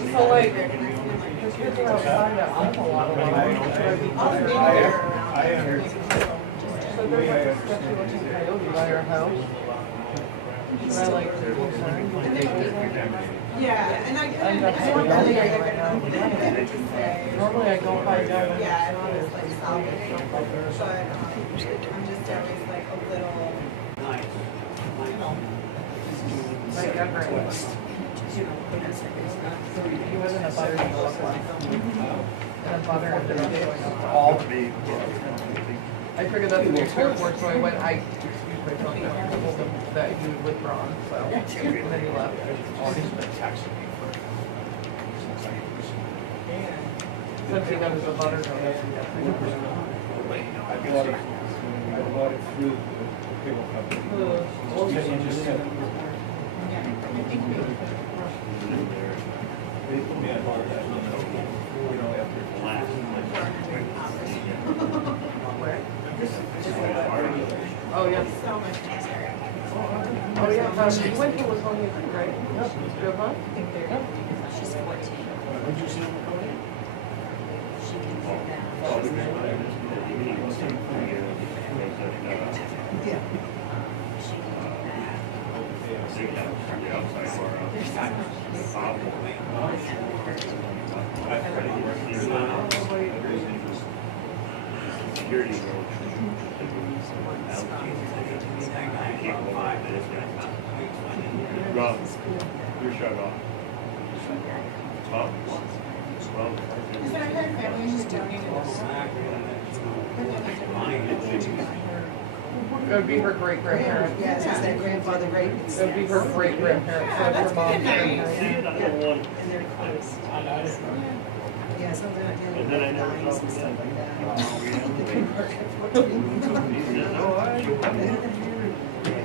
So like, the kids are outside at home a lot of the time. Should I be concerned? So there's like a sketchy looking coyote by our house. Should I like be concerned? Yeah, and I normally I right now. Normally I don't buy down. yeah, it is like solid, but I'm just always like a little. Like ever. He was in a butter and a butter ended up going up all the big. I figured that's the new airport, so I went, excuse my tongue, I told him that he would withdraw, so, and then he left. Since he got his butter donut, he got 3%. I bought it through the cable company. They put me on hold that, you know, after class. Oh, yeah. So much easier. Oh, yeah, Winter was on here too, right? Yep. Good, huh? She's 14. Would you see them coming? She can do that. Yeah. She can do that. Security. Rob, you're shut off. Huh? Well, Is that her family just donated It would be her great grandparents. Yes, it's their grandfather, right? It would be her great grandparents, so her mom's grandparents. see, I don't want. And they're close. Yeah, so they're And doing then I never lines talked and to stuff them. like that.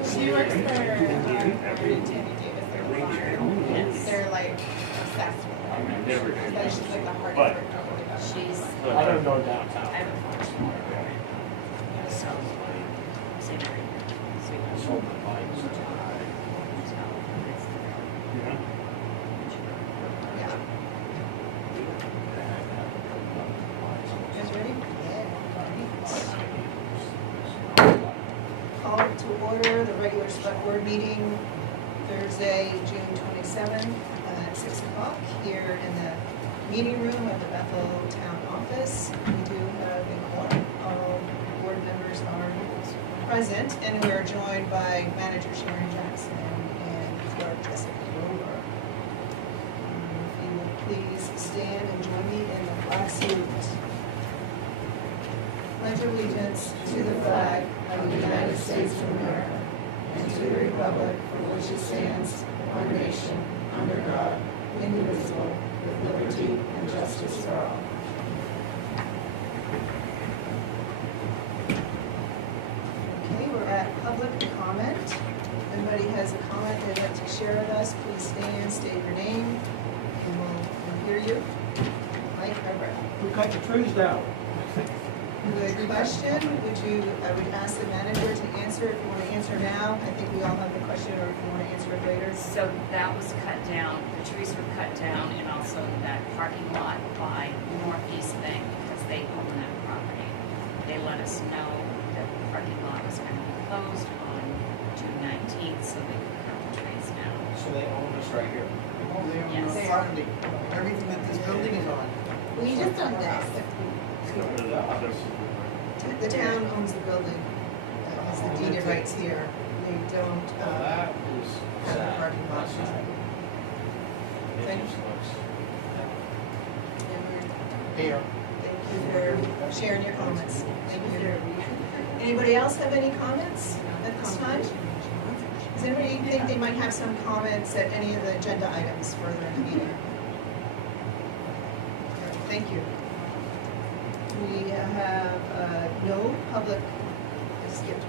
She works for Tammy Davis, they're like obsessed with her. Never. She's like the hardest But- worker. She's, I don't go downtown. I haven't watched her. So, same right here. I sold my bikes. Yeah. Yeah. You guys ready? Call to order the regular select board meeting Thursday, June 27th at 6 o'clock here in the meeting room of the Bethel Town Office. We do have a quorum. All board members are present, and we are joined by Manager Sharon Jackson and Clerk Jessica Grover. If you will please stand and join me in the flag salute. Pledge allegiance to the flag of the United States of America and to the republic for which it stands, one nation, under God, indivisible, with liberty and justice for all. Okay, we're at public comment. If anybody has a comment they'd like to share with us, please stand, state your name, and we'll hear you. Mike Everett. Who cut the trees down? Good question. I would ask the manager to answer if you want to answer now. I think we all have the question, or if you want to answer it later. So that was cut down, the trees were cut down, and also that parking lot by Northeast Bank, because they own that property. They let us know that the parking lot was going to be closed on June 19th, so they could cut the trees down. So they own this right here. Yes. They Are. Everything that this building is on. We just don't this. The town owns the building, has the deed of rights here. They don't That is have a parking lot. Thank Here. you for sharing your comments. Thank you. Anybody else have any comments at this time? Does anybody think they might have some comments at any of the agenda items further in the meeting? Thank you. We have no public, skipped.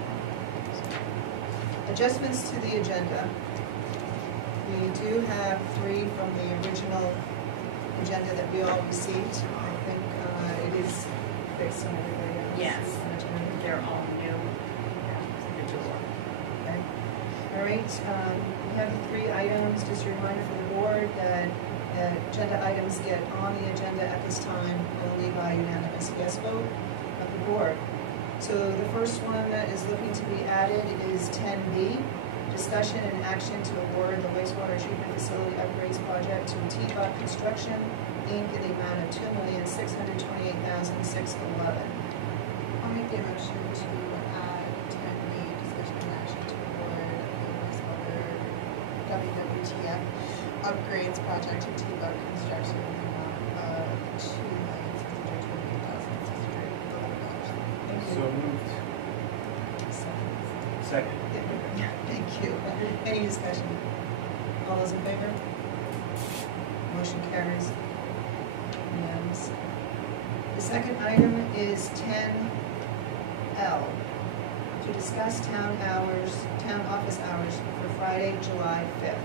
Adjustments to the agenda. We do have 3 from the original agenda that we all received. I think it is based on everybody else. Yes, they're all new. The door. Okay. All right, we have the 3 items, just a reminder for the board that agenda items get on the agenda at this time only by unanimous yes vote of the board. So the first one that is looking to be added is 10B, discussion and action to award the wastewater treatment facility upgrades project to T-Buck Construction, Inc. in the amount of $2,628,611. I'll make the motion to add 10B, discussion and action to award the wastewater WWTF upgrades project to T-Buck Construction in the amount of $2,628,611. So moved. Second. Thank you. Any discussion? All those in favor? Motion carries. Unanimous. The second item is 10L, to discuss town office hours for Friday, July 5th.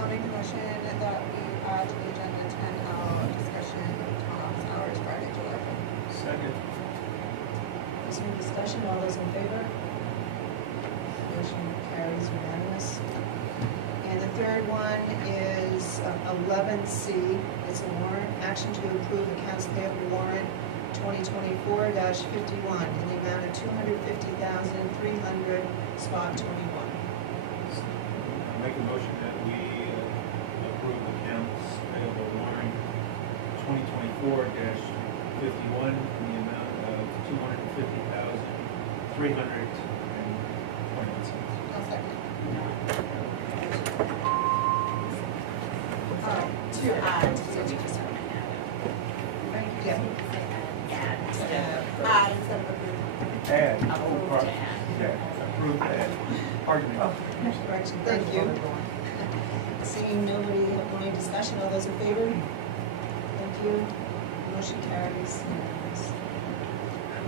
I'll make the motion that we add to the agenda 10L, discussion of town office hours Friday, July 5th. Second. Is there any discussion? All those in favor? Motion carries unanimous. And the third one is 11C. It's a warrant, action to approve accounts payable warrant 2024-51 in the amount of $250,300, spot 21. I make a motion that we approve accounts payable warrant 2024-51 in the amount of $250,300. I'll second. To add, so we just have to add Yeah. it. Add instead of Add instead of approve. Add. approve to add. Yeah, approve that. Pardon me. Correction, thank you. Seeing nobody, any discussion, all those in favor? Thank you. Motion carries unanimous.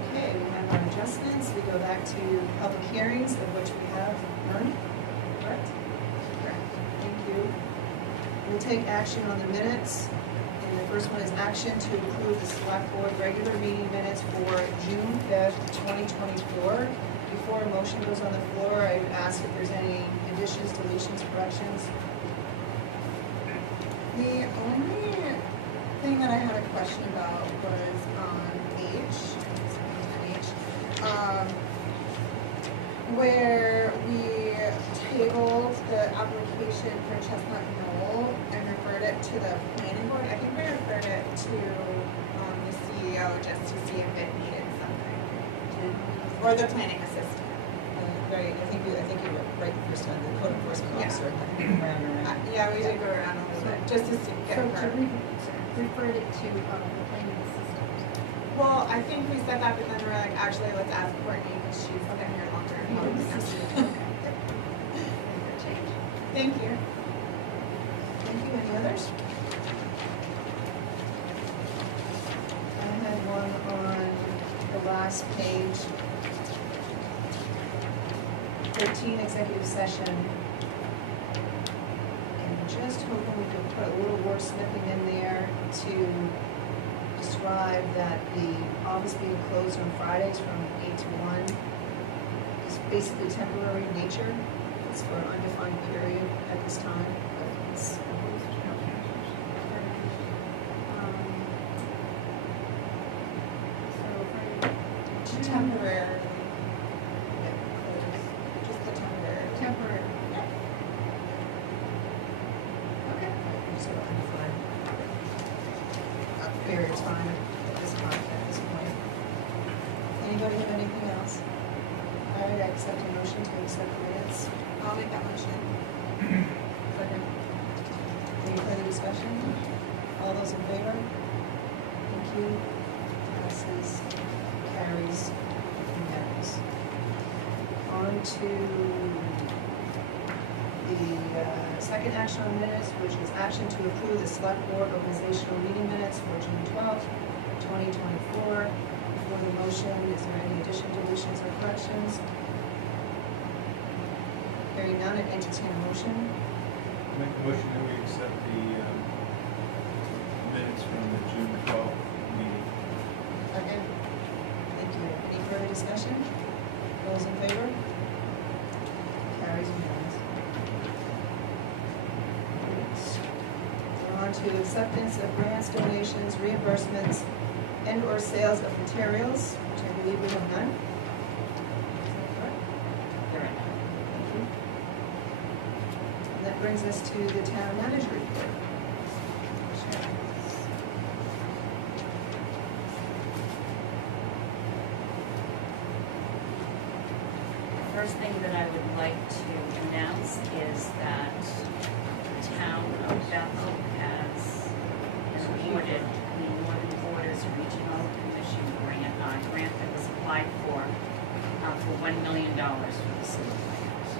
Okay, we have our adjustments. We go back to public hearings, of which we have none, correct? Correct. Thank you. We'll take action on the minutes. And the first one is action to approve the select board regular meeting minutes for June 5th, 2024. Before a motion goes on the floor, I would ask if there's any additions, deletions, corrections. The only thing that I had a question about was on H, where we tabled the application for Chestnut Knoll and referred it to the planning board. I think we referred it to the CEO just to see if it needed something, or the planning assistant. Right, I think you were right the first time, the code enforcement Yeah. officer. Yeah, we did go around a little bit, just to see, get her. Referred it to the planning assistant. Well, I think we said that, but then we're like, actually, let's ask Courtney, because she's been here longer. Thank you. Thank you, any others? I had one on the last page. 13 executive session. And just hoping we could put a little wordsmithing in there to describe that the office being closed on Fridays from 8 to 1 is basically temporary in nature. It's for an undefined period at this time, but it's Temporary. Just the temporary. Temporary. Okay. so undefined period of time at this time, at this point. Anybody have anything else? All right, I accept a motion to accept the minutes. I'll make that motion. Second. Any further discussion? All those in favor? Thank you. Passes, carries, unanimous. On to the second action on minutes, which is action to approve the select board organizational meeting minutes for June 12th, 2024. Before the motion, is there any addition, deletions, or corrections? Hearing none, I entertain a motion. Make a motion that we accept the minutes from the June 12th meeting. Second. Thank you. Any further discussion? Those in favor? Carries unanimous. on to acceptance of grants, donations, reimbursements, and/or sales of materials, which I believe we have none. Is that correct? There are none. Thank you. And that brings us to the town manager report. The first thing that I would like to announce is that the town of Bethel has been awarded the Northern Borders Regional Commission grant that was applied for $1 million for the sewer plant.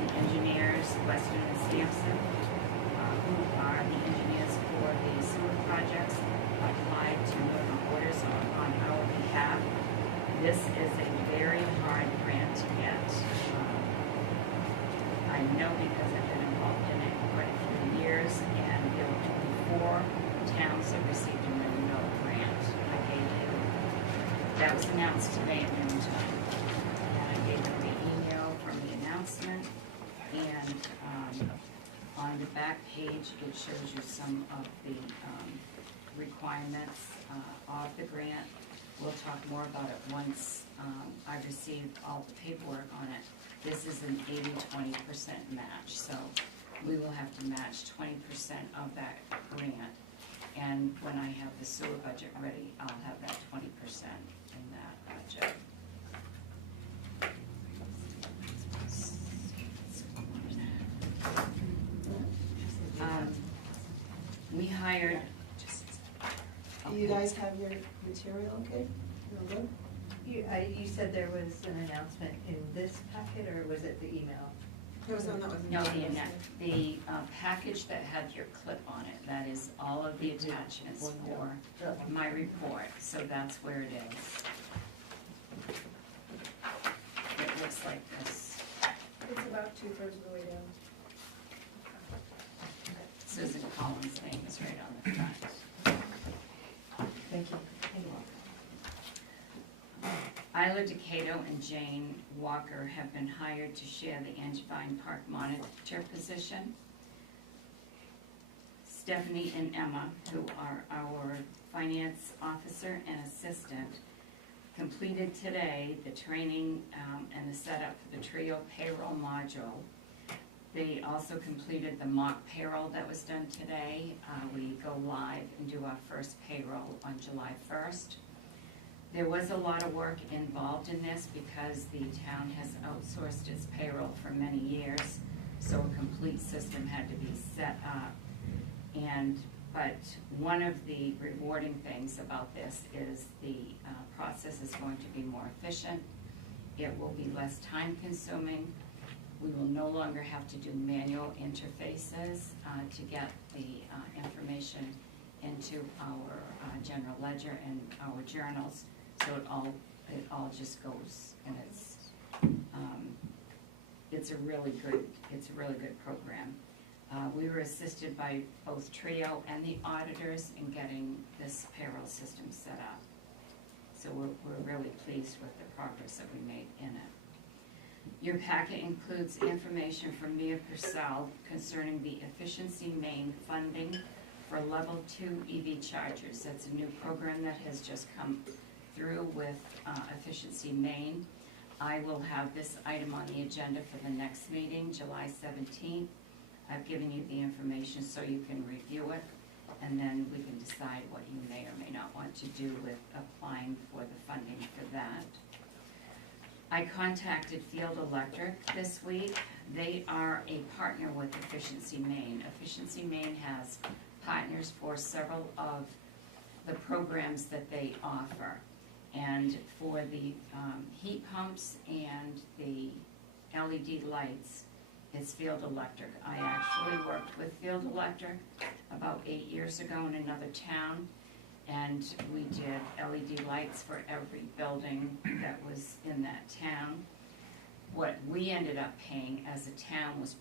The engineers, Weston and Sampson, who are the engineers for the sewer projects, applied to Northern Borders on our behalf. This is a very hard grant to get. I know because I've been involved in it quite a few years, and there were only 4 towns that received a no grant. I gave you, that was announced today at noontime. And I gave them the email from the announcement, and on the back page, it shows you some of the requirements of the grant. We'll talk more about it once I receive all the paperwork on it. This is an 80-20% match, so we will have to match 20% of that grant. And when I have the sewer budget ready, I'll have that 20% in that budget. We hired. Do you guys have your material okay? You're good? You said there was an announcement in this packet, or was it the email? There was one that was. No, the package that had your clip on it, that is all of the attachments for my report, so that's where it is. It looks like this. It's about 2/3 of the way down. Susan Collins' name is right on the front. Thank you. Isla Decato and Jane Walker have been hired to share the Angevine Park monitor position. Stephanie and Emma, who are our finance officer and assistant, completed today the training and the setup for the TRIO payroll module. They also completed the mock payroll that was done today. We go live and do our first payroll on July 1st. There was a lot of work involved in this because the town has outsourced its payroll for many years, so a complete system had to be set up. But one of the rewarding things about this is the process is going to be more efficient. It will be less time consuming. We will no longer have to do manual interfaces to get the information into our general ledger and our journals. So it all just goes, and it's a really good program. We were assisted by both TRIO and the auditors in getting this payroll system set up. So we're really pleased with the progress that we made in it. Your packet includes information from Mia Purcell concerning the Efficiency Main funding for Level 2 EV chargers. That's a new program that has just come through with Efficiency Main. I will have this item on the agenda for the next meeting, July 17th. I've given you the information so you can review it, and then we can decide what you may or may not want to do with applying for the funding for that. I contacted Field Electric this week. They are a partner with Efficiency Main. Efficiency Main has partners for several of the programs that they offer. And for the heat pumps and the LED lights, it's Field Electric. I actually worked with Field Electric about 8 years ago in another town, and we did LED lights for every building that was in that town. What we ended up paying as a town was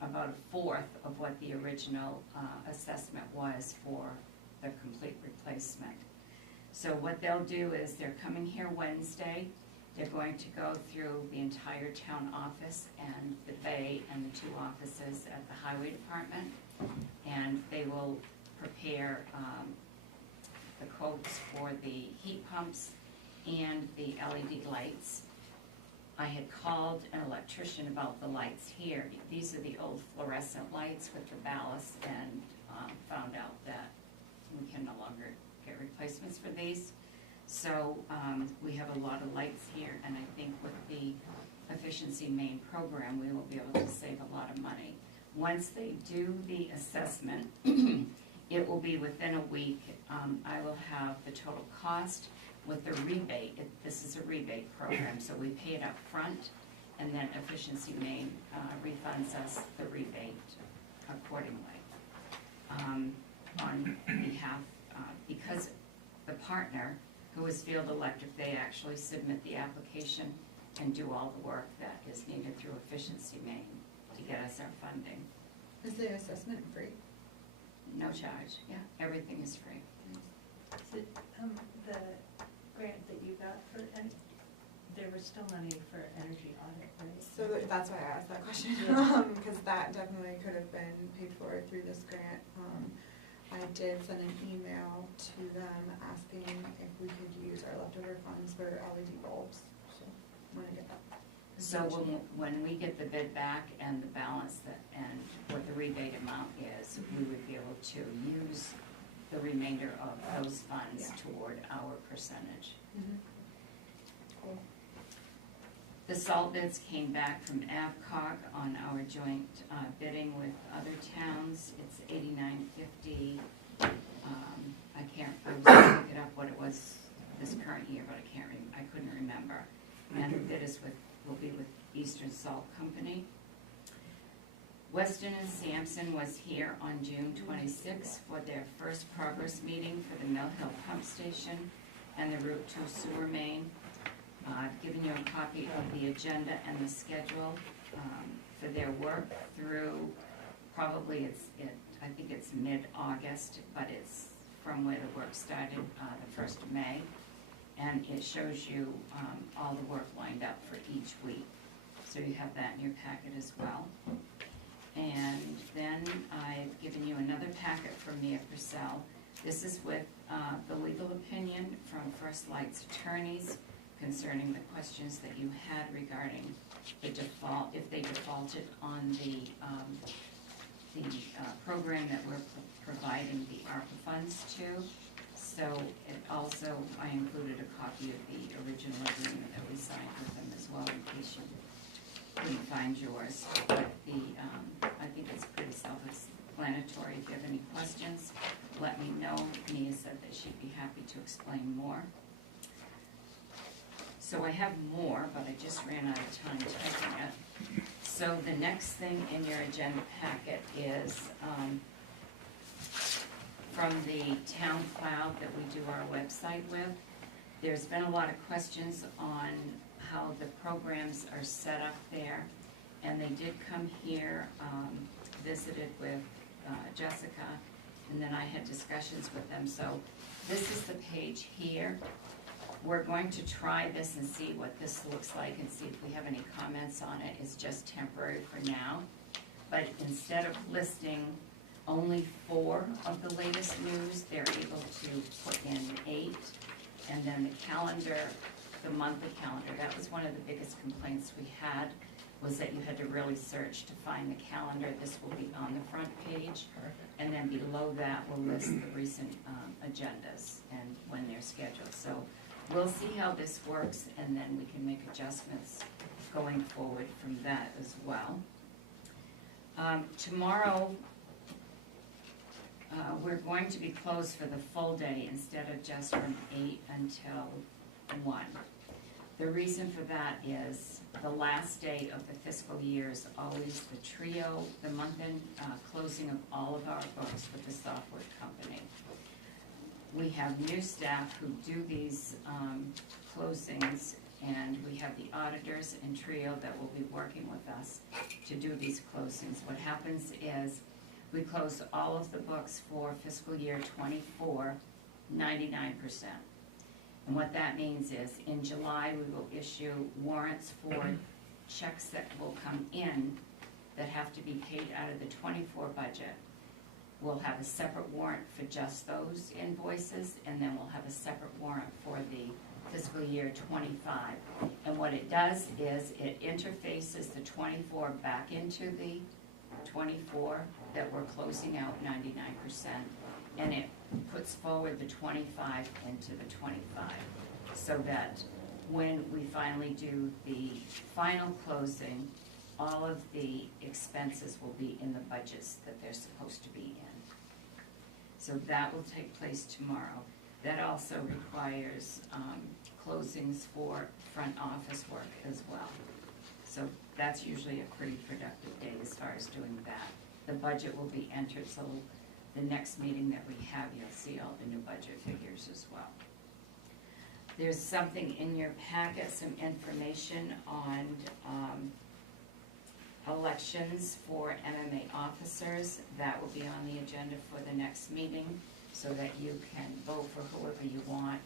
about 1/4 of what the original assessment was for the complete replacement. So what they'll do is they're coming here Wednesday. They're going to go through the entire town office and the bay and the 2 offices at the highway department. And they will prepare the quotes for the heat pumps and the LED lights. I had called an electrician about the lights here. These are the old fluorescent lights with the ballast, and found out that we can no longer get replacements for these. So we have a lot of lights here, and I think with the efficiency main program, we will be able to save a lot of money. Once they do the assessment, it will be within a week. I will have the total cost with the rebate. This is a rebate program, so we pay it up front, and then efficiency main refunds us the rebate accordingly. On behalf, because the partner, who is Field Electric, they actually submit the application and do all the work that is needed through efficiency main to get us our funding. Is the assessment free? No charge, yeah, everything is free. So, the grant that you got for, and there was still money for energy audit, right? So that's why I asked that question, because that definitely could have been paid for through this grant. I did send an email to them asking if we could use our leftover funds for LED bulbs, so I'm gonna get that. So when we get the bid back and the balance and what the rebate amount is, we would be able to use the remainder of those funds toward our percentage. Cool. The salt bids came back from Avcog on our joint bidding with other towns. It's $89.50. I was gonna look it up what it was this current year, but I couldn't remember. And the bid will be with Eastern Salt Company. Weston and Sampson was here on June 26th for their first progress meeting for the Mill Hill Pump Station and the Route 2 sewer main. I've given you a copy of the agenda and the schedule for their work through probably I think it's mid-August, but it's from where the work started, the 1st of May. And it shows you all the work lined up for each week. So you have that in your packet as well. And then I've given you another packet from Mia Purcell. This is with the legal opinion from First Light's attorneys concerning the questions that you had regarding the default, if they defaulted on the program that we're providing the ARPA funds to. So it also, I included a copy of the original agreement that we signed with them as well, in case you couldn't find yours. But I think it's pretty self-explanatory. If you have any questions, let me know. Mia said that she'd be happy to explain more. So I have more, but I just ran out of time typing it. So the next thing in your agenda packet is from the town cloud that we do our website with. There's been a lot of questions on how the programs are set up there, and they did come here, visited with Jessica, and then I had discussions with them. So this is the page here. We're going to try this and see what this looks like and see if we have any comments on it. It's just temporary for now. But instead of listing only 4 of the latest news, they're able to put in 8. And then the calendar, the monthly calendar, that was one of the biggest complaints we had, was that you had to really search to find the calendar. This will be on the front page. And then below that will list the recent agendas and when they're scheduled. So we'll see how this works, and then we can make adjustments going forward from that as well. Tomorrow, we're going to be closed for the full day instead of just from 8 until 1. The reason for that is the last day of the fiscal year is always the trio, the month-end closing of all of our books with the software company. We have new staff who do these closings, and we have the auditors and trio that will be working with us to do these closings. What happens is we close all of the books for fiscal year 24, 99%. And what that means is in July we will issue warrants for checks that will come in that have to be paid out of the 24 budget. we'll have a separate warrant for just those invoices, and then we'll have a separate warrant for the fiscal year 25. And what it does is it interfaces the 24 back into the 24 that we're closing out 99%, and it puts forward the 25 into the 25, so that when we finally do the final closing, all of the expenses will be in the budgets that they're supposed to be in. So that will take place tomorrow. That also requires closings for front office work as well. So that's usually a pretty productive day as far as doing that. The budget will be entered, so the next meeting that we have, you'll see all the new budget figures as well. There's something in your packet, some information on elections for MMA officers. That will be on the agenda for the next meeting, so that you can vote for whoever you want,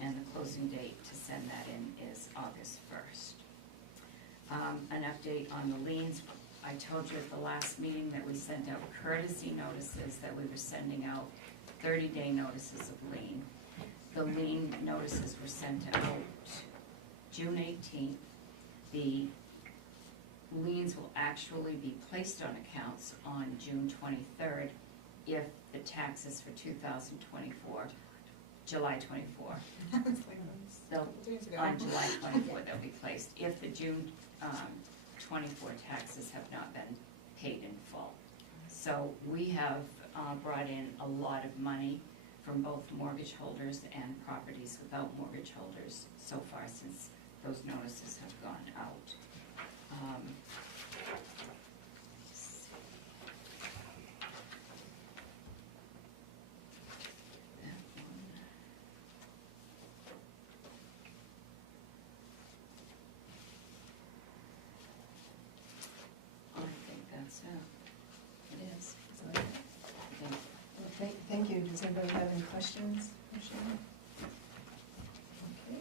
and the closing date to send that in is August 1st. An update on the liens. I told you at the last meeting that we sent out courtesy notices, that we were sending out 30-day notices of lien. The lien notices were sent out June 18th. The liens will actually be placed on accounts on June 23rd if the taxes for 2024, July 24. They'll, on July 24, they'll be placed if the June 24 taxes have not been paid in full. So we have brought in a lot of money from both mortgage holders and properties without mortgage holders so far since those notices have gone out. I think that's it. It is. Thank you. Does anybody have any questions for Sharon? Okay.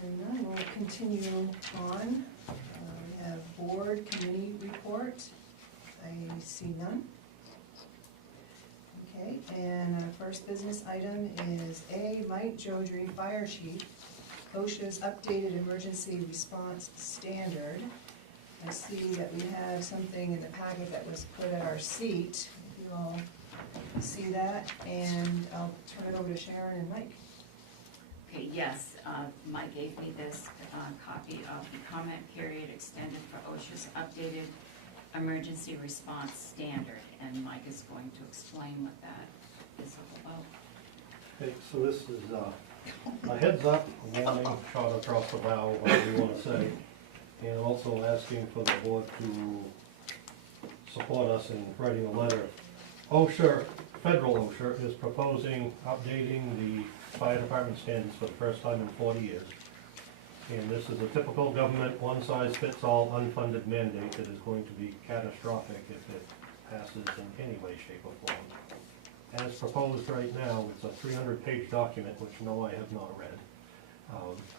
Hearing none, we'll continue on. We have board committee report. I see none. Okay, and our first business item is A, Mike Jodry, Fire Chief, OSHA's updated emergency response standard. I see that we have something in the packet that was put at our seat. If you all see that, and I'll turn it over to Sharon and Mike. Okay, yes, Mike gave me this copy of the comment period extended for OSHA's updated emergency response standard, and Mike is going to explain what that is all about. Okay, so this is a heads up, a warning, shot across the bow, whatever you want to say, and also asking for the board to support us in writing a letter. OSHA, federal OSHA, is proposing updating the fire department standards for the first time in 40 years. And this is a typical government one-size-fits-all unfunded mandate that is going to be catastrophic if it passes in any way, shape, or form. As proposed right now, it's a 300-page document, which no, I have not read.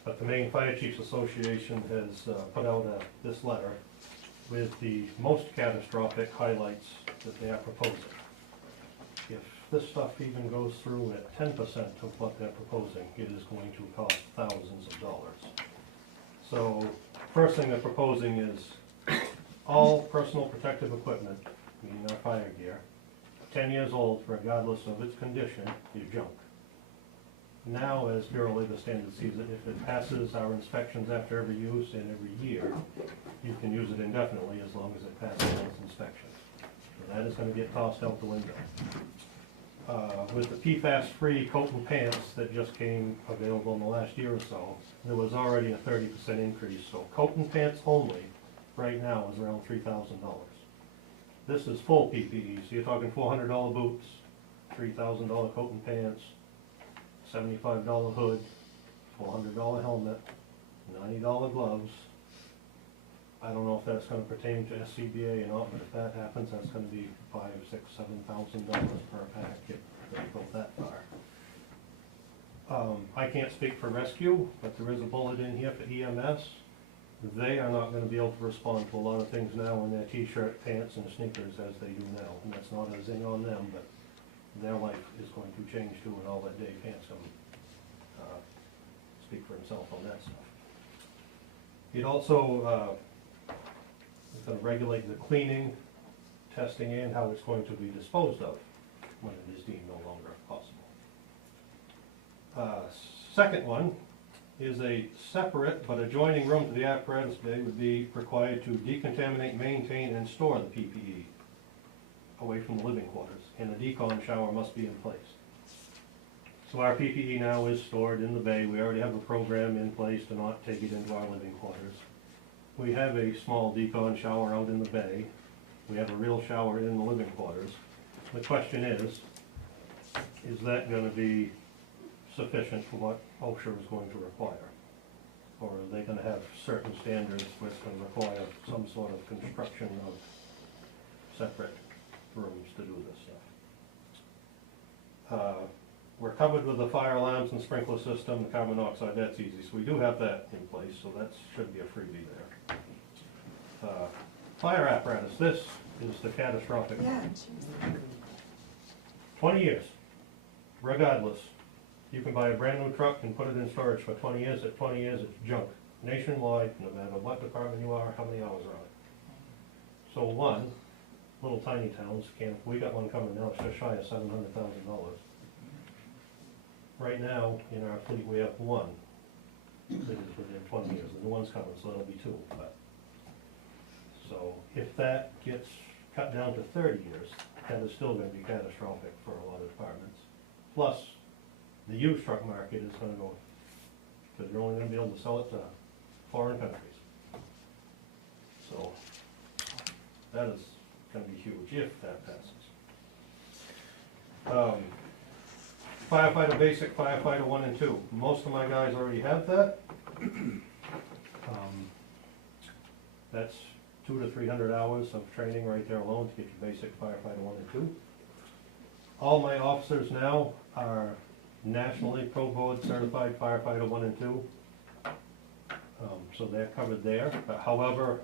But the Maine Fire Chiefs Association has put out this letter with the most catastrophic highlights that they are proposing. If this stuff even goes through at 10% of what they're proposing, it is going to cost thousands of dollars. So, first thing they're proposing is all personal protective equipment, meaning our fire gear, 10 years old, regardless of its condition, is junk. Now, as Bureau of Labor Standards sees it, if it passes our inspections after every use and every year, you can use it indefinitely as long as it passes those inspections. So that is going to get tossed out the window. With the PFAS-free coat and pants that just came available in the last year or so, there was already a 30% increase. So coat and pants only, right now, is around $3,000. This is full PPE, so you're talking $400 boots, $3,000 coat and pants, $75 hood, $400 helmet, $90 gloves. I don't know if that's going to pertain to SCBA or not, but if that happens, that's going to be $5,000, $6,000, $7,000 per pack if they go that far. I can't speak for rescue, but there is a bullet in here for EMS. they are not gonna be able to respond to a lot of things now in their t-shirt, pants, and sneakers as they do now. And that's not a zing on them, but their life is going to change too, and I'll let Dave Hanson speak for himself on that stuff. It also is gonna regulate the cleaning, testing, and how it's going to be disposed of when it is deemed no longer possible. Second one is a separate but adjoining room to the apparatus bay would be required to decontaminate, maintain, and store the PPE away from the living quarters, and a decon shower must be in place. So our PPE now is stored in the bay. We already have a program in place to not take it into our living quarters. We have a small decon shower out in the bay. We have a real shower in the living quarters. The question is that gonna be sufficient for what OSHA is going to require? Or are they gonna have certain standards which can require some sort of construction of separate rooms to do this stuff? We're covered with the fire alarms and sprinkler system, the carbon monoxide, that's easy. So we do have that in place, so that should be a freebie there. Fire apparatus, this is the catastrophic. Yeah. 20 years, regardless. You can buy a brand new truck and put it in storage for 20 years. At 20 years, it's junk. Nationwide, no matter what department you are, how many hours are on it. So one, little tiny towns can't, we got one coming now, it's just shy of $700,000. Right now, in our fleet, we have one that is within 20 years. The new one's coming, so that'll be two. But so if that gets cut down to 30 years, that is still gonna be catastrophic for a lot of departments. Plus, the used truck market is gonna go, because you're only gonna be able to sell it to foreign countries. So, that is gonna be huge if that passes. Firefighter basic, firefighter 1 and 2. Most of my guys already have that. That's 200 to 300 hours of training right there alone to get your basic firefighter 1 and 2. All my officers now are nationally pro board certified firefighter 1 and 2. So they're covered there. But however,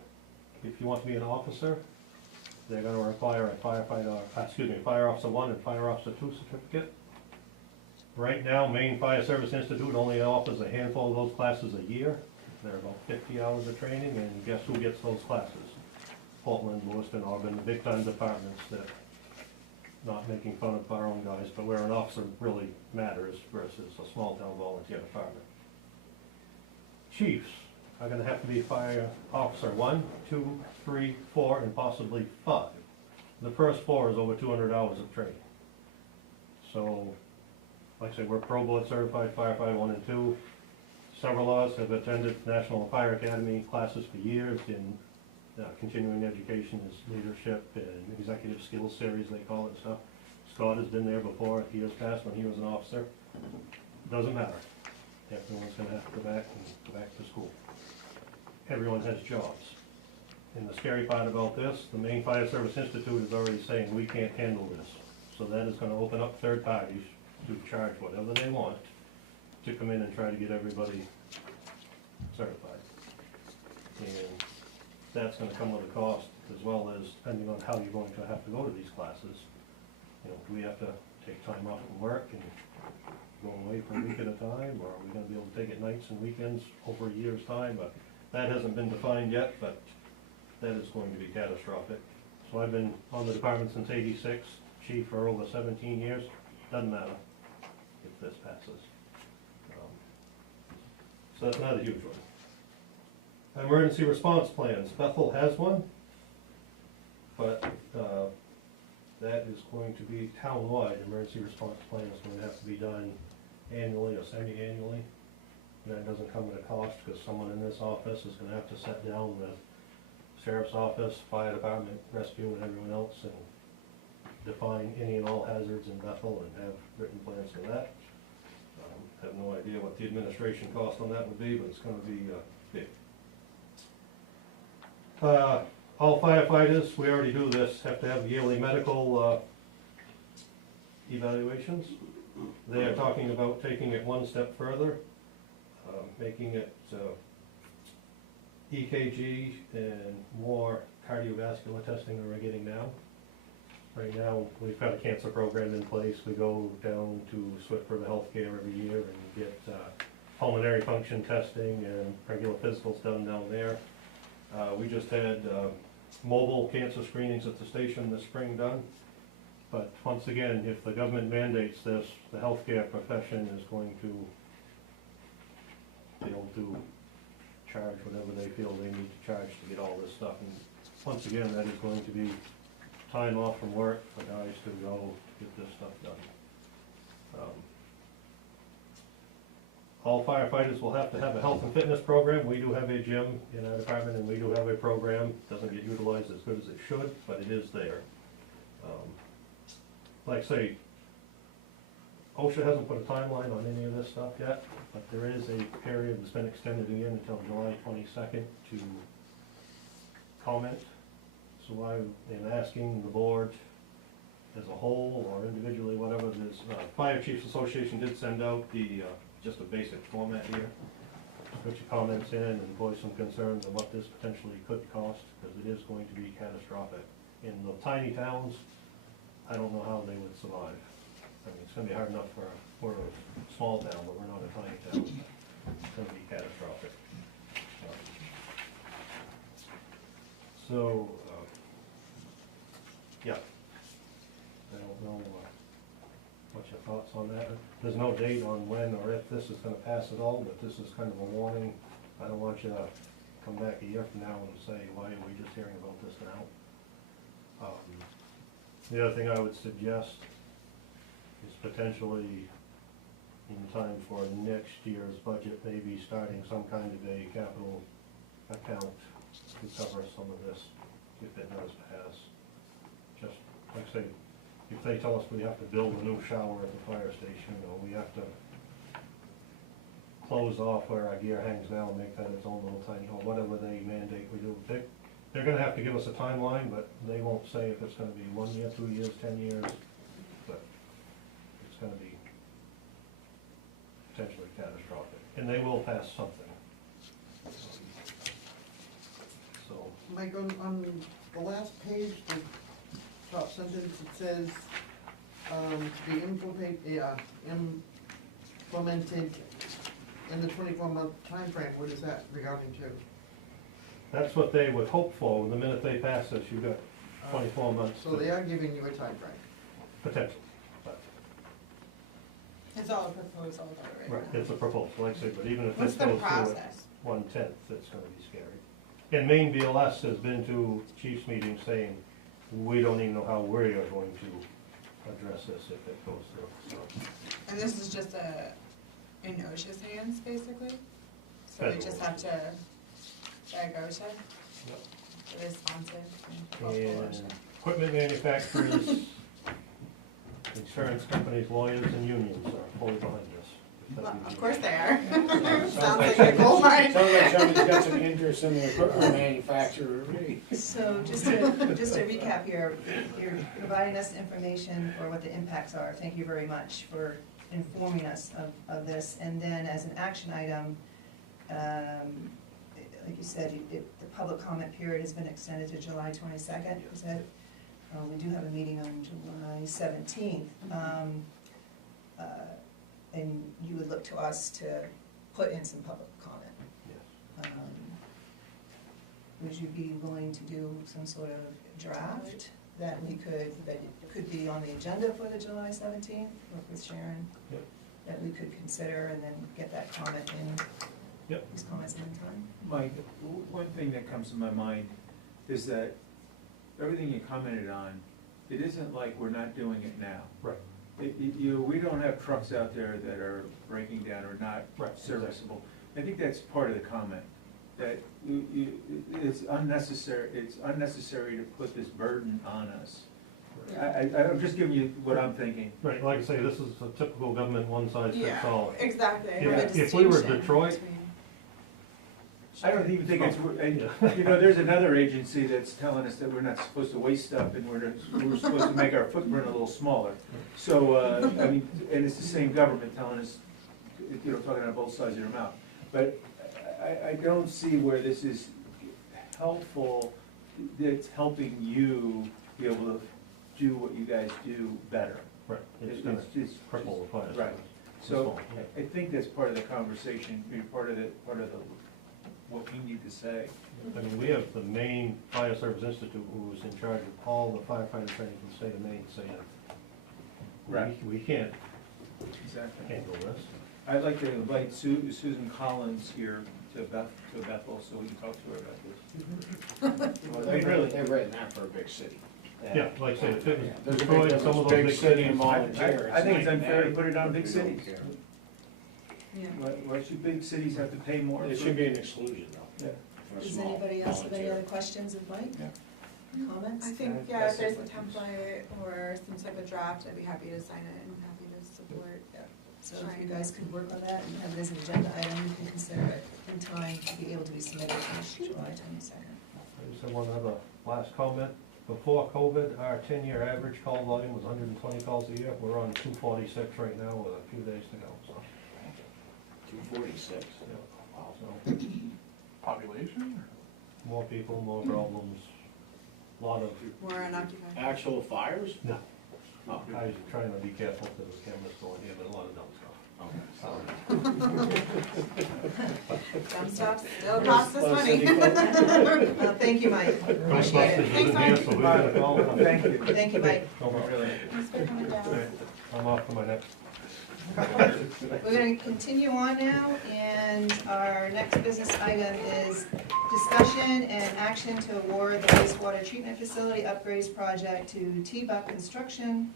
if you want to be an officer, they're going to require a fire officer 1 and fire officer 2 certificate. Right now, Maine Fire Service Institute only offers a handful of those classes a year. They're about 50 hours of training, and guess who gets those classes? Portland, Lewiston, Auburn, the big time departments that, not making fun of our own guys, but where an officer really matters versus a small town volunteer department. Chiefs are gonna have to be fire officer 1, 2, 3, 4, and possibly 5. The first 4 is over 200 hours of training. So, like I said, we're pro board certified firefighter 1 and 2. Several of us have attended National Fire Academy classes for years in continuing education as leadership and executive skills series, they call it and stuff. Scott has been there before, years past when he was an officer. Doesn't matter. Everyone's gonna have to go back to school. Everyone has jobs. And the scary part about this, the Maine Fire Service Institute is already saying we can't handle this. So that is gonna open up third parties to charge whatever they want to come in and try to get everybody certified. And that's gonna come with a cost, as well as depending on how you're going to have to go to these classes. You know, do we have to take time off from work and go away for a week at a time, or are we gonna be able to take it nights and weekends over a year's time? But that hasn't been defined yet, but that is going to be catastrophic. So I've been on the department since '86, chief for over 17 years, doesn't matter if this passes. So that's not a huge one. Emergency response plans, Bethel has one, but that is going to be town-wide. Emergency response plan is going to have to be done annually or semi-annually. And that doesn't come at a cost, because someone in this office is going to have to sit down with sheriff's office, fire department, rescue, and everyone else, and define any and all hazards in Bethel and have written plans for that. Have no idea what the administration cost on that would be, but it's going to be big. All firefighters, we already do this, have to have yearly medical evaluations. They are talking about taking it one step further, making it EKG and more cardiovascular testing than we're getting now. Right now, we've got a cancer program in place. We go down to Swift River Healthcare every year and get pulmonary function testing and regular physicals done down there. We just had mobile cancer screenings at the station this spring done. But once again, if the government mandates this, the healthcare profession is going to be able to charge whatever they feel they need to charge to get all this stuff. And once again, that is going to be time off from work for guys to go get this stuff done. All firefighters will have to have a health and fitness program. We do have a gym in our department, and we do have a program. Doesn't get utilized as good as it should, but it is there. Like I say, OSHA hasn't put a timeline on any of this stuff yet, but there is a period that's been extended again until July 22nd to comment. So I am asking the board as a whole or individually, whatever, this Fire Chiefs Association did send out the just a basic format here. Put your comments in and voice some concerns on what this potentially could cost, because it is going to be catastrophic. In the tiny towns, I don't know how they would survive. I mean, it's gonna be hard enough we're a small town, but we're not a tiny town. It's gonna be catastrophic. So, yeah. I don't know what's your thoughts on that. There's no date on when or if this is gonna pass at all, but this is kind of a warning. I don't want you to come back a year from now and say, why are we just hearing about this now? The other thing I would suggest is potentially in time for next year's budget, maybe starting some kind of a capital account to cover some of this if it does pass. Just like I say, if they tell us we have to build a new shower at the fire station, or we have to close off where our gear hangs now and make that its own little tiny, or whatever they mandate we do, they're gonna have to give us a timeline, but they won't say if it's gonna be 1 year, 2 years, 10 years, but it's gonna be potentially catastrophic, and they will pass something. So, Mike, on the last page, the top sentence, it says, to be implemented in the 24-month time frame. What is that regarding to? that's what they would hope for. The minute they pass this, you've got 24 months. So they are giving you a time frame. Potential, but, It's all a proposal though, right, it's a proposal, like I say, but even if What's this the goes through at process? 1/10, it's gonna be scary. And Maine BLS has been to chiefs meetings saying, we don't even know how we are going to address this if it goes through, so. And this is just in OSHA's hands, basically? So we just have to beg OSHA? Yep. It is sponsored and And OSHA. equipment manufacturers, insurance companies, lawyers, and unions are fully behind this. Well, of course they are. Sounds Sounds like a gold mine. Sounds like somebody's got some interest in the equipment manufacturer. So just to recap here, you're providing us information for what the impacts are. Thank you very much for informing us of this. And then as an action item, like you said, the public comment period has been extended to July 22nd. Is that, we do have a meeting on July 17th. And you would look to us to put in some public comment. Yes. Would you be willing to do some sort of draft that could be on the agenda for the July 17th, work with Sharon? Yep. That we could consider and then get that comment in? Yep. These comments in time? Mike, one thing that comes to my mind is that everything you commented on, it isn't like we're not doing it now. Right. We don't have trucks out there that are breaking down or not Right, serviceable. I think that's part of the comment, that it's unnecessary to put this burden on us. I'm just giving you what I'm thinking. Right, like I say, this is a typical government one-size-fits-all. Yeah, exactly. If we were Detroit, I don't even think it's, you know, there's another agency that's telling us that we're not supposed to waste stuff and we're supposed to make our footprint a little smaller. So, I mean, and it's the same government telling us, you know, talking on both sides of their mouth. But I don't see where this is helpful, it's helping you be able to do what you guys do better. Right, it's It's gonna just- cripple the fire Right. service. So Yeah. I think that's part of the conversation, part of the, what we need to say. I mean, we have the Maine Fire Service Institute, who's in charge of all the firefighter training in the state of Maine, saying, Right. we can't Exactly. handle this. I'd like to invite Susan Collins here to Bethel, so we can talk to her about this. Well, I mean, really. they've written that for a big city. Yeah, like I said, if it Yeah, was there's a big destroyed in some difference, of those big big city cities. and volunteer. I think it's like unfair to that. put it on big We don't cities. care. Yeah. Why should big cities have to pay more? It for- should be an exclusion though. Yeah. for a Does small anybody else have any volunteer. other questions of Mike? Comments? I think, Yeah, yeah, if there's a that's it. template or some type of draft, I'd be happy to sign it and happy to support. So if you guys could work on that and have it as an agenda item, you can consider it in time to be able to be submitted on July 22nd. I just have one other last comment. Before COVID, our 10-year average call volume was 120 calls a year. We're on 246 right now with a few days to go, so. 246. Yeah. Wow. So, Population? more people, more problems, a lot of, More unoccupied. Actual fires? no, Oh, I was trying to be careful because the camera's going here, but a lot of dumb stuff. okay, sorry. Dumb stuff still costs us money. Well, thank you, Mike. Appreciate Ghostbusters it. isn't here, so we gotta go. Thank you. Thank you, Mike. Come on. Really. Thanks for coming down. I'm off to my next. We're gonna continue on now, and our next business item is discussion and action to award the wastewater treatment facility upgrades project to T-Buck Construction,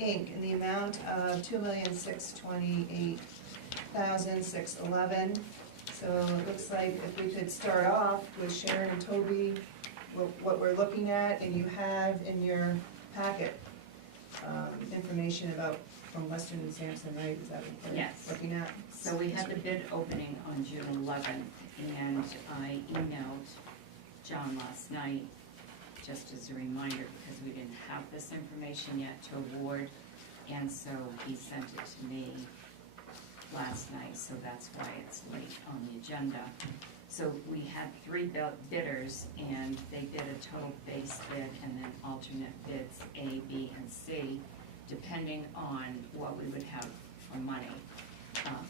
Inc. in the amount of $2,628,611. So it looks like if we could start off with Sharon and Toby, what we're looking at, and you have in your packet, information about, from Western and Sampson, right? Is that what we're Yes. looking at? So we had the bid opening on June 11th, and I emailed John last night, just as a reminder, because we didn't have this information yet to award, and so he sent it to me last night, so that's why it's late on the agenda. So we had three bidders, and they did a total base bid and then alternate bids A, B, and C, depending on what we would have for money.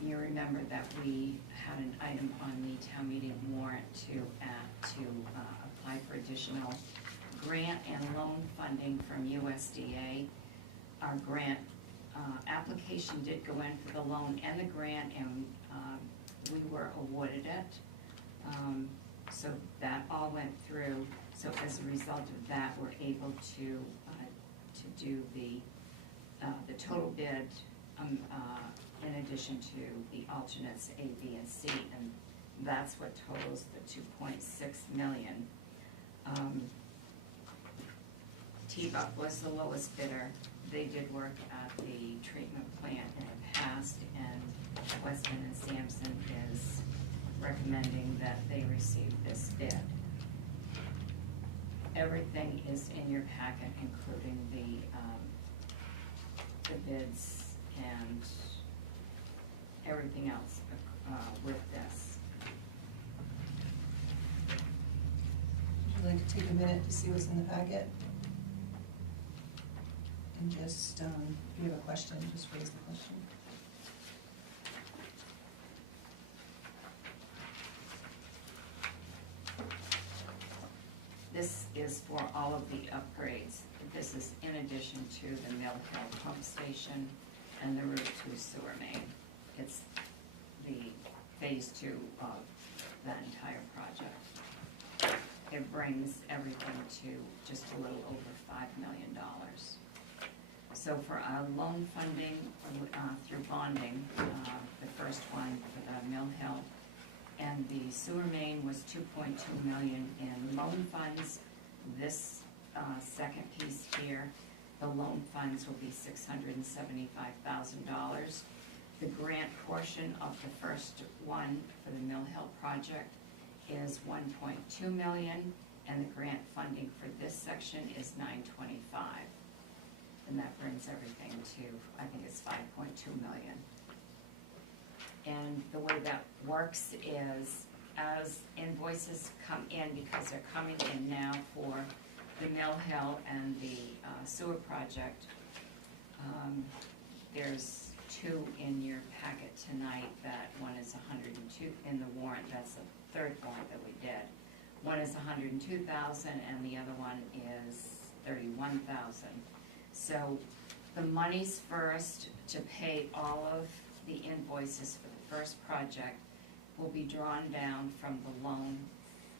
You remember that we had an item on the town meeting warrant to apply for additional grant and loan funding from USDA. Our grant application did go in for the loan and the grant, and we were awarded it. So that all went through. So as a result of that, we're able to do the total bid in addition to the alternates A, B, and C, and that's what totals the 2.6 million. T-Buck was the lowest bidder. They did work at the treatment plant in the past, and Weston and Sampson is recommending that they receive this bid. Everything is in your packet, including the bids and everything else with this. Would you like to take a minute to see what's in the packet? And just, if you have a question, just raise the question. This is for all of the upgrades. This is in addition to the Mill Hill pump station and the Route 2 sewer main. It's the phase 2 of that entire project. It brings everything to just a little over $5 million. So for our loan funding through bonding, the first one for the Mill Hill and the sewer main was 2.2 million in loan funds. This second piece here, the loan funds will be $675,000. The grant portion of the first one for the Mill Hill project is 1.2 million, and the grant funding for this section is 925. And that brings everything to, I think it's 5.2 million. And the way that works is as invoices come in, because they're coming in now for the Mill Hill and the sewer project, there's two in your packet tonight. That one is 102 in the warrant, that's the third warrant that we did. One is 102,000 and the other one is 31,000. So the money's first to pay all of the invoices for the first project will be drawn down from the loan,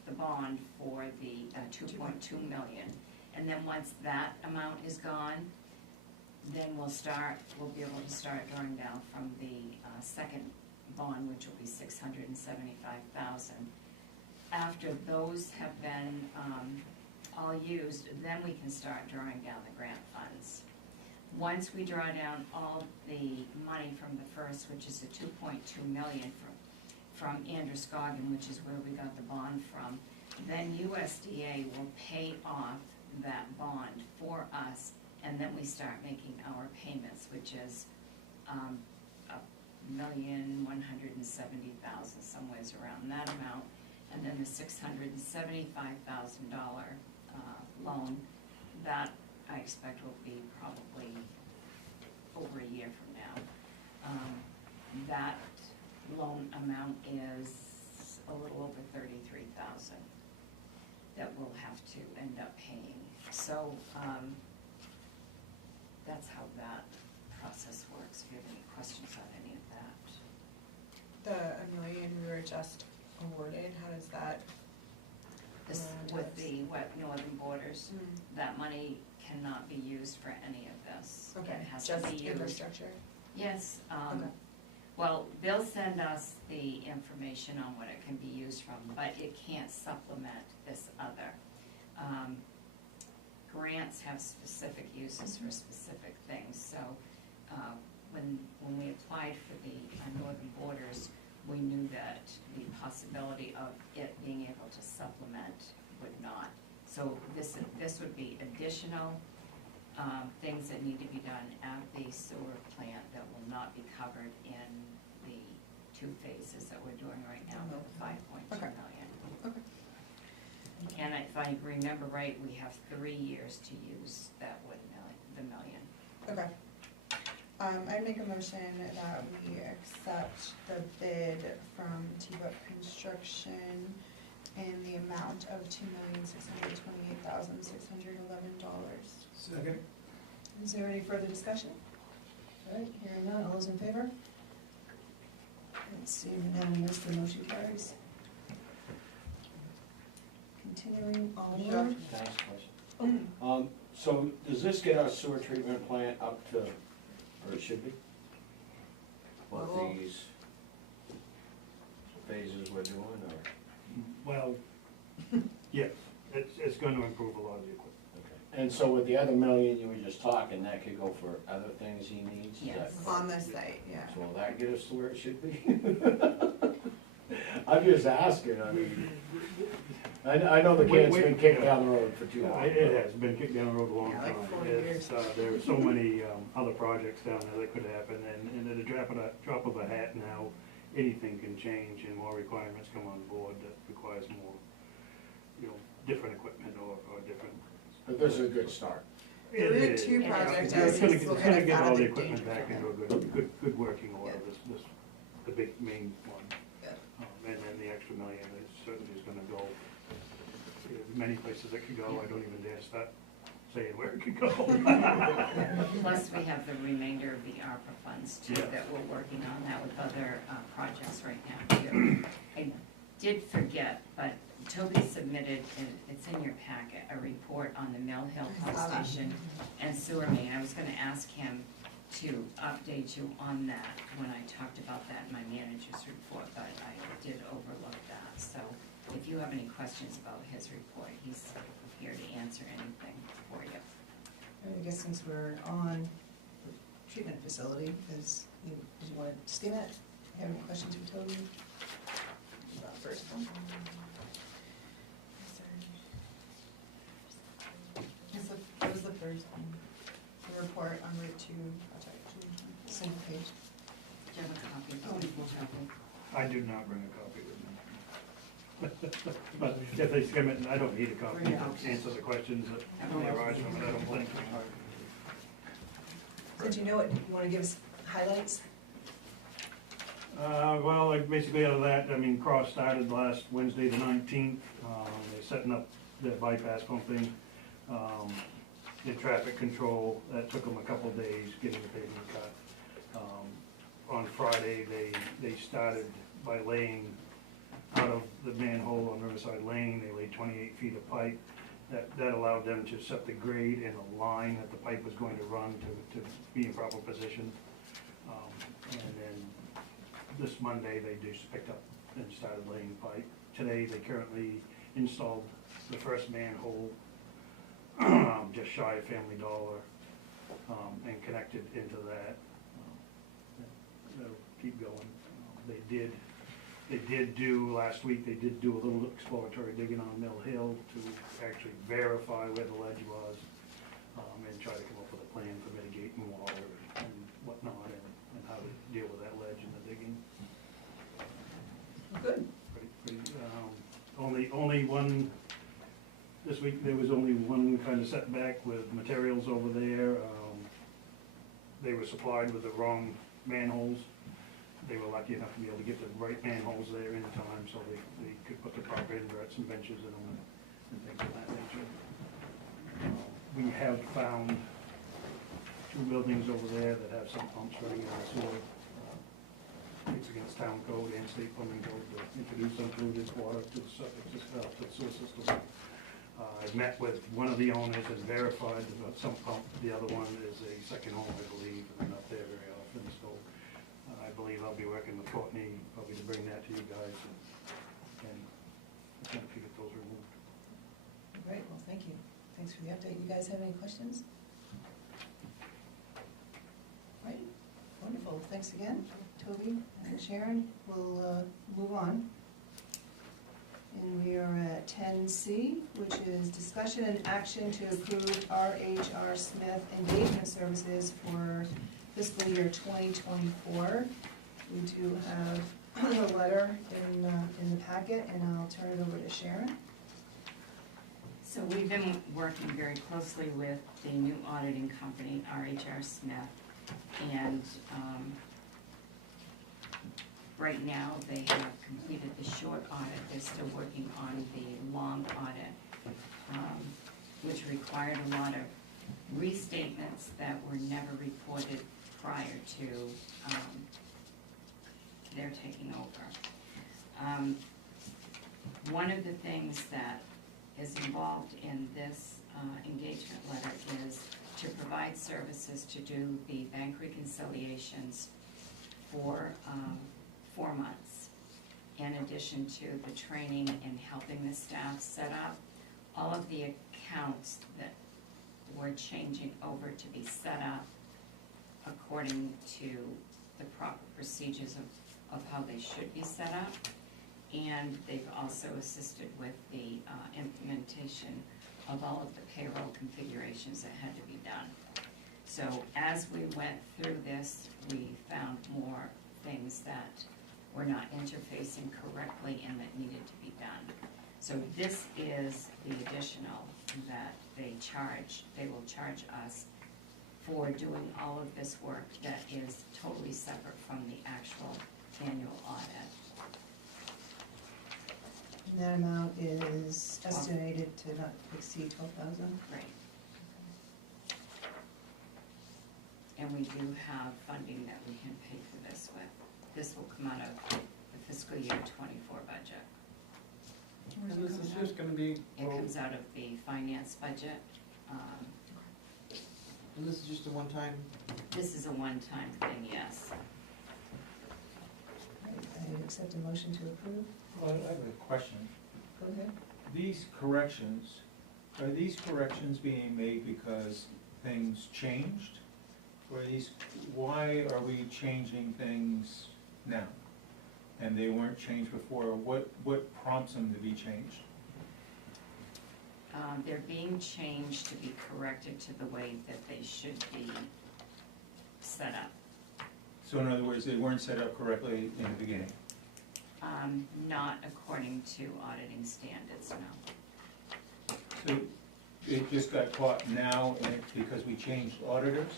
the bond for the 2.2 million. And then once that amount is gone, then we'll be able to start drawing down from the second bond, which will be 675,000. After those have been all used, then we can start drawing down the grant funds. Once we draw down all the money from the first, which is the 2.2 million from Androscoggin, which is where we got the bond from, then USDA will pay off that bond for us, and then we start making our payments, which is $1,170,000, somewhere around that amount, and then the $675,000 loan, that I expect will be probably over a year from now. That loan amount is a little over 33,000 that we'll have to end up paying. So that's how that process works. If you have any questions on any of that. The $1 million we were just awarded, how does that? This, with the northern borders, that money cannot be used for any of this. Okay, It has just to be used. infrastructure? Yes, Okay. well, they'll send us the information on what it can be used from, but it can't supplement this other. Grants have specific uses for specific things, so when we applied for the northern borders, we knew that the possibility of it being able to supplement would not. So this would be additional things that need to be done at the sewer plant that will not be covered in the two phases that we're doing right now with the 5.2 million. Okay. And if I remember right, we have 3 years to use that the million. Okay. I make a motion that we accept the bid from T-Buck Construction in the amount of $2,628,611. Second. Is there any further discussion? All right, hearing none, all those in favor? Let's see, unanimous, the motion carries. Continuing on. Can I ask a question? So does this get our sewer treatment plant up to, or it should be? What Well- these phases we're doing, or? Well, yes, it's gonna improve a lot of the equipment. Okay. And so with the other million you were just talking, that could go for other things he needs? Is that Yes. correct? On this site, yeah. So will that get us to where it should be? I'm just asking, I mean, I know the can's been kicked down the road for too long. It has been kicked down the road a long Yeah, time. like 4 It's, there are so many other projects down there that could happen, and at a drop of a hat now, anything can change and more requirements come on board that requires more, different equipment or different. But this is a good start. There are It two is. projects It's as gonna he's get- looking It's gonna at get out all of the the equipment danger back into zone. a good working order, Yeah. the big main one. Yeah. And then the extra million is certainly gonna go, many places it could go, I don't even dare start saying where it could go. Plus, we have the remainder of the ARPA funds too, Yeah. that we're working on that with other projects right now too. I did forget, but Toby submitted, and it's in your packet, a report on the Mill Hill I Pump saw that. Station and sewer main. I was gonna ask him to update you on that when I talked about that in my manager's report, but I did overlook that. So if you have any questions about his report, he's here to answer anything for you. I guess since we're on the treatment facility, did you want to skim it? Have any questions for Toby? About the first one? That was the first one. The report on Route 2 project, single page. Do you have a copy? Oh. Copy. I did not bring a copy with me. But if they skim it, and I don't need a copy to answer the questions that may arise from it, I don't think. So do you know what, you wanna give us highlights? Well, like basically out of that, I mean, Cross started last Wednesday the 19th. They're setting up their bypass pumping, did traffic control. That took them a couple days getting the pavement cut. On Friday, they started by laying out of the manhole on Riverside Lane. They laid 28 feet of pipe. That allowed them to set the grade and the line that the pipe was going to run to be in proper position. And then this Monday, they just picked up and started laying pipe. Today, they currently installed the first manhole, just shy of Family Dollar, and connected into that. They'll keep going. They did do, last week, they did do a little exploratory digging on Mill Hill to actually verify where the ledge was, and try to come up with a plan for mitigating water and whatnot, and how to deal with that ledge in the digging. Good. Only one, this week, there was only one kind of setback with materials over there. They were supplied with the wrong manholes. They were lucky enough to be able to get the right manholes there in time, so they could put the proper inverts and benches in them and things of that nature. We have found 2 buildings over there that have some pumps running in the sewer. It's against town code and state plumbing code to introduce unpolluted water to the septic system, to the sewer system. I met with one of the owners and verified that some pump, the other one is a second home, I believe, and they're not there very often, so I believe I'll be working with Courtney, probably to bring that to you guys and attempt to get those removed. Great, well, thank you. Thanks for the update. You guys have any questions? Right, wonderful. Thanks again, Toby and Sharon. We'll move on. And we are at 10C, which is discussion and action to approve R.H.R. Smith engagement services for fiscal year 2024. We do have the letter in the packet, and I'll turn it over to Sharon. So we've been working very closely with the new auditing company, R.H.R. Smith, and right now they have completed the short audit. They're still working on the long audit, which required a lot of restatements that were never reported prior to their taking over. One of the things that is involved in this engagement letter is to provide services to do the bank reconciliations for 4 months, in addition to the training and helping the staff set up all of the accounts that we're changing over to be set up according to the proper procedures of how they should be set up. And they've also assisted with the implementation of all of the payroll configurations that had to be done. So as we went through this, we found more things that were not interfacing correctly and that needed to be done. So this is the additional that they will charge us for doing all of this work that is totally separate from the actual annual audit. And that amount is estimated to not exceed 12,000. Right. And we do have funding that we can pay for this with. This will come out of the fiscal year 24 budget. And this is just gonna be, It comes out of the finance budget. and this is just a one-time, This is a one-time thing, yes. Right, I accept a motion to approve. Well, I have a question. Go ahead. These corrections, are these corrections being made because things changed? Or why are we changing things now? And they weren't changed before. What prompts them to be changed? They're being changed to be corrected to the way that they should be set up. So in other words, they weren't set up correctly in the beginning? Not according to auditing standards, no. So it just got caught now and it's because we changed auditors?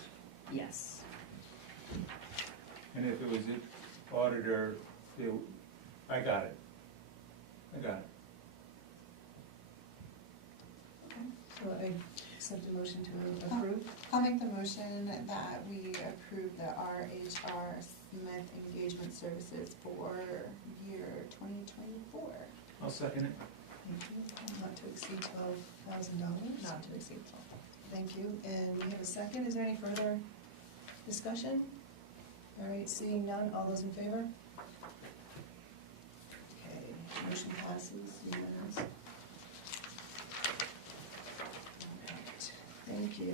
Yes. And if it was an auditor, I got it. So I accept a motion to approve. I'll make the motion that we approve the RHR Smith Engagement Services for year 2024. I'll second it. Thank you. Not to exceed $12,000. Not to exceed 12. Thank you. And we have a second. Is there any further discussion? All right, seeing none, all those in favor? Okay, motion passes unanimous. All right, thank you.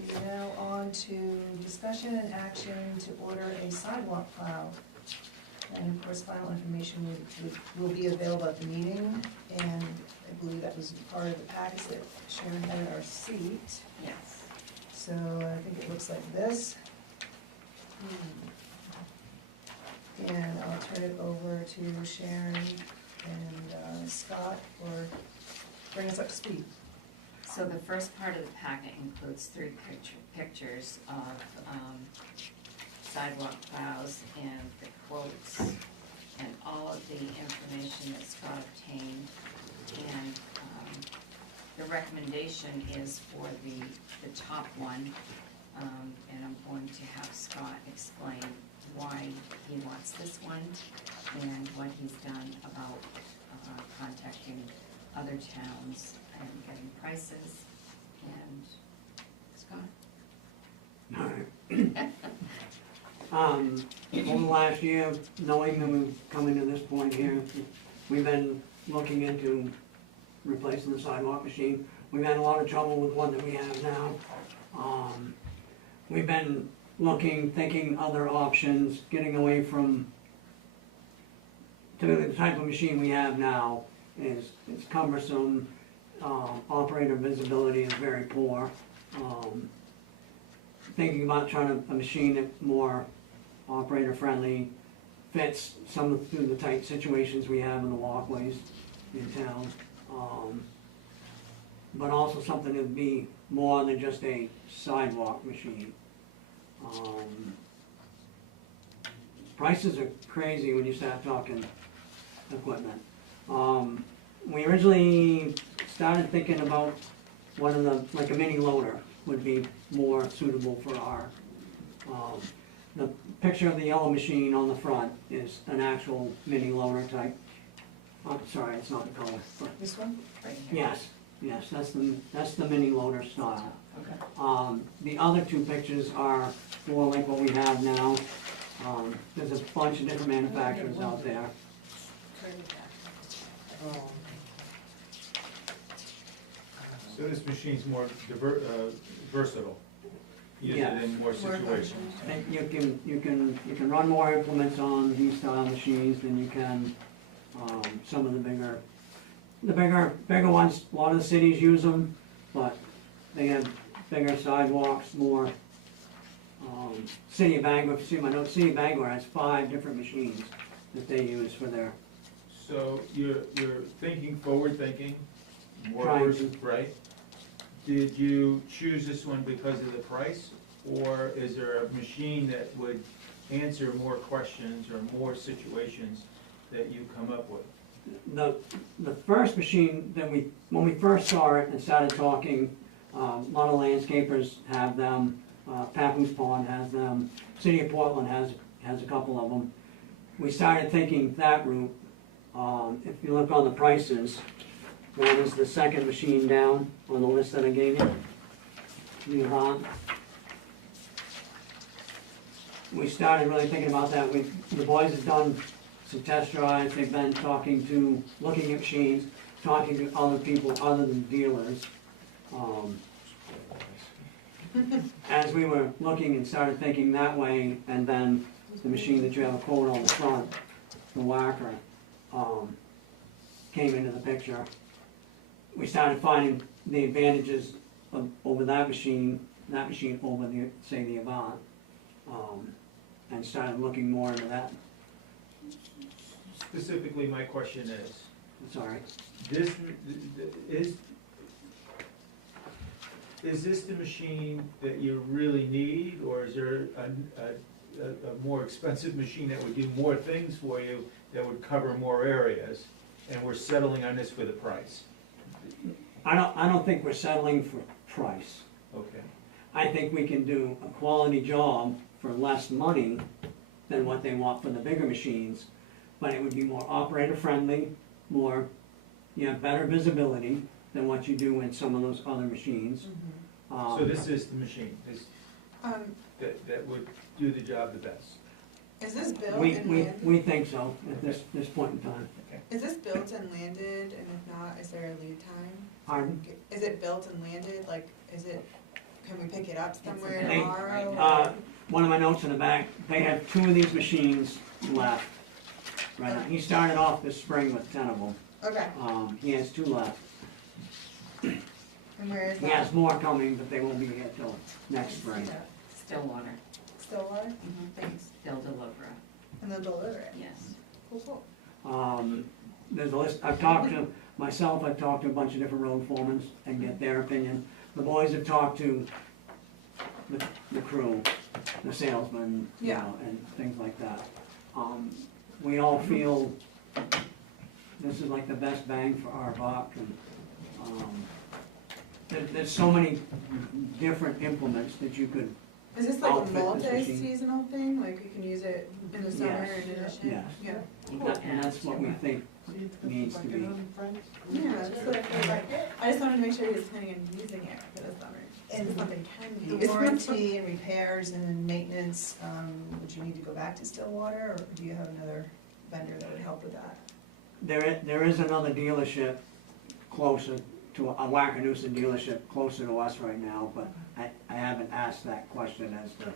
We are now on to discussion and action to order a sidewalk plow. And of course, final information will be available at the meeting, and I believe that was part of the package that Sharon had at our seat. Yes. So I think it looks like this. And I'll turn it over to Sharon and Scott for bring us up to speed. So the first part of the packet includes three pictures of sidewalk plows and the quotes and all of the information that Scott obtained. And the recommendation is for the top one, and I'm going to have Scott explain why he wants this one and what he's done about contacting other towns and getting prices. And Scott? Over the last year, knowing that we've come into this point here, we've been looking into replacing the sidewalk machine. We've had a lot of trouble with one that we have now. We've been looking, thinking other options, getting away from, typically the type of machine we have now is, it's cumbersome, operator visibility is very poor. Thinking about trying a machine that's more operator friendly, fits some of the tight situations we have in the walkways in town. But also something that'd be more than just a sidewalk machine. Prices are crazy when you start talking equipment. We originally started thinking about one of the, like a mini loader would be more suitable for our, the picture of the yellow machine on the front is an actual mini loader type. I'm sorry, it's not the color, but This one? Right here. yes, that's the mini loader style. Okay. The other two pictures are more like what we have now. There's a bunch of different manufacturers out there. So this machine's more versatile, use Yeah. it in more situations. And you can run more implements on these style machines than you can, some of the bigger ones. A lot of the cities use them, but they have bigger sidewalks, more, City of Bangor, if you see my notes, City of Bangor has 5 different machines that they use for their, So you're thinking, forward thinking, more Trying to. versus, right? Did you choose this one because of the price, or is there a machine that would answer more questions or more situations that you come up with? the first machine that when we first saw it and started talking, a lot of landscapers have them, Papoose Pond has them, City of Portland has a couple of them. We started thinking that route. If you look on the prices, that is the second machine down on the list that I gave you. The Avant. We started really thinking about that. The boys have done some test drives. They've been looking at machines, talking to other people other than dealers. As we were looking and started thinking that way, and then the machine that you have a quote on the front, the whacker, came into the picture. We started finding the advantages over that machine over the Avant, and started looking more into that. specifically, my question is, Sorry. this, is this the machine that you really need, or is there a more expensive machine that would do more things for you, that would cover more areas, and we're settling on this for the price? I don't think we're settling for price. Okay. I think we can do a quality job for less money than what they want for the bigger machines, but it would be more operator friendly, more, you have better visibility than what you do in some of those other machines. So this is the machine, that would do the job the best? Is this built We, and we, landed? we think so at this point in time. Is this built and landed, and if not, is there a lead time? Pardon? Is it built and landed, like, can we pick it up somewhere They- tomorrow? One of my notes in the back, they have 2 of these machines left. Right now, he started off this spring with 10 of them. Okay, He has 2 left. and where is He that? has more coming, but they won't be here till next spring. Stillwater. Stillwater? Thanks. They'll deliver it, And they'll deliver it? yes. Cool, cool. There's a list, I've talked to a bunch of different road foremen and get their opinion. The boys have talked to the crew, the salesmen, you Yeah. know, and things like that. We all feel this is like the best bang for our buck, and there's so many different implements that you could, Is this like a Outfit this machine. multi-seasonal thing, like you can use it in the summer Yes. and in the, Yes. yeah? You Cool. got and that's what we think See, needs to be. Yeah, just like, I just wanted to make sure he was planning on using it for the summer. And So something can be The used. warranty and repairs and maintenance, would you need to go back to Stillwater, or do you have another vendor that would help with that? There is another dealership closer to, a Wackeneusen dealership closer to us right now, but I haven't asked that question as to,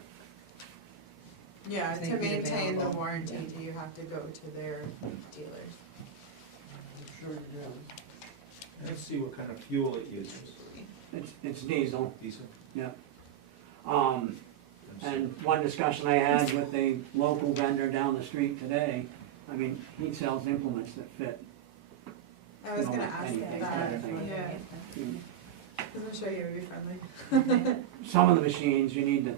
Yeah, They to be maintain the available. warranty, do you have to go to their dealers? Sure, yeah. Let's see what kind of fuel it uses. it's diesel. Diesel? And one discussion I had with a local vendor down the street today, I mean, he sells implements that fit. I was No, gonna ask anything, that, anything. yeah, because I'm sure he would be friendly. Some of the machines, you need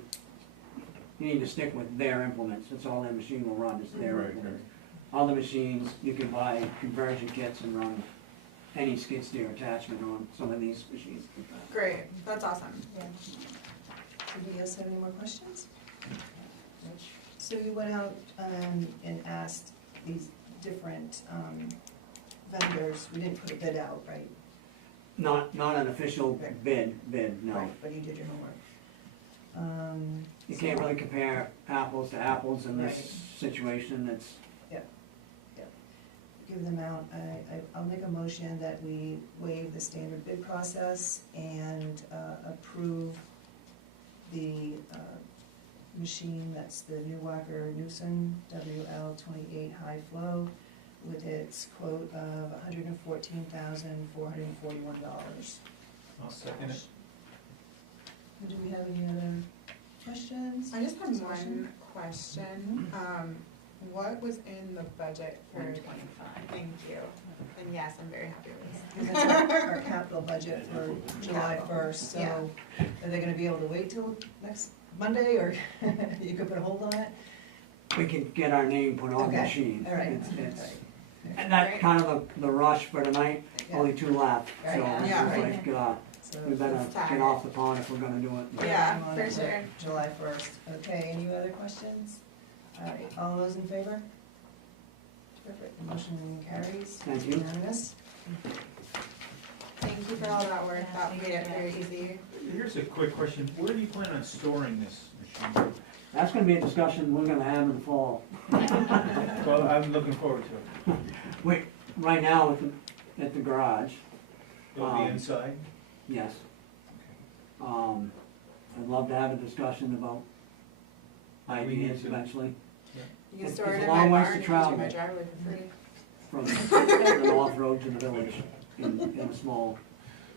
to stick with their implements, that's all their machine will run, is their Right, implements. Other machines, you can buy conversion kits and run any skid steer attachment on some of these machines. Great, that's awesome. Anybody else have any more questions? So you went out and asked these different vendors, we didn't put a bid out, right? Not an official bid, no. Right, but you did your homework. You can't really compare apples to apples in Right. this situation, it's, Give them out, I'll make a motion that we waive the standard bid process and approve the machine, that's the new Wackeneusen WL28 high flow with its quote of $114,441. I'll second it. Do we have any other questions? I just have one question. What was in the budget for? 125. Thank you. And yes, I'm very happy with And this. that's our capital budget for July 1st, so are they gonna be able to wait till next Monday, or you could put a hold on it? we can get our name put on the Okay, machine. all right, It's- all right. And that's kind of the rush for tonight, Yeah. only 2 left, so Right, yeah. it's like, So we better It's get tired. off the pond if we're gonna do it. Yeah, on for it sure. July 1st. Okay, any other questions? All right, all those in favor? Perfect, the motion carries. Thank you. Unanimous. Thank you for all that work. That made it very easy. Here's a quick question, where do you plan on storing this machine? That's gonna be a discussion we're gonna have in the fall. Well, I'm looking forward to it. Right now, at the garage, It'll be inside? yes. I'd love to have a discussion about We need ideas to. eventually, You can It's store it a in long my ways to barn and use travel. my driveway for free. from the North Road to the village in a small.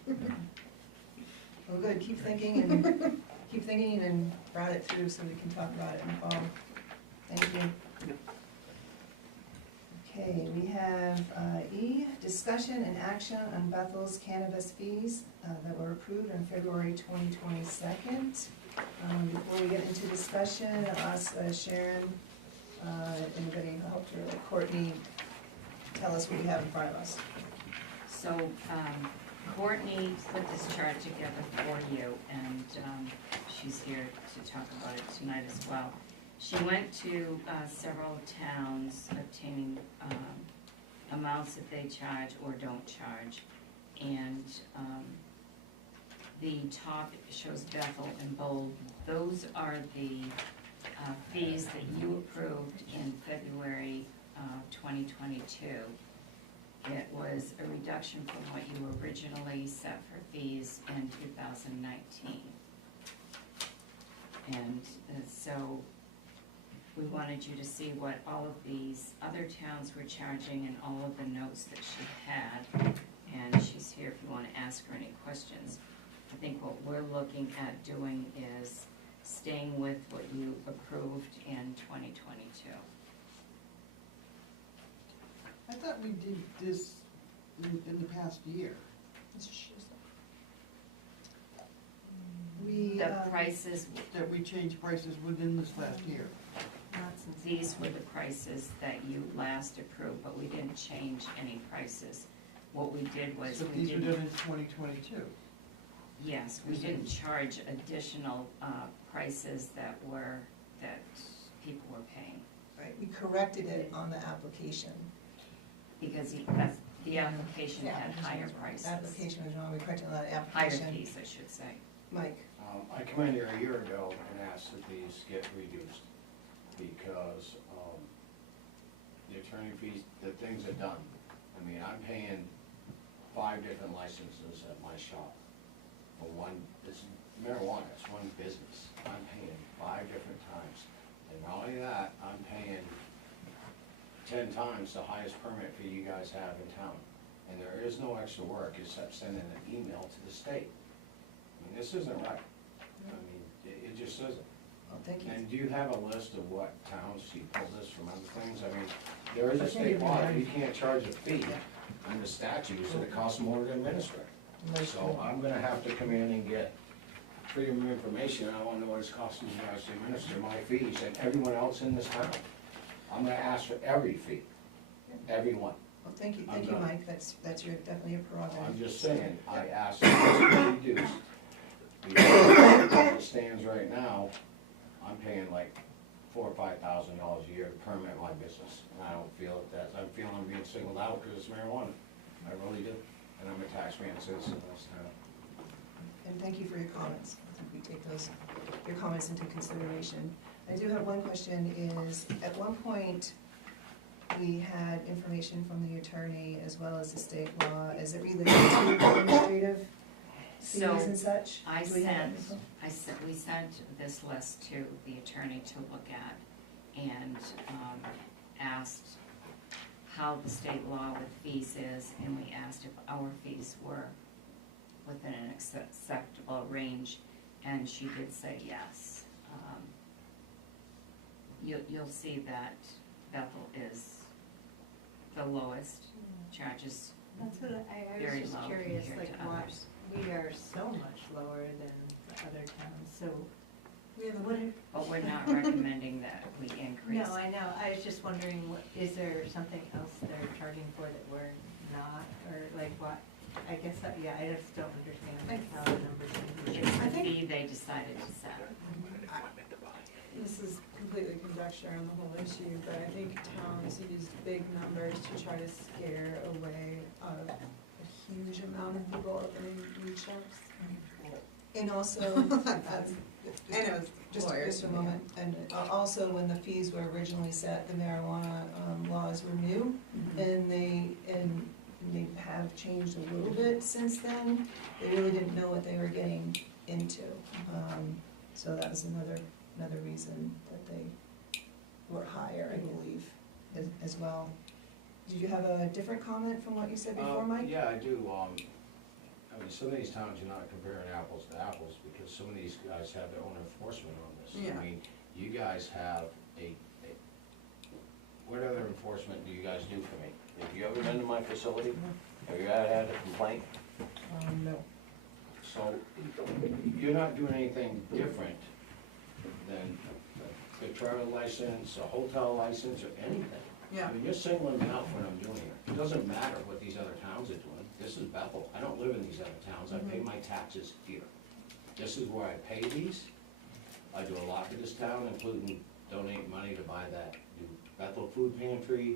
Well, good, keep thinking and route it through so we can talk about it in the fall. Thank you. Okay, we have E, discussion and action on Bethel's cannabis fees that were approved on February 2022. Before we get into discussion, I'll ask Sharon, anybody help her, or Courtney, tell us what we have in front of us. So Courtney put this chart together for you, and she's here to talk about it tonight as well. She went to several towns obtaining amounts that they charge or don't charge. And the top shows Bethel in bold. Those are the fees that you approved in February 2022. It was a reduction from what you originally set for fees in 2019. And so we wanted you to see what all of these other towns were charging and all of the notes that she had. And she's here if you want to ask her any questions. I think what we're looking at doing is staying with what you approved in 2022. I thought we did this in the past year. The prices, That we changed prices within this last year. these were the prices that you last approved, but we didn't change any prices. What we did was So we these were didn't. done in 2022. Yes, we didn't charge additional prices that people were paying. Right, we corrected it on the application. Because the application had higher prices. Application was wrong, we corrected on that Higher application. fees, I should say. Mike? I came in here a year ago and asked that these get reduced because the attorney fees, the things are done. I mean, I'm paying 5 different licenses at my shop for one, this is marijuana, it's one business. I'm paying 5 different times. And not only that, I'm paying 10 times the highest permit fee you guys have in town. And there is no extra work except sending an email to the state. I mean, this isn't right. I mean, it just isn't. Well, thank you. And do you have a list of what towns she pulled this from other things? I mean, there is a state law, you can't charge a fee under statutes, and it costs more to administer. So I'm gonna have to come in and get freedom of information, I wanna know what it's costing you guys to administer my fees and everyone else in this town. I'm gonna ask for every fee, everyone. Well, thank you, I'm done. Mike, that's your, definitely a prerogative. I'm just saying, I asked for this to be reduced. Because as it stands right now, I'm paying like $4,000 or $5,000 a year to permit my business. And I don't feel that, I feel I'm being singled out because it's marijuana. I really do. And I'm a taxpaying citizen in this town. And thank you for your comments. I think we take your comments into consideration. I do have one question is, at one point, we had information from the attorney as well as the state law. Is it related to administrative fees So and such? Do we have that info? we sent this list to the attorney to look at and asked how the state law with fees is, and we asked if our fees were within an acceptable range, and she did say yes. You'll see that Bethel is the lowest, charges That's what I very was just low curious, compared like to why others. we are so much lower than the other towns, so. What But we're not recommending that we increase. No, I know, I was just wondering, is there something else they're charging for that we're not, or like what? I guess, yeah, I just don't understand how the numbers can be. It's the fee they decided to set. This is completely conjecture on the whole issue, but I think towns use big numbers to try to scare away a huge amount of people opening weed shops. And also, I know, just a moment, and also when the fees were originally set, the marijuana laws were new, and they have changed a little bit since then. They really didn't know what they were getting into, so that was another reason that they were higher, I believe, as well. Did you have a different comment from what you said before, Mike? Yeah, I do. I mean, some of these towns, you're not comparing apples to apples because some of these guys have their own enforcement on this. Yeah. I mean, you guys have what other enforcement do you guys do for me? Have you ever been to my facility? Have you ever had a complaint? No. So, you're not doing anything different than the trailer license, a hotel license, or anything. Yeah. I mean, you're singling me out for what I'm doing here. It doesn't matter what these other towns are doing. This is Bethel. I don't live in these other towns. I pay my taxes here. This is where I pay these. I do a lot for this town, including donate money to buy that new Bethel food pantry,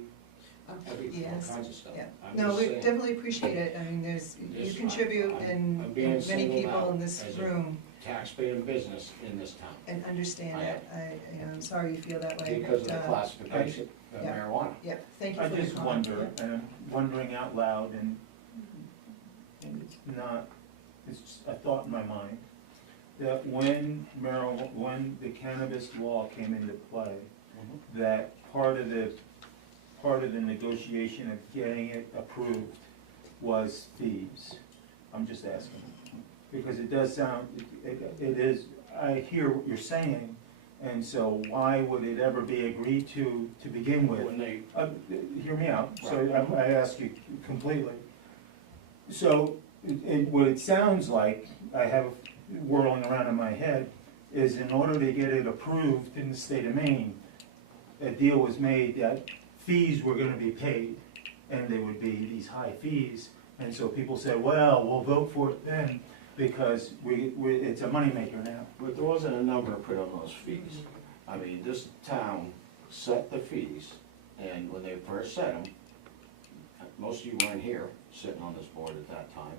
everything, all Yes, kinds of stuff. yeah. I'm No, just we saying. definitely appreciate it. I mean, you This- contribute I'm and being many singled people out in this as a room Taxpaying business in this town and understand it. I'm sorry you feel that way. because of the but, classification of yeah. marijuana. Yeah, thank you I for your just comment. wonder, and I'm wondering out loud, and it's not, it's just a thought in my mind, that when the cannabis law came into play, that part of the negotiation of getting it approved was fees. I'm just asking, because it does sound, it is, I hear what you're saying, and so why would it ever be agreed to begin with? When they, Hear me out, so I ask you completely. So, what it sounds like, I have whirling around in my head, is in order to get it approved in the state of Maine, a deal was made that fees were gonna be paid, and they would be these high fees, and so people said, well, we'll vote for it then, because it's a moneymaker now. but there wasn't a number put on those fees. I mean, this town set the fees, and when they first set them, most of you weren't here, sitting on this board at that time.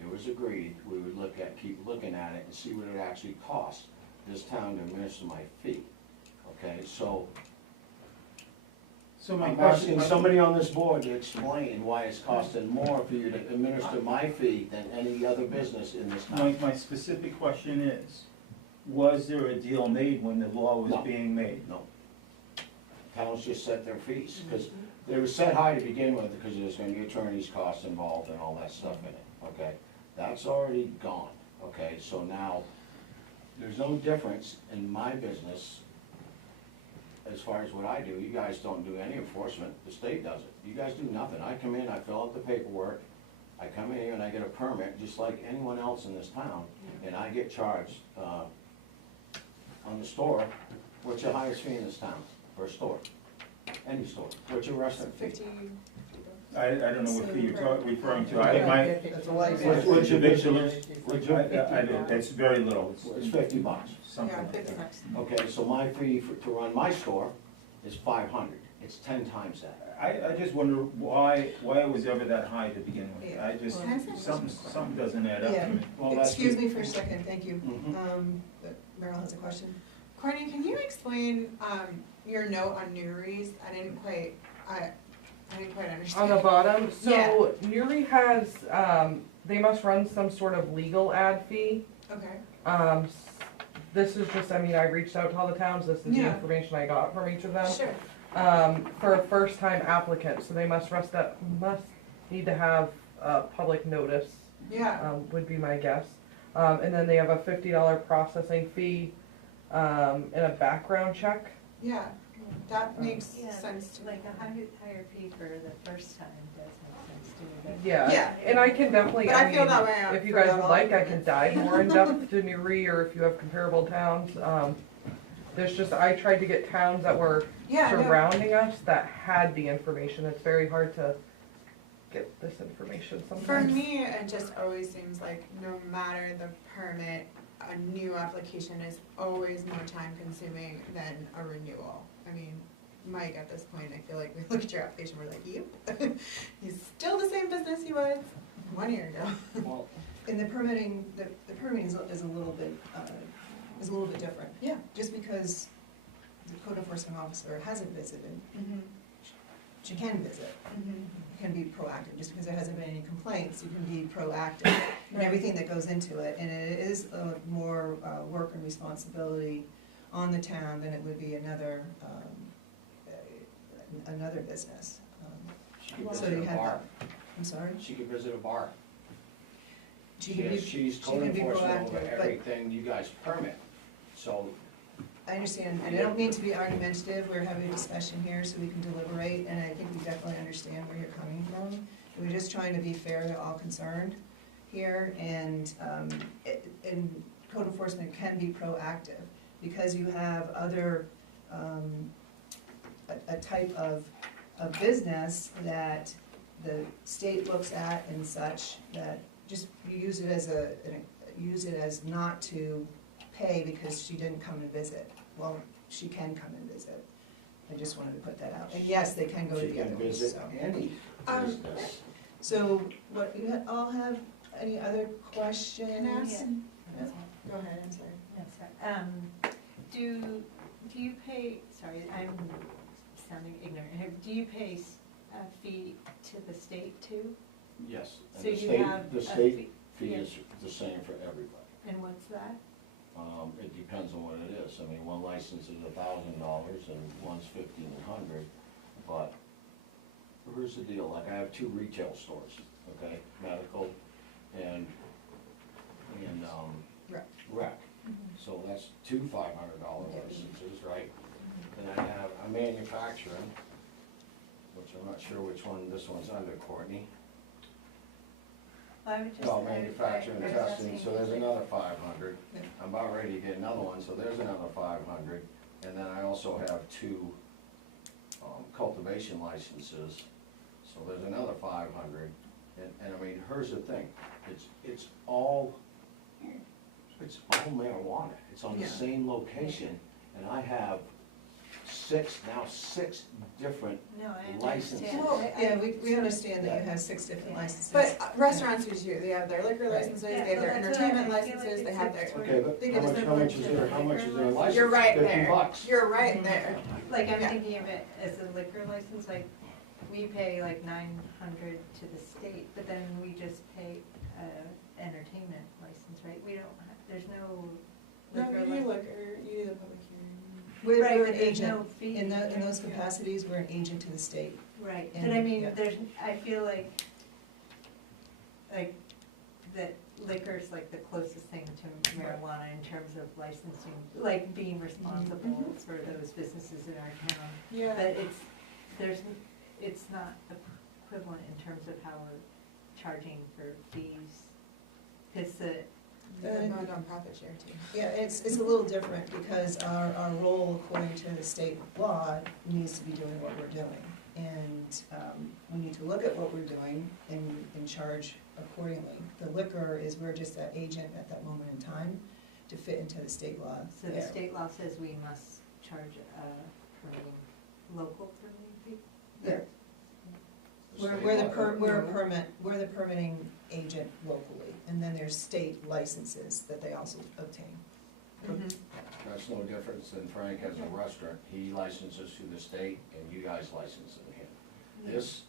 It was agreed, we would keep looking at it and see what it actually cost this town to administer my fee. Okay, so So my I'm question, asking somebody on this board to explain why it's costing more for you to administer my fee than any other business in this town. my specific question is, was there a deal made when the law was No. being made? No. Towns just set their fees, because they were set high to begin with, because there's gonna be attorney's costs involved and all that stuff in it, okay? That's already gone, okay? So now, there's no difference in my business as far as what I do. You guys don't do any enforcement, the state does it. You guys do nothing. I come in, I fill out the paperwork, I come in here and I get a permit, just like anyone else in this town, and I get charged, on the store. What's your highest fee in this town for a store? Any store? What's your restaurant fee? 50. I don't know what fee you're referring to. I I think my, That's a license. What's your vigilance? What's your? It's very little, It's $50. something Yeah, like 50 that. bucks. Okay, so my fee to run my store is $500. It's 10 times that. I just wonder why it was ever that high to begin with. Yeah. I just, Can I say something doesn't add up Yeah. to me. Well, that's Excuse the- me for a second, thank you. Mhm. But Meryl has a question. Courtney, can you explain, your note on Newry's? I didn't quite understand. On the bottom, Yeah. so Newry has, they must run some sort of legal ad fee. Okay, This is just, I mean, I reached out to all the towns, this is the Yeah. information I got from each of them. sure. For a first-time applicant, so they must need to have public notice, Yeah, would be my guess. And then they have a $50 processing fee, and a background check. yeah, that makes Yeah, sense to me. like a higher fee for the first time does make sense to me, but. Yeah, Yeah. and I can definitely, But I I feel mean, that way if you for guys all would like, I of can it. dive more in depth to Newry, or if you have comparable towns. There's just, I tried to get towns that were Yeah, no, surrounding us that had the information. It's very hard to get this information for sometimes. me, it just always seems like no matter the permit, a new application is always more time consuming than a renewal. I mean, Mike, at this point, I feel like we look at your application, we're like, yep, he's still the same business he was 1 year ago. Well, In the permitting, the permitting is a little bit different. Yeah. Just because the code enforcement officer hasn't visited, Mhm, she can visit, mhm. can be proactive. Just because there hasn't been any complaints, you can be proactive in everything that goes into it. And it is more work and responsibility on the town than it would be another business. she could So visit you a have bar. that. I'm sorry? She could visit a bar. She can be, She's she code can be enforcement over proactive, but everything you guys permit. So I understand, and I don't mean to be argumentative, we're having a discussion here so we can deliberate, and I think we definitely understand where you're coming from. We're just trying to be fair to all concerned here, and code enforcement can be proactive, because you have other, a type of business that the state looks at and such, that just, you use it as not to pay because she didn't come and visit. Well, she can come and visit. I just wanted to put that out. And yes, they can go to the other ones, She so. can visit any business. So, what, you all have any other questions? Can I ask? Yeah. Go ahead, I'm sorry. No, sorry. Do you pay, sorry, I'm sounding ignorant, do you pay a fee to the state too? Yes, and So the you state, have the a state fee yeah. is the same for everybody. And what's that? It depends on what it is. I mean, one license is $1,000 and one's $1,500, but here's the deal, like I have 2 retail stores, okay, medical and rec. So that's 2 $500 licenses, right? Then I have a manufacturing, which I'm not sure which one this one's under, Courtney. I would just. No, manufacturing and I was testing, asking so there's if- another 500. Yeah. I'm about ready to get another one, so there's another 500. And then I also have 2 cultivation licenses, so there's another 500. And I mean, here's the thing, it's all marijuana. It's on the Yeah. same location, and I have 6 different No, I licenses. understand. Well, Yeah, we understand that you have 6 different licenses. But restaurants do too, they have their liquor Right. licenses, they Yeah, have their well, that's what entertainment I feel like licenses, they it's have like their. Okay, but They how get much to is liquor their license? You're right $50 there, you're right there. Like, I'm Yeah. thinking of it as a liquor license, like, we pay like 900 to the state, but then we just pay, entertainment license, right? We don't, there's no No, liquor. you do license. liquor, you do the public hearing. We're Right, an but there's no agent. fee, In right? those capacities, we're an agent to the state. Right, And, but I mean, yeah. there's, I feel like that liquor's like the closest thing to marijuana in terms of licensing, like being responsible for those businesses in our town. Yeah. But it's not equivalent in terms of how we're charging for fees, cause The nonprofit share too. Yeah, it's a little different because our role according to the state law needs to be doing what we're doing. And we need to look at what we're doing and charge accordingly. The liquor is, we're just that agent at that moment in time to fit into the state law. so the there. state law says we must charge a local permitting fee? Yeah. The We're the permitting agent locally, and then there's state licenses that they also obtain. That's no difference than Frank has a restaurant, he licenses through the state and you guys license him. This,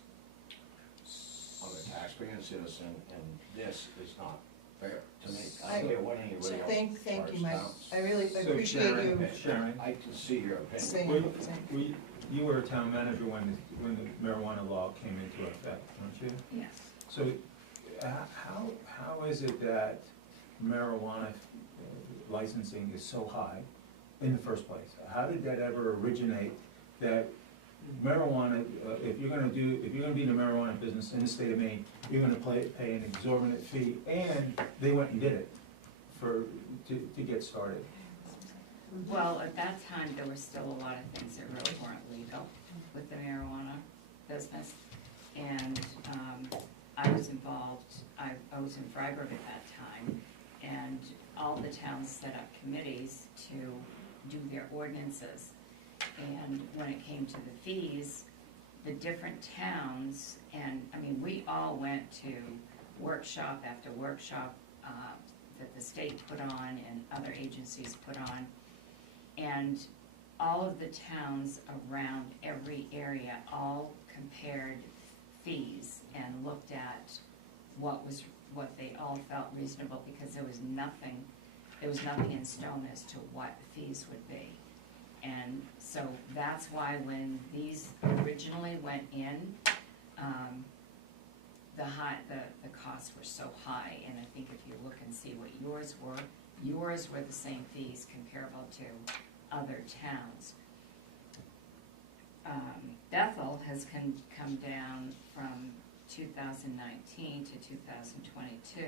I'm a taxpaying citizen and this is not fair to me. I don't care what anybody else Thank you, charges Mike. down. I really So appreciate you Sharon, I can see your opinion. saying. you were a town manager when the marijuana law came into effect, weren't you? Yes. So how is it that marijuana licensing is so high in the first place? How did that ever originate, that marijuana, if you're gonna be in the marijuana business in the state of Maine, you're gonna pay an exorbitant fee, and they went and did it to get started? Well, at that time, there were still a lot of things that really weren't legal with the marijuana business. And I was involved, I was in Freiburg at that time, and all the towns set up committees to do their ordinances. And when it came to the fees, the different towns, and I mean, we all went to workshop after workshop that the state put on and other agencies put on. And all of the towns around every area all compared fees and looked at what they all felt reasonable, because there was nothing in stone as to what the fees would be. And so that's why when these originally went in, the costs were so high. And I think if you look and see what yours were the same fees comparable to other towns. Bethel has come down from 2019 to 2022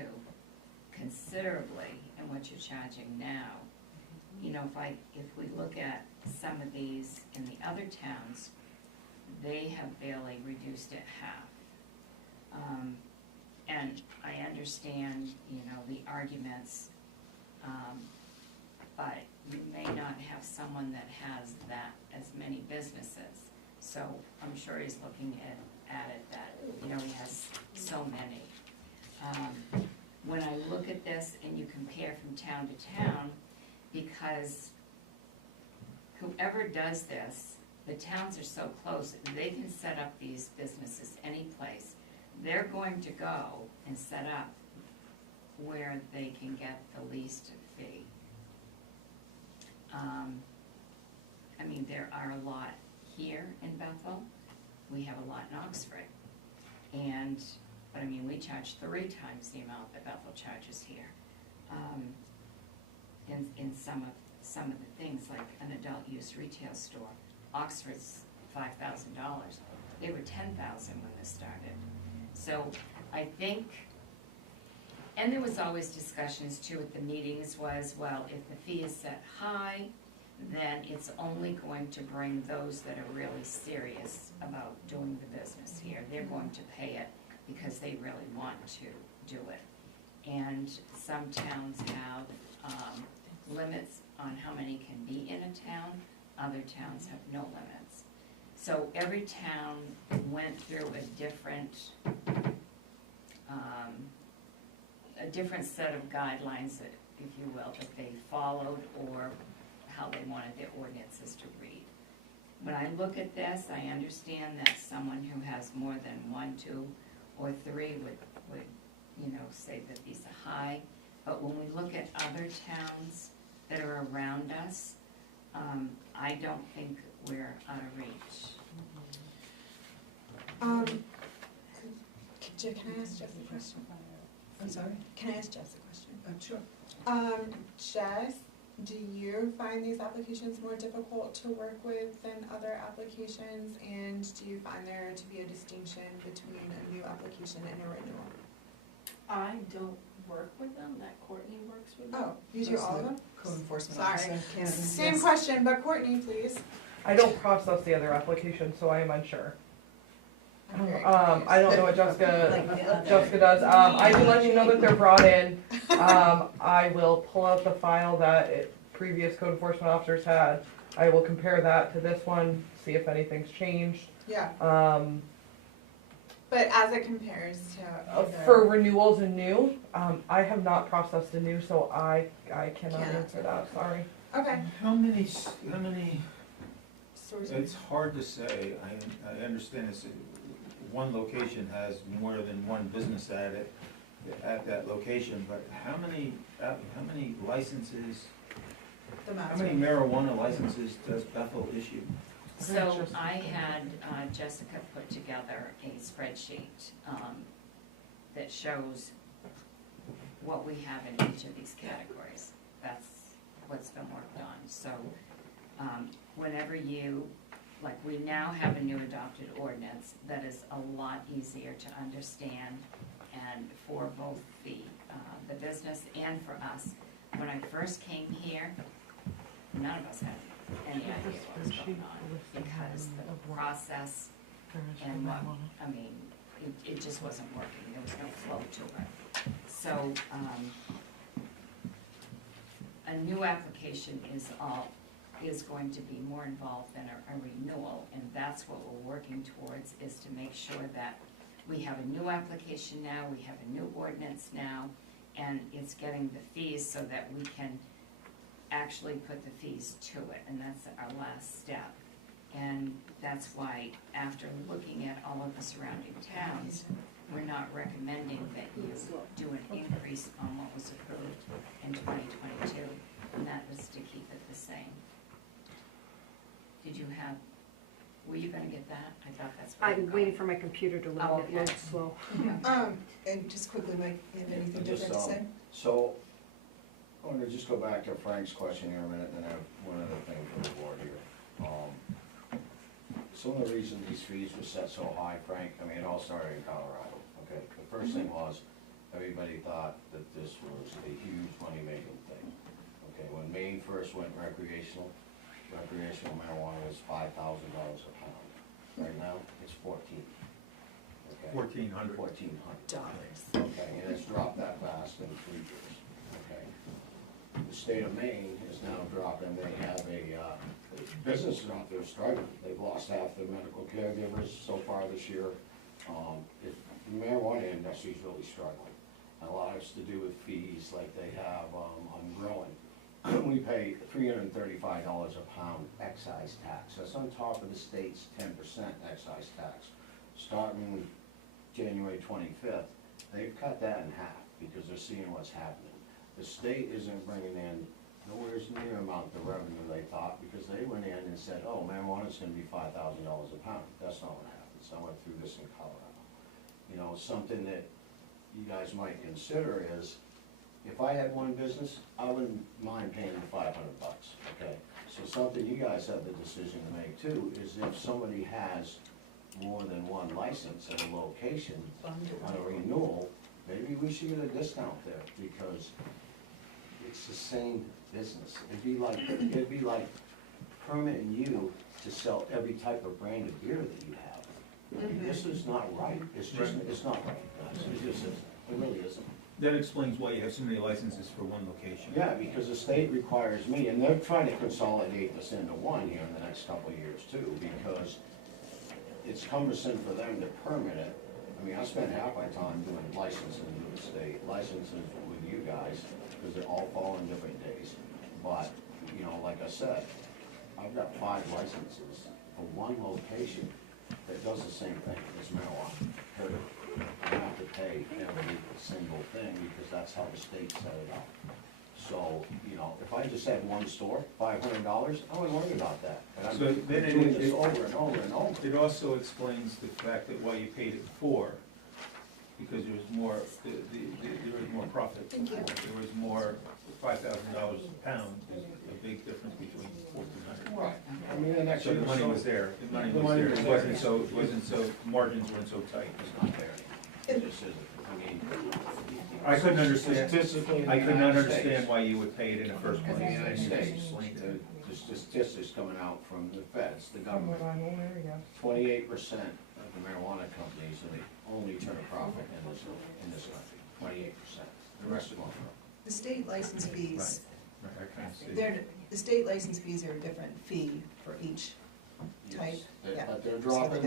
considerably in what you're charging now. You know, if we look at some of these in the other towns, they have barely reduced it half. And I understand, you know, the arguments, but you may not have someone that has that as many businesses. So I'm sure he's looking at it that, you know, he has so many. When I look at this and you compare from town to town, because whoever does this, the towns are so close, they can set up these businesses any place. They're going to go and set up where they can get the least fee. I mean, there are a lot here in Bethel. We have a lot in Oxford. But I mean, we charge 3 times the amount that Bethel charges here. In some of the things, like an adult use retail store, Oxford's $5,000. They were $10,000 when this started. So I think, and there was always discussions too at the meetings was, well, if the fee is set high, then it's only going to bring those that are really serious about doing the business here. They're going to pay it because they really want to do it. And some towns have limits on how many can be in a town. Other towns have no limits. So every town went through a different set of guidelines, that, if you will, that they followed, or how they wanted their ordinances to read. When I look at this, I understand that someone who has more than 1, 2, or 3 would you know, say that these are high. But when we look at other towns that are around us, I don't think we're out of reach. Can I ask Jess a question? I'm sorry? Can I ask Jess a question? Sure. Jess, do you find these applications more difficult to work with than other applications? And do you find there to be a distinction between a new application and a renewal? I don't work with them, that Courtney works with them. Oh, You do all of them? Code enforcement Sorry. officer, Canada. Same Yes. question, but Courtney, please. I don't process the other applications, so I am unsure. I'm very I don't know what Like the other. Jessica does. I can let you know that they're brought in. I will pull out the file that previous code enforcement officers had. I will compare that to this one, see if anything's changed. Yeah, Um, but as it compares to either- for renewals and new, I have not processed a new, so I cannot Can't answer answer that, sorry. Okay. How many, Sources. it's hard to say, I understand it's, one location has more than one business at that location, but how many licenses, The how master. many marijuana licenses does Bethel issue? So I had Jessica put together a spreadsheet that shows what we have in each of these categories. That's what's been worked on. So whenever like we now have a new adopted ordinance that is a lot easier to understand, and for both the business and for us. When I first came here, none of us had any idea what was going on, because the process and what, I mean, it just wasn't working, there was no flow to it. So, a new application is going to be more involved than a renewal, and that's what we're working towards, is to make sure that we have a new application now, we have a new ordinance now, and it's getting the fees so that we can actually put the fees to it, and that's our last step. And that's why, after looking at all of the surrounding towns, we're not recommending that you do an increase on what was approved in 2022, and that was to keep it the same. Did you have, were you gonna get that? I thought that's what you I'm were waiting going. for my computer to load, Oh, it okay. loads slow. And just quickly, Mike, you have anything Just, different to say? So, I want to just go back to Frank's question here a minute, and then I have one other thing for the board here. Some of the reasons these fees were set so high, Frank, I mean, it all started in Colorado, okay? The first thing was, everybody thought that this was a huge money-making thing, okay? When Maine first went recreational marijuana was $5,000 a pound. Right now, it's 14. Okay? 1,400. Dollars. Okay, and it's dropped that fast in 3 years, okay? The state of Maine is now dropping, they have businesses out there struggling. They've lost half their medical caregivers so far this year. The marijuana industry is really struggling. And a lot of it's to do with fees like they have on growing. We pay $335 a pound excise tax. That's on top of the state's 10% excise tax. Starting January 25th, they've cut that in half because they're seeing what's happening. The state isn't bringing in nowhere near amount of revenue they thought, because they went in and said, oh, marijuana's gonna be $5,000 a pound. That's not what happens. I went through this in Colorado. You know, something that you guys might consider is, if I had one business, I wouldn't mind paying the $500, okay? So something you guys have the decision to make too, is if somebody has more than one license at a location on a renewal, maybe we should get a discount there, because it's the same business. It'd be like permitting you to sell every type of brand of beer that you have. I mean, this is not right. It's not right, guys. It just isn't. It really isn't. That explains why you have so many licenses for one location. Yeah, because the state requires me, and they're trying to consolidate this into one here in the next couple of years too, because it's cumbersome for them to permit it. I mean, I spent half my time doing licensing with the state, licensing with you guys, because they all fall in different days. But, you know, like I said, I've got 5 licenses for one location that does the same thing as marijuana. I have to pay every single thing, because that's how the state set it up. So, you know, if I just had one store, $500, I wouldn't worry about that. And I'm So then doing this over and over and over. It also explains the fact that why you paid it before, because there was more, there was more profit. Thank you. There was more, $5,000 a pound is a big difference between 1,400. Right. I mean, the next So the year, money was there, the money was there, it wasn't so, margins weren't so tight. It's not there. It just isn't. I mean, I couldn't understand, statistically, in the I could not United States- understand why you would pay it in the first place. In the United and you States, explained it. the statistics coming out from the feds, the Oh, government, there we go. 28% of the marijuana companies only turn a profit in this country, 28%. The rest of them are. The state license fees, Right, I kind of see. the state license fees are a different fee for each type. Yeah. But they're dropping,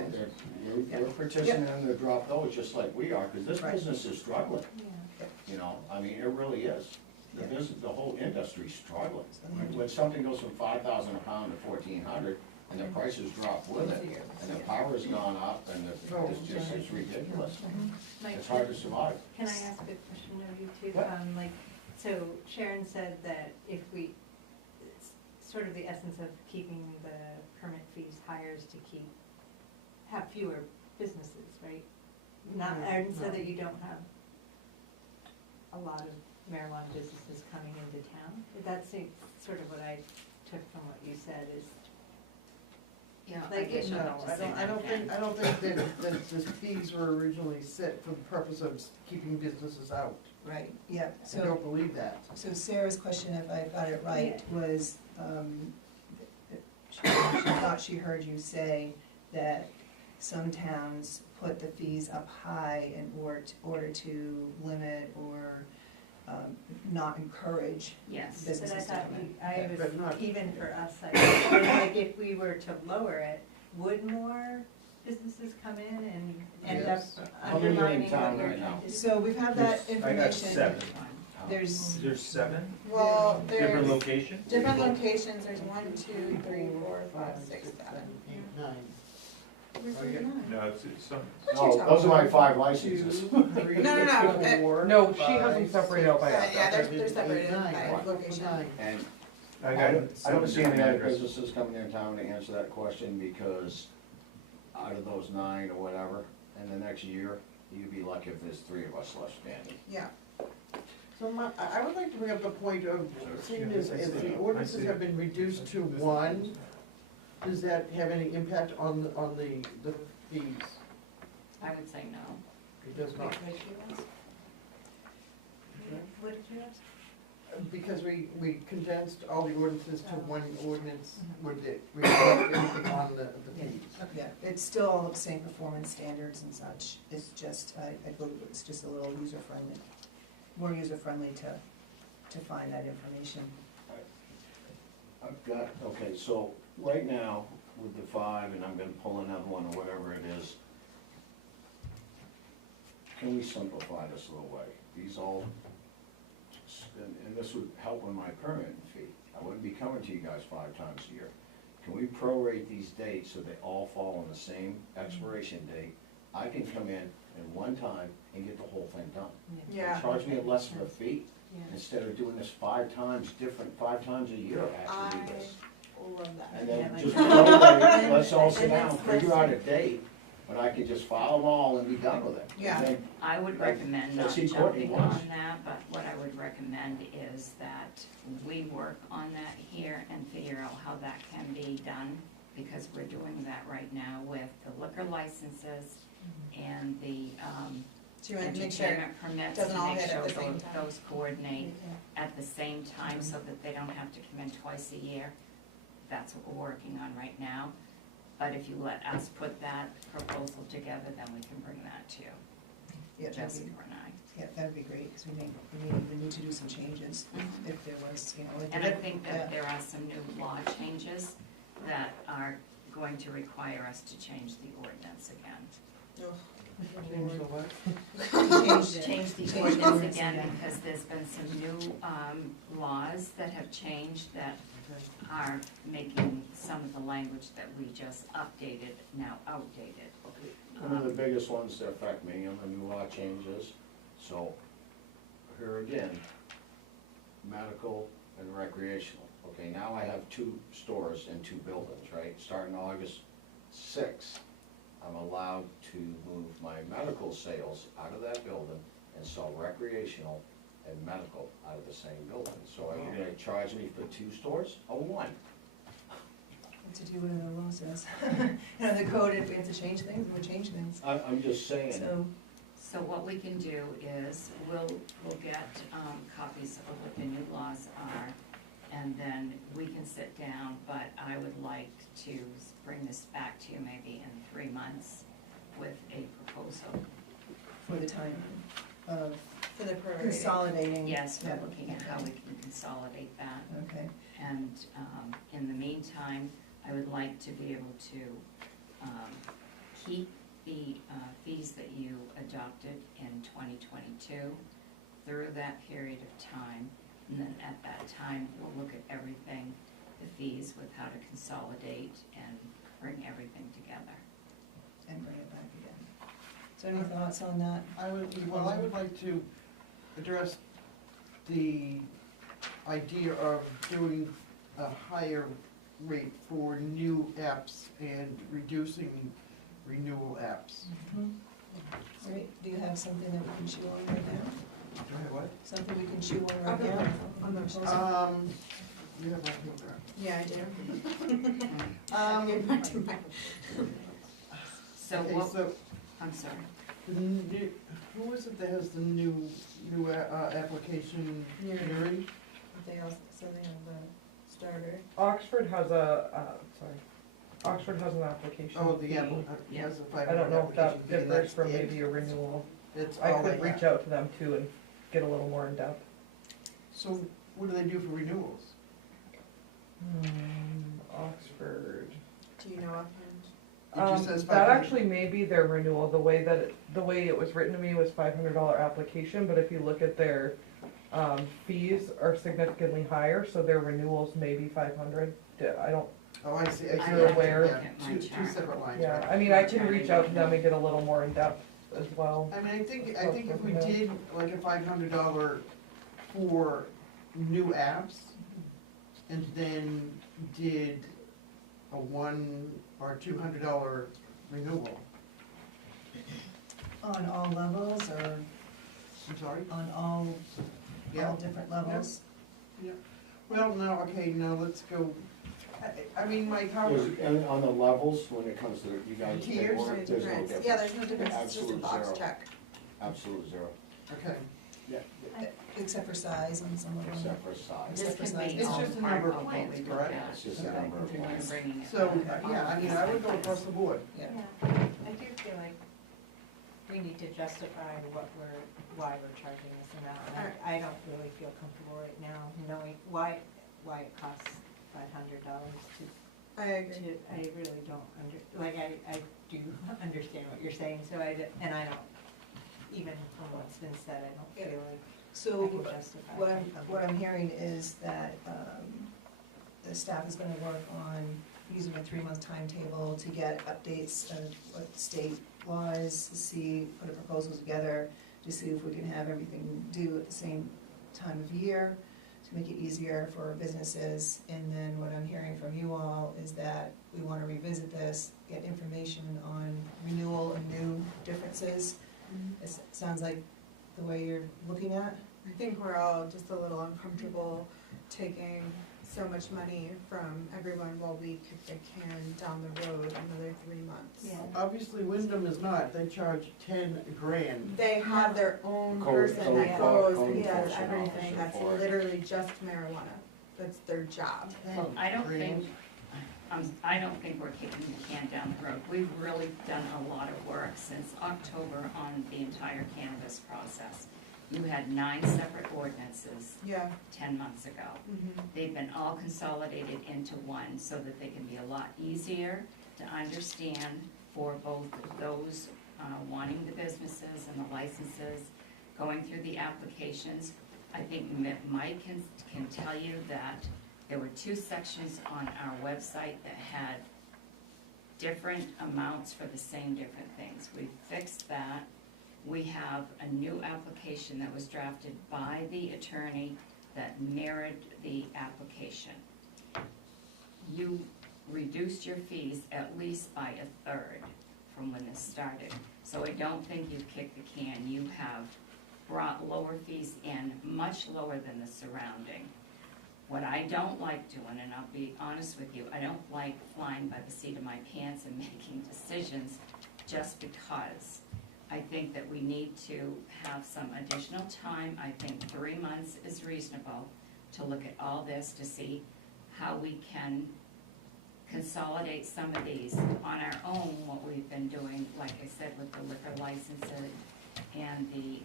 they're petitioning them to drop those just like we are, because this Right. business is struggling. Yeah. You know, I mean, it really is. The Yeah. business, the whole industry's struggling. When something goes from 5,000 a pound to 1,400, and the prices drop with it, and the power's gone up, and it's ridiculous. Mike, It's hard to survive. can I ask a question of you too? Yeah. So Sharon said that if we, it's sort of the essence of keeping the permit fees higher is to have fewer businesses, right? Not, and so that you don't have a lot of marijuana businesses coming into town. That's sort of what I took from what you said is, Yeah, Like, guess you'll have No, to say I don't that think, then. I don't think that the fees were originally set for the purpose of keeping businesses out. Right, yeah, I so, don't believe that. so Sarah's question, if I got it right, was, she thought she heard you say that some towns put the fees up high in order to limit or not encourage Yes. but businesses I to thought, come in. I But was, not- even for us, like if we were to lower it, would more businesses come in and end up Yes. How many are in undermining town what we're right now? trying to do? So we've had that I got information. 7. There's, There's 7 Well, different there's locations? different locations, there's 1, 2, 3, 4, 5, 6, 7. 8, 9. Where's Oh, yeah. the 9? No, it's some, No, those are my 5 licenses. No, no, no, Four, No, she has them five, separated out by six, Yeah, address. they're separated nine. by Right. location. Nine. And I I got don't see any other addresses. businesses coming in town to answer that question, because out of those 9 or whatever, in the next year, you'd be lucky if there's 3 of us left standing. Yeah. So I would like to bring up the point of, seeing as the ordinances have been reduced to one, does that have any impact on the fees? I would say no. It does not. What did you ask? Because we condensed all the ordinances to one ordinance, would it reflect anything on the fees? Yeah, it's still same performance standards and such, it's just, I believe it's just a little user-friendly, more user-friendly to find that information. I've got, okay, so right now with the 5, and I'm gonna pull another one or whatever it is, can we simplify this a little way? These all, and this would help with my permit fee. I wouldn't be coming to you guys 5 times a year. Can we prorate these dates so they all fall on the same expiration date? I can come in one time and get the whole thing done. Yeah. Charge me less of a fee, Yeah. instead of doing this 5 times different, 5 times a year, I actually do this. Love that. And then Yeah, just like- prorate, let's all sit And down, that's figure out a less- date, when I could just file them all and be done with it. Yeah. And then I would Like, recommend let's not see Courtney jumping once. on that, but what I would recommend is that we work on that here and figure out how that can be done, because we're doing that right now with the liquor licenses and the So you want to make sure, entertainment permits, doesn't to all make hit sure at the same those, time. those coordinate at the same time, so that they don't have to come in twice a year. That's what we're working on right now. But if you let us put that proposal together, then we can bring that to you, yeah, that'd Jessica be, and I. yeah, that'd be great, because we may even need to do some changes if there was, you know. like And I that- think yeah. that there are some new law changes that are going to require us to change the ordinance again. Change the what? Change the Change the ordinance ordinance again, again. because there's been some new laws that have changed that are making some of the language that we just updated now outdated. one of the biggest ones that affect me on the new law changes, so here again, medical and recreational. Okay, now I have 2 stores in 2 buildings, right? Starting August 6th, I'm allowed to move my medical sales out of that building and sell recreational and medical out of the same building. So are you gonna charge me for 2 stores or 1? What to do what the law says. You know, the code, if we have to change things, we'll change things. I'm just saying. So what we can do is, we'll get copies of what the new laws are, and then we can sit down, but I would like to bring this back to you maybe in 3 months with a proposal. For the time of For the prorating. consolidating. Yes, Yeah. we're looking at how we can consolidate that. Okay, And in the meantime, I would like to be able to keep the fees that you adopted in 2022 through that period of time. And then at that time, we'll look at everything, the fees with how to consolidate and bring everything together. and bring it back again. So any thoughts on that? I would like to address the idea of doing a higher rate for new apps and reducing renewal apps. Great, do you have something that we can chew on right now? Do I have what? Something we can chew on right now? On the You have one here. Yeah, I do. So Okay, what, so I'm sorry. the new, who is it that has the new application? Neri. Neri? They also, so they have the starter. Oxford has Oxford has an application Oh, the fee. app, he has a I $500 don't know if that application fee, and differs that's from it. maybe a renewal. That's I all they could reach have. out to them too and get a little more in depth. So what do they do for renewals? Oxford. Do you know offhand? It just says That 500. actually may be their renewal, the way it was written to me was $500 application, but if you look at their, fees are significantly higher, so their renewals may be 500. I don't, Oh, I see, If I see. you're Yeah, aware. yeah, Look at my two chart. separate lines, yeah, right? I mean, I can reach out to them and get a little more in depth as well. I mean, I think if we did like a $500 for new apps, and then did a $100 or $200 renewal. On all levels or I'm sorry? on all Yeah. all different levels. Well, no, okay, now let's go, I mean, Mike, how, And on the levels, when it comes to you guys, they Tiers? work, there's no difference. Yeah, there's no difference, it's just a Absolute box zero. check. Absolute zero, okay, Except for size on some of them. except for size. This Except for can size. be It's all just a part number of of what we plants, look correct? at. It's just a Okay. number of When you're plants. bringing it so, on. yeah, I mean, I would go across the board. Yeah. I do feel like we need to justify why we're charging this amount. And I don't really feel comfortable right now knowing why it costs $500 I agree. I really don't I do understand what you're saying, so I don't, even from what's been said, I don't feel like I So can justify. what I'm hearing is that the staff is gonna work on using a 3-month timetable to get updates of what state laws, to see, put a proposal together, to see if we can have everything due at the same time of year, to make it easier for businesses. And then what I'm hearing from you all is that we wanna revisit this, get information on renewal and new differences. It sounds like the way you're looking at. I think we're all just a little uncomfortable taking so much money from everyone while we kick the can down the road another 3 months. Yeah. Obviously Wyndham is not, they charge 10 grand. They have their own Code- person code that for- goes code and does enforcement everything, officer that's for it. literally just marijuana, that's their job. Well, I don't 10 think, grand. I don't think we're kicking the can down the road. We've really done a lot of work since October on the entire cannabis process. You had 9 separate ordinances Yeah. 10 months ago. They've been all consolidated into one so that they can be a lot easier to understand for both those wanting the businesses and the licenses, going through the applications. I think Mike can tell you that there were 2 sections on our website that had different amounts for the same different things. We fixed that. We have a new application that was drafted by the attorney that mirrored the application. You reduced your fees at least by 1/3 from when this started. So I don't think you've kicked the can. You have brought lower fees in, much lower than the surrounding. What I don't like doing, and I'll be honest with you, I don't like flying by the seat of my pants and making decisions just because. I think that we need to have some additional time. I think 3 months is reasonable to look at all this to see how we can consolidate some of these on our own, what we've been doing, like I said, with the liquor licenses and the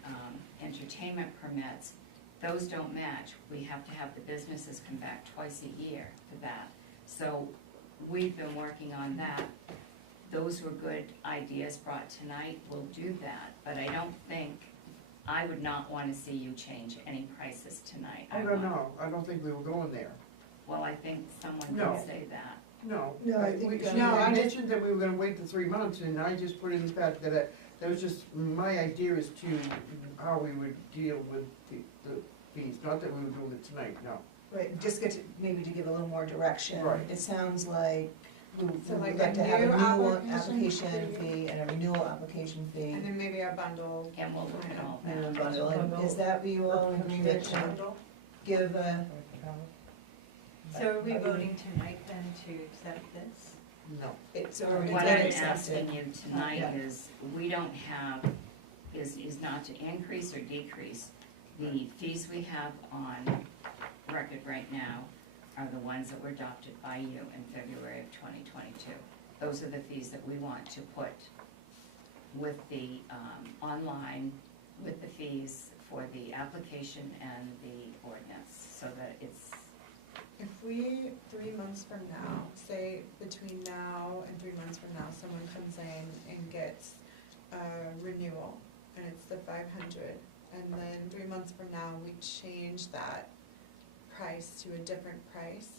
entertainment permits. Those don't match. We have to have the businesses come back twice a year for that. So we've been working on that. Those were good ideas brought tonight. We'll do that, but I don't think, I would not want to see you change any prices tonight. I don't know, I don't think we were going there. Well, I think someone No. can say that. No. No, I think We- we got- she No, I just- mentioned that we were gonna wait the 3 months, and I just put in the fact that that was just, my idea as to how we would deal with the fees, not that we were doing it tonight, no. Right, just get to, maybe to give a little more direction. Right. It sounds like we So would like like a to have a new new application application fee. fee and a renewal application fee. And then maybe a bundle. And we'll look at all And a that. bundle. And is that what you all in agreement to Bundle. give a? So are we voting tonight then to accept this? No. It's already What been I'm accepted. asking you tonight Yeah. is, we don't have, is not to increase or decrease. The fees we have on record right now are the ones that were adopted by you in February of 2022. Those are the fees that we want to put with the online, with the fees for the application and the ordinance, so that it's, If we, 3 months from now, say between now and 3 months from now, someone comes in and gets a renewal, and it's the 500, and then 3 months from now, we change that price to a different price,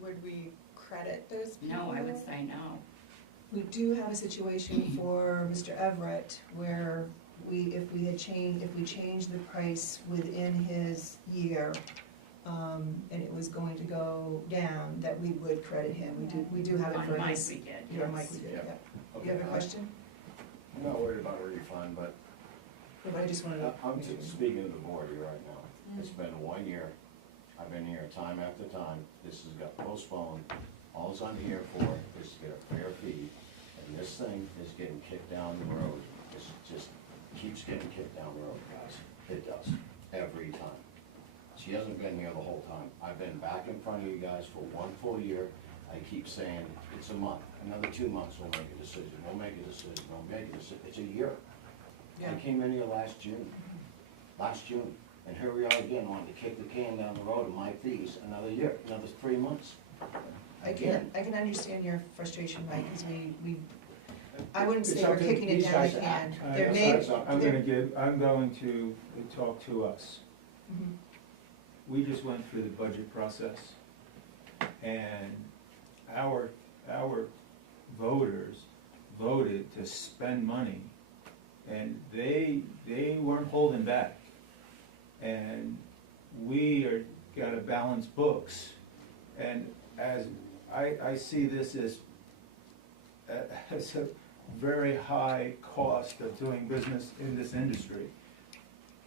would we credit those people? no, I would say no. We do have a situation for Mr. Everett where if we changed the price within his year, and it was going to go down, that we would credit him. We do have it for On Mike, his. we did, Yeah, yes. Mike, we did, Yep. yeah. You have a question? I'm not worried about a refund, but No, but I just wanted to. I'm just speaking to the board here right now. It's been 1 year. I've been here time after time. This has got postponed. All I'm here for is to get a fair fee, and this thing is getting kicked down the road. It just keeps getting kicked down the road, guys. It does, every time. She hasn't been here the whole time. I've been back in front of you guys for 1 full year. I keep saying, it's a month, another 2 months we'll make a decision, we'll make a decision, we'll make a decision. It's a year. I came in here last June, and here we are again, wanting to kick the can down the road of my fees, another year, another 3 months. I can understand your frustration, Mike, because I wouldn't say It's we're something kicking it these down the guys can. act. There may- I'm there- going to talk to us. Mhm. We just went through the budget process, and our voters voted to spend money, and they weren't holding back. And we gotta balance books, and as I see this as a very high cost of doing business in this industry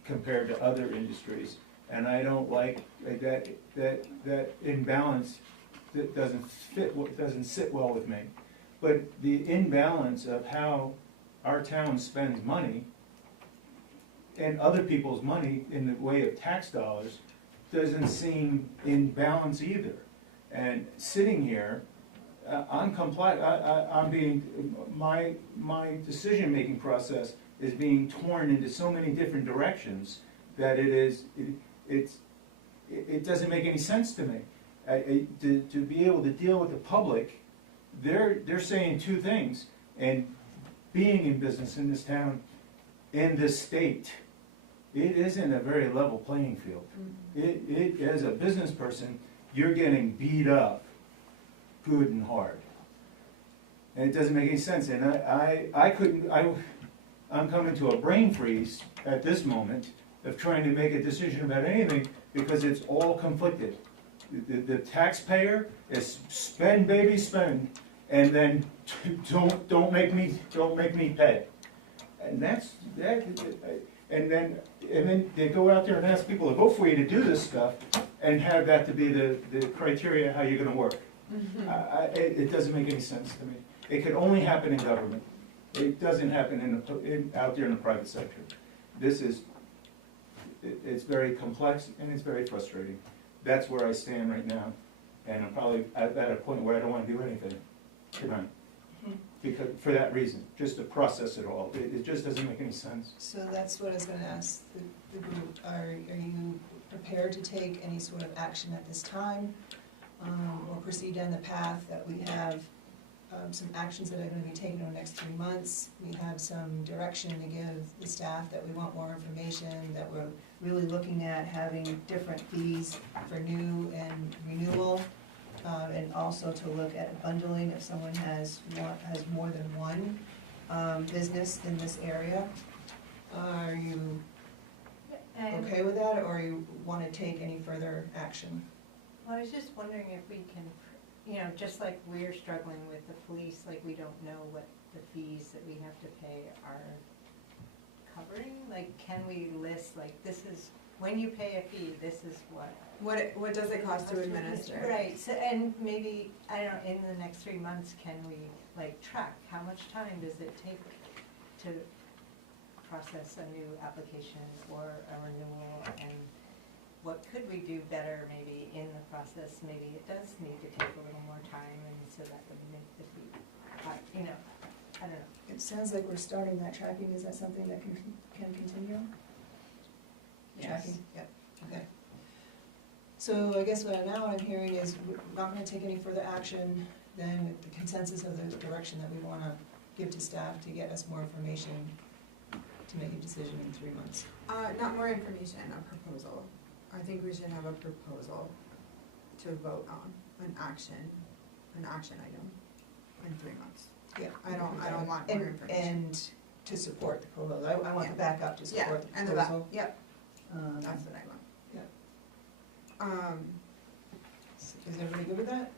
compared to other industries. And I don't like that imbalance that doesn't sit well with me. But the imbalance of how our town spends money and other people's money in the way of tax dollars doesn't seem in balance either. And sitting here, I'm my decision-making process is being torn into so many different directions that it doesn't make any sense to me. To be able to deal with the public, they're saying two things, and being in business in this town, in this state, it isn't a very level playing field. As a business person, you're getting beat up good and hard. And it doesn't make any sense, and I'm coming to a brain freeze at this moment of trying to make a decision about anything, because it's all conflicted. The taxpayer is spend, baby, spend, and then don't make me pay. And that's that. And then they go out there and ask people to vote for you to do this stuff, and have that to be the criteria how you're going to work. It doesn't make any sense to me. It could only happen in government. It doesn't happen out there in the private sector. It's very complex and it's very frustrating. That's where I stand right now, and I'm probably at a point where I don't want to do anything tonight. Because, for that reason, just to process it all, it just doesn't make any sense. So that's what I was gonna ask the group, are you prepared to take any sort of action at this time? Or proceed down the path that we have some actions that are gonna be taken over the next 3 months? We have some direction to give the staff that we want more information, that we're really looking at having different fees for new and renewal. And also to look at bundling if someone has more than one business in this area. Are you okay with that, or you want to take any further action? Well, I was just wondering if we can, just like we're struggling with the police, like we don't know what the fees that we have to pay are covering. Like, can we list, like, this is, when you pay a fee, this is what. What does it cost to administer? Right, so, and maybe, I don't know, in the next 3 months, can we, like, track, how much time does it take to process a new application or a renewal, and what could we do better maybe in the process? Maybe it does need to take a little more time, and so that would make the fee, I don't know. It sounds like we're starting that tracking. Is that something that can continue? Yes. Tracking, yep, okay. So I guess what I'm hearing is we're not gonna take any further action than with the consensus of the direction that we wanna give to staff to get us more information to make a decision in 3 months. Not more information, a proposal. I think we should have a proposal to vote on, an action item in 3 months. Yeah. I don't want more information. And to support the proposal. I want the backup to support the Yeah, and the proposal. yep, that's what I want. Yeah. Is everybody good with that?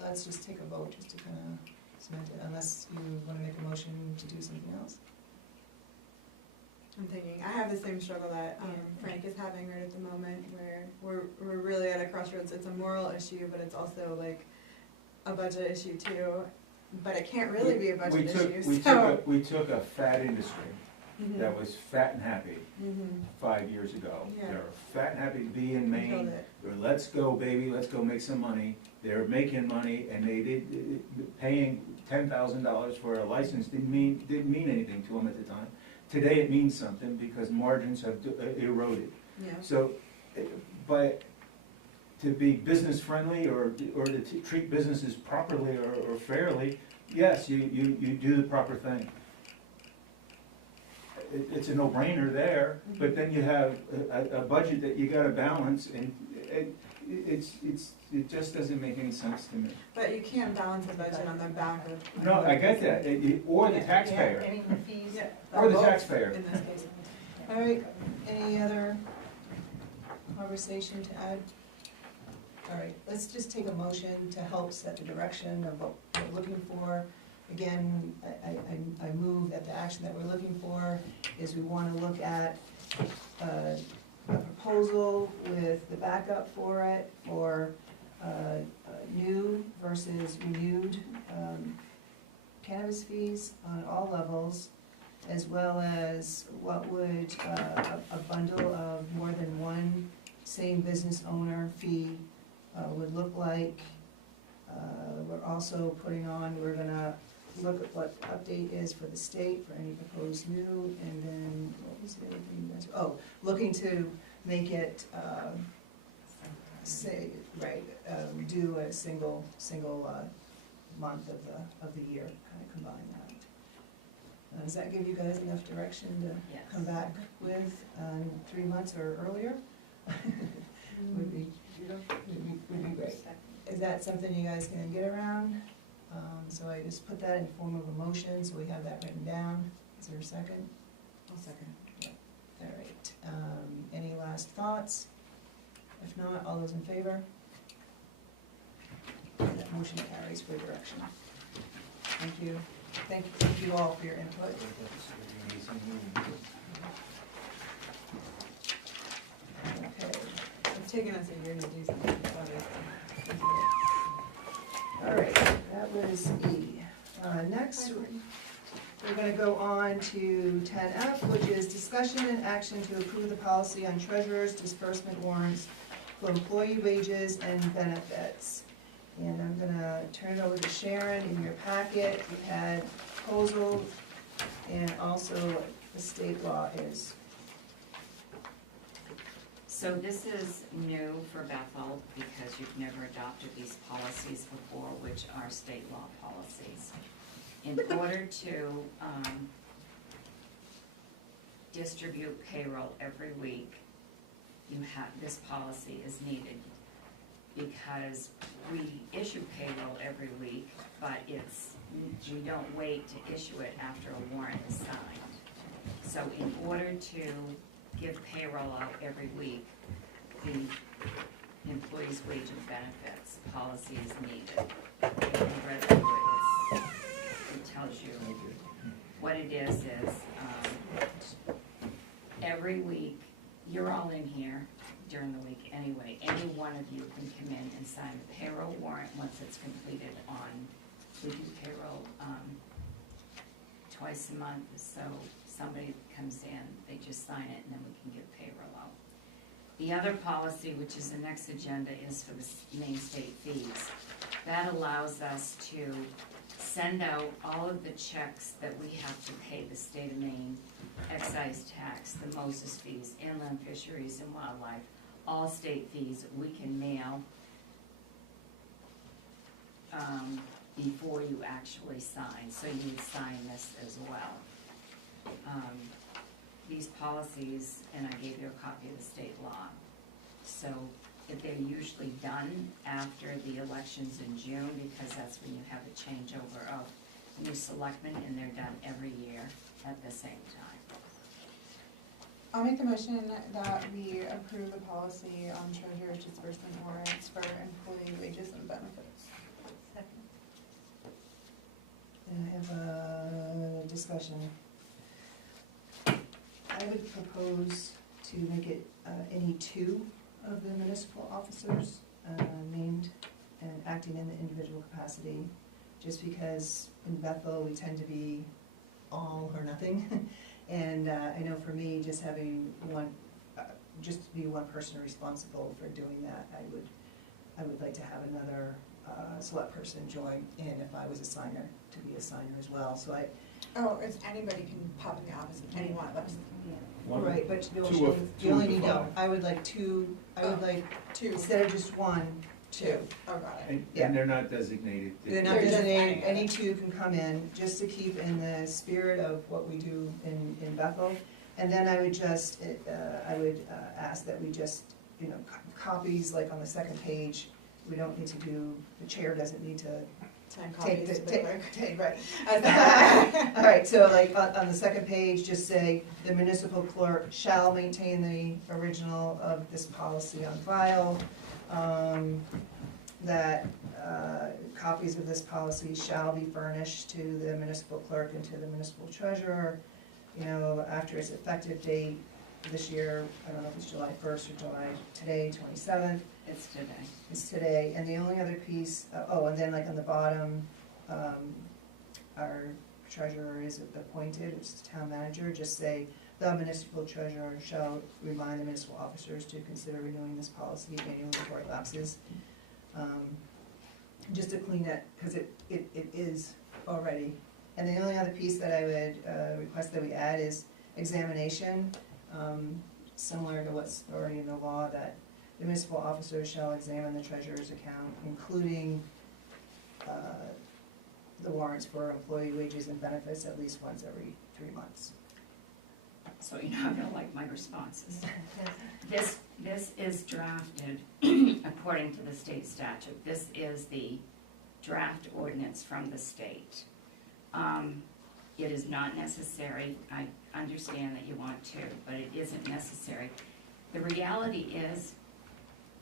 Let's just take a vote just to kind of cement it, unless you want to make a motion to do something else. I'm thinking, I have the same struggle that Frank is having right at the moment, where we're really at a crossroads. It's a moral issue, but it's also like a budget issue too. But it can't really be a budget issue, so. We took a fat industry Mhm. that was fat and happy Mhm. 5 years ago. Yeah. They were fat and happy to be in Killed Maine. it. They were, let's go, baby, let's go make some money. They were making money, and they did, paying $10,000 for a license didn't mean anything to them at the time. Today it means something because margins have eroded. Yeah. So, but to be business friendly or to treat businesses properly or fairly, yes, you do the proper thing. It's a no-brainer there, but then you have a budget that you gotta balance, and it just doesn't make any sense to me. But you can't balance a budget on the back of. No, I get that, or the taxpayer, Any of the fees? Yeah. or the Both, taxpayer. in this case. All right, any other conversation to add? All right, let's just take a motion to help set the direction of what we're looking for. Again, I move that the action that we're looking for is we want to look at a proposal with the backup for it, for new versus renewed cannabis fees on all levels, as well as what would a bundle of more than one same business owner fee would look like. We're also we're gonna look at what the update is for the state for any proposed new, and then, what was the other thing you guys, looking to make it, do a single month of the year, kind of combine that. Does that give you guys enough direction to Yes. come back with, 3 months or earlier? Would be great. Is that something you guys can get around? So I just put that in form of a motion, so we have that written down. Is there a second? I'll second. All right, any last thoughts? If not, all those in favor? That motion carries for direction. Thank you. Thank you all for your input. Okay. It's taken us a year to do something, so All right, that was E. Next, we're gonna go on to 10F, which is discussion and action to approve the policy on treasurer's disbursement warrants for employee wages and benefits. And I'm gonna turn it over to Sharon. In your packet, you had proposal and also what the state law is. So this is new for Bethel because you've never adopted these policies before, which are state law policies. In order to distribute payroll every week, this policy is needed because we issue payroll every week, but we don't wait to issue it after a warrant is signed. So in order to give payroll out every week, the employee's wage and benefits policy is needed. If you read through it, it tells you what it is every week, you're all in here during the week anyway. Any one of you can come in and sign the payroll warrant once it's completed we do payroll twice a month, so somebody comes in, they just sign it, and then we can give payroll out. The other policy, which is the next agenda, is for the Maine state fees. That allows us to send out all of the checks that we have to pay the state of Maine, excise tax, the Moses fees, inland fisheries and wildlife, all state fees we can mail before you actually sign, so you would sign this as well. These policies, and I gave you a copy of the state law, so if they're usually done after the elections in June, because that's when you have a changeover of new selectmen, and they're done every year at the same time. I'll make the motion that we approve the policy on treasurer's disbursement warrants for employee wages and benefits. And I have a discussion. I I would propose to make it any two of the municipal officers named and acting in the individual capacity, just because in Bethel, we tend to be all or nothing. And I know for me, just having one, just to be one person responsible for doing that, I would like to have another select person join in if I was a signer, to be a signer as well, so I. Oh, it's anybody can pop in the office of any one of us. Right, but you Two of only the need, five. I would like two, I would like, Two. instead of just one, two. Oh, got it. And they're not designated. They're not They're just designated, any. any two can come in, just to keep in the spirit of what we do in Bethel. And then I would just, ask that we just, copies, like on the second page, we don't need to do, the chair doesn't need to Sign take, copies to the clerk. right. All right, so like on the second page, just say, the municipal clerk shall maintain the original of this policy on file. That copies of this policy shall be furnished to the municipal clerk and to the municipal treasurer, after its effective date this year. I don't know if it's July 1st or today, 27th. It's today. It's today, and the only other piece, and then like on the bottom, our treasurer is appointed, it's the town manager, just say, the municipal treasurer shall remind the municipal officers to consider renewing this policy annually before it lapses. Just to clean it, because it is already. And the only other piece that I would request that we add is examination, similar to what's already in the law, that the municipal officers shall examine the treasurer's account, including the warrants for employee wages and benefits at least once every 3 months. So you're not gonna like my responses. This is drafted according to the state statute. This is the draft ordinance from the state. It is not necessary. I understand that you want to, but it isn't necessary. The reality is,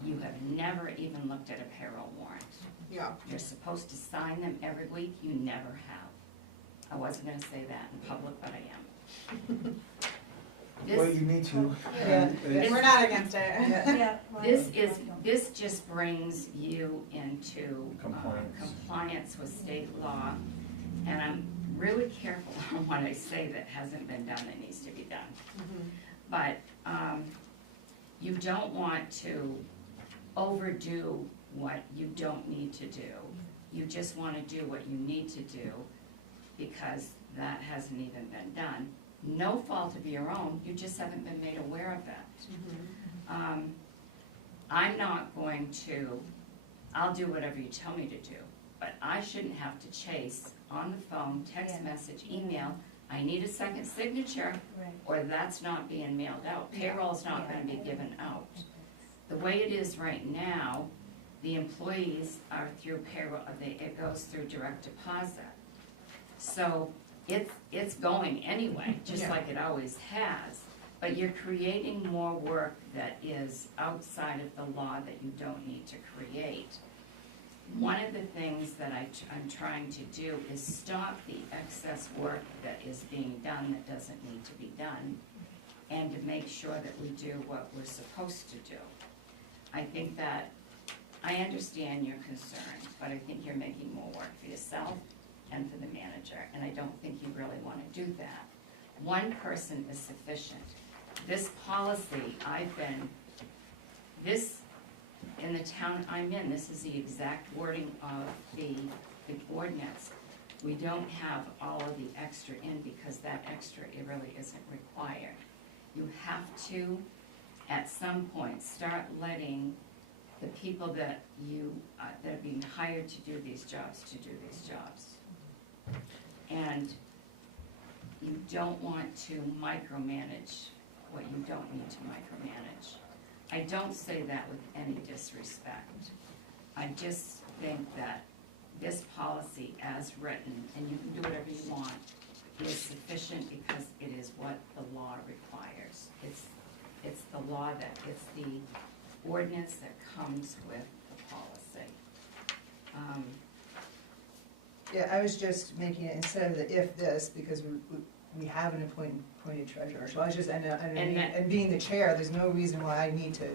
you have never even looked at a payroll warrant. Yeah. You're supposed to sign them every week, you never have. I wasn't gonna say that in public, but I am. Well, you need to. Yeah. And we're not against it. Yeah. This just brings you into compliance with state law, and I'm really careful on what I say that hasn't been done that needs to be done. But you don't want to overdo what you don't need to do. You just want to do what you need to do because that hasn't even been done. No fault of your own, you just haven't been made aware of it. I'm not going to, I'll do whatever you tell me to do, but I shouldn't have to chase on the phone, text message, email, I need a second signature, or that's not being mailed out. Payroll's not gonna be given out. The way it is right now, the employees are through payroll, it goes through direct deposit. So it's going anyway, just like it always has, but you're creating more work that is outside of the law that you don't need to create. One of the things that I'm trying to do is stop the excess work that is being done that doesn't need to be done, and to make sure that we do what we're supposed to do. I think that, I understand your concerns, but I think you're making more work for yourself and for the manager, and I don't think you really want to do that. One person is sufficient. This policy, in the town I'm in, this is the exact wording of the ordinance. We don't have all of the extra in because that extra, it really isn't required. You have to, at some point, start letting the people that that are being hired to do these jobs, And you don't want to micromanage what you don't need to micromanage. I don't say that with any disrespect. I just think that this policy as written, and you can do whatever you want, is sufficient because it is what the law requires. It's the law it's the ordinance that comes with the policy. Yeah, I was just making it, instead of the if this, because we have an appointed treasurer, so I was just, And that- and being the chair, there's no reason why I need to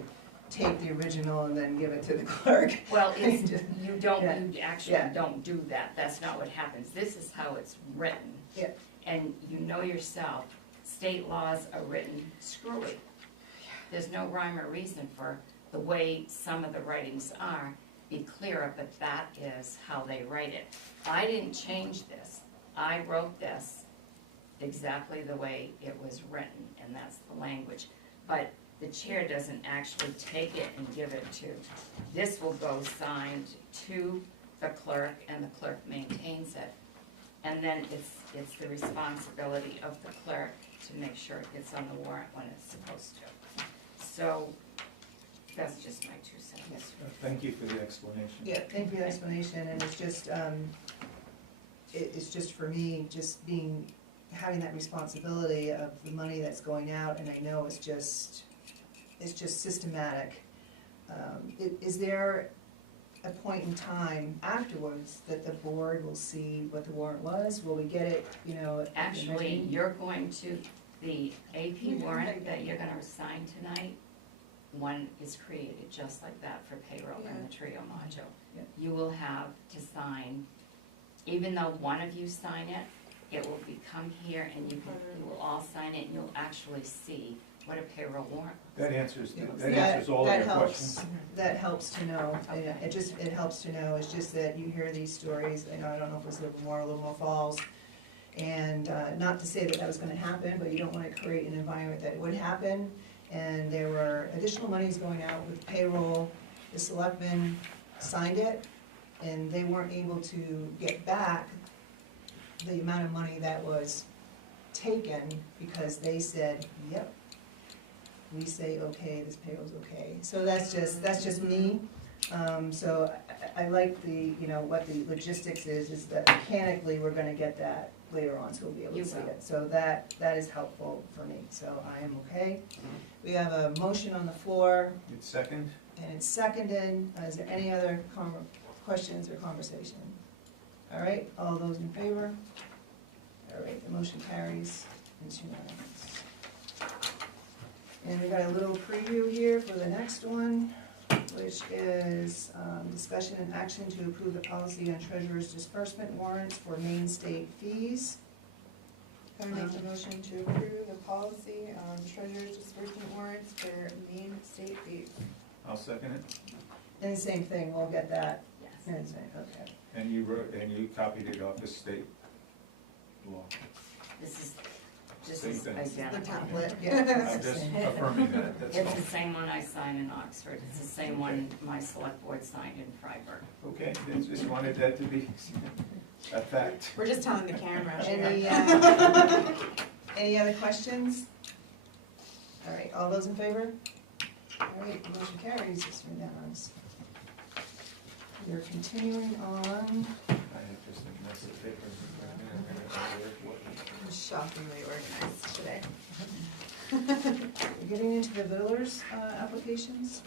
take the original and then give it to the clerk. Well, it's, Just- you don't, Yeah. you actually Yeah. don't do that, that's not what happens, this is how it's written. Yeah. And you know yourself, state laws are written screwy. There's no rhyme or reason for the way some of the writings are, be clearer, but that is how they write it. I didn't change this, I wrote this exactly the way it was written, and that's the language. But the chair doesn't actually take it and give it to, this will go signed to the clerk, and the clerk maintains it. And then it's the responsibility of the clerk to make sure it gets on the warrant when it's supposed to. So, that's just my 2 cents. Thank you for the explanation. Yeah, thank you for the explanation, and it's just, it's just for me, just having that responsibility of the money that's going out, and I know it's just systematic. Is there a point in time afterwards that the board will see what the warrant was? Will we get it, at the next Actually, meeting? you're going to, the AP warrant that you're gonna sign tonight, one is created just like that for payroll and the Trio module. Yeah. You will have to sign, even though one of you sign it, it will come here and you will all sign it, and you'll actually see what a payroll warrant looks That like. answers all of your helps. questions. That helps to know. Okay. It helps to know. It's just that you hear these stories, I don't know if it was Livermore Falls. And not to say that was gonna happen, but you don't wanna create an environment that it would happen. And there were additional monies going out with payroll. The selectmen signed it, and they weren't able to get back the amount of money that was taken because they said, yep, we say, okay, this payroll's okay. So that's just me. So I like what the logistics is that mechanically we're gonna get that later on, so we'll be able to You see will. it. So that is helpful for me, so I am okay. We have a motion on the floor, It's second? and it's seconded. Is there any other questions or conversation? All right, all those in favor? All right, the motion carries. It's unanimous. And we got a little preview here for the next one, which is discussion and action to approve the policy on treasurer's disbursement warrants for Maine state fees. I make the motion to approve the policy on treasurer's disbursement warrants for Maine state fees. I'll second it. And the same thing, we'll get that. Yes. And okay. And you copied it off the state law. This is Same thing. identical. The template. Yeah. I'm just affirming that, that's It's all. the same one I signed in Oxford, it's the same one my select board signed in Freiburg. Okay, just wanted that to be a fact. We're just telling the camera. Any other questions? All right, all those in favor? All right, the motion carries, it's unanimous. We're continuing on. I have just a mess of papers right now. I don't know what- I'm shockingly organized today. We're getting into the Villers applications.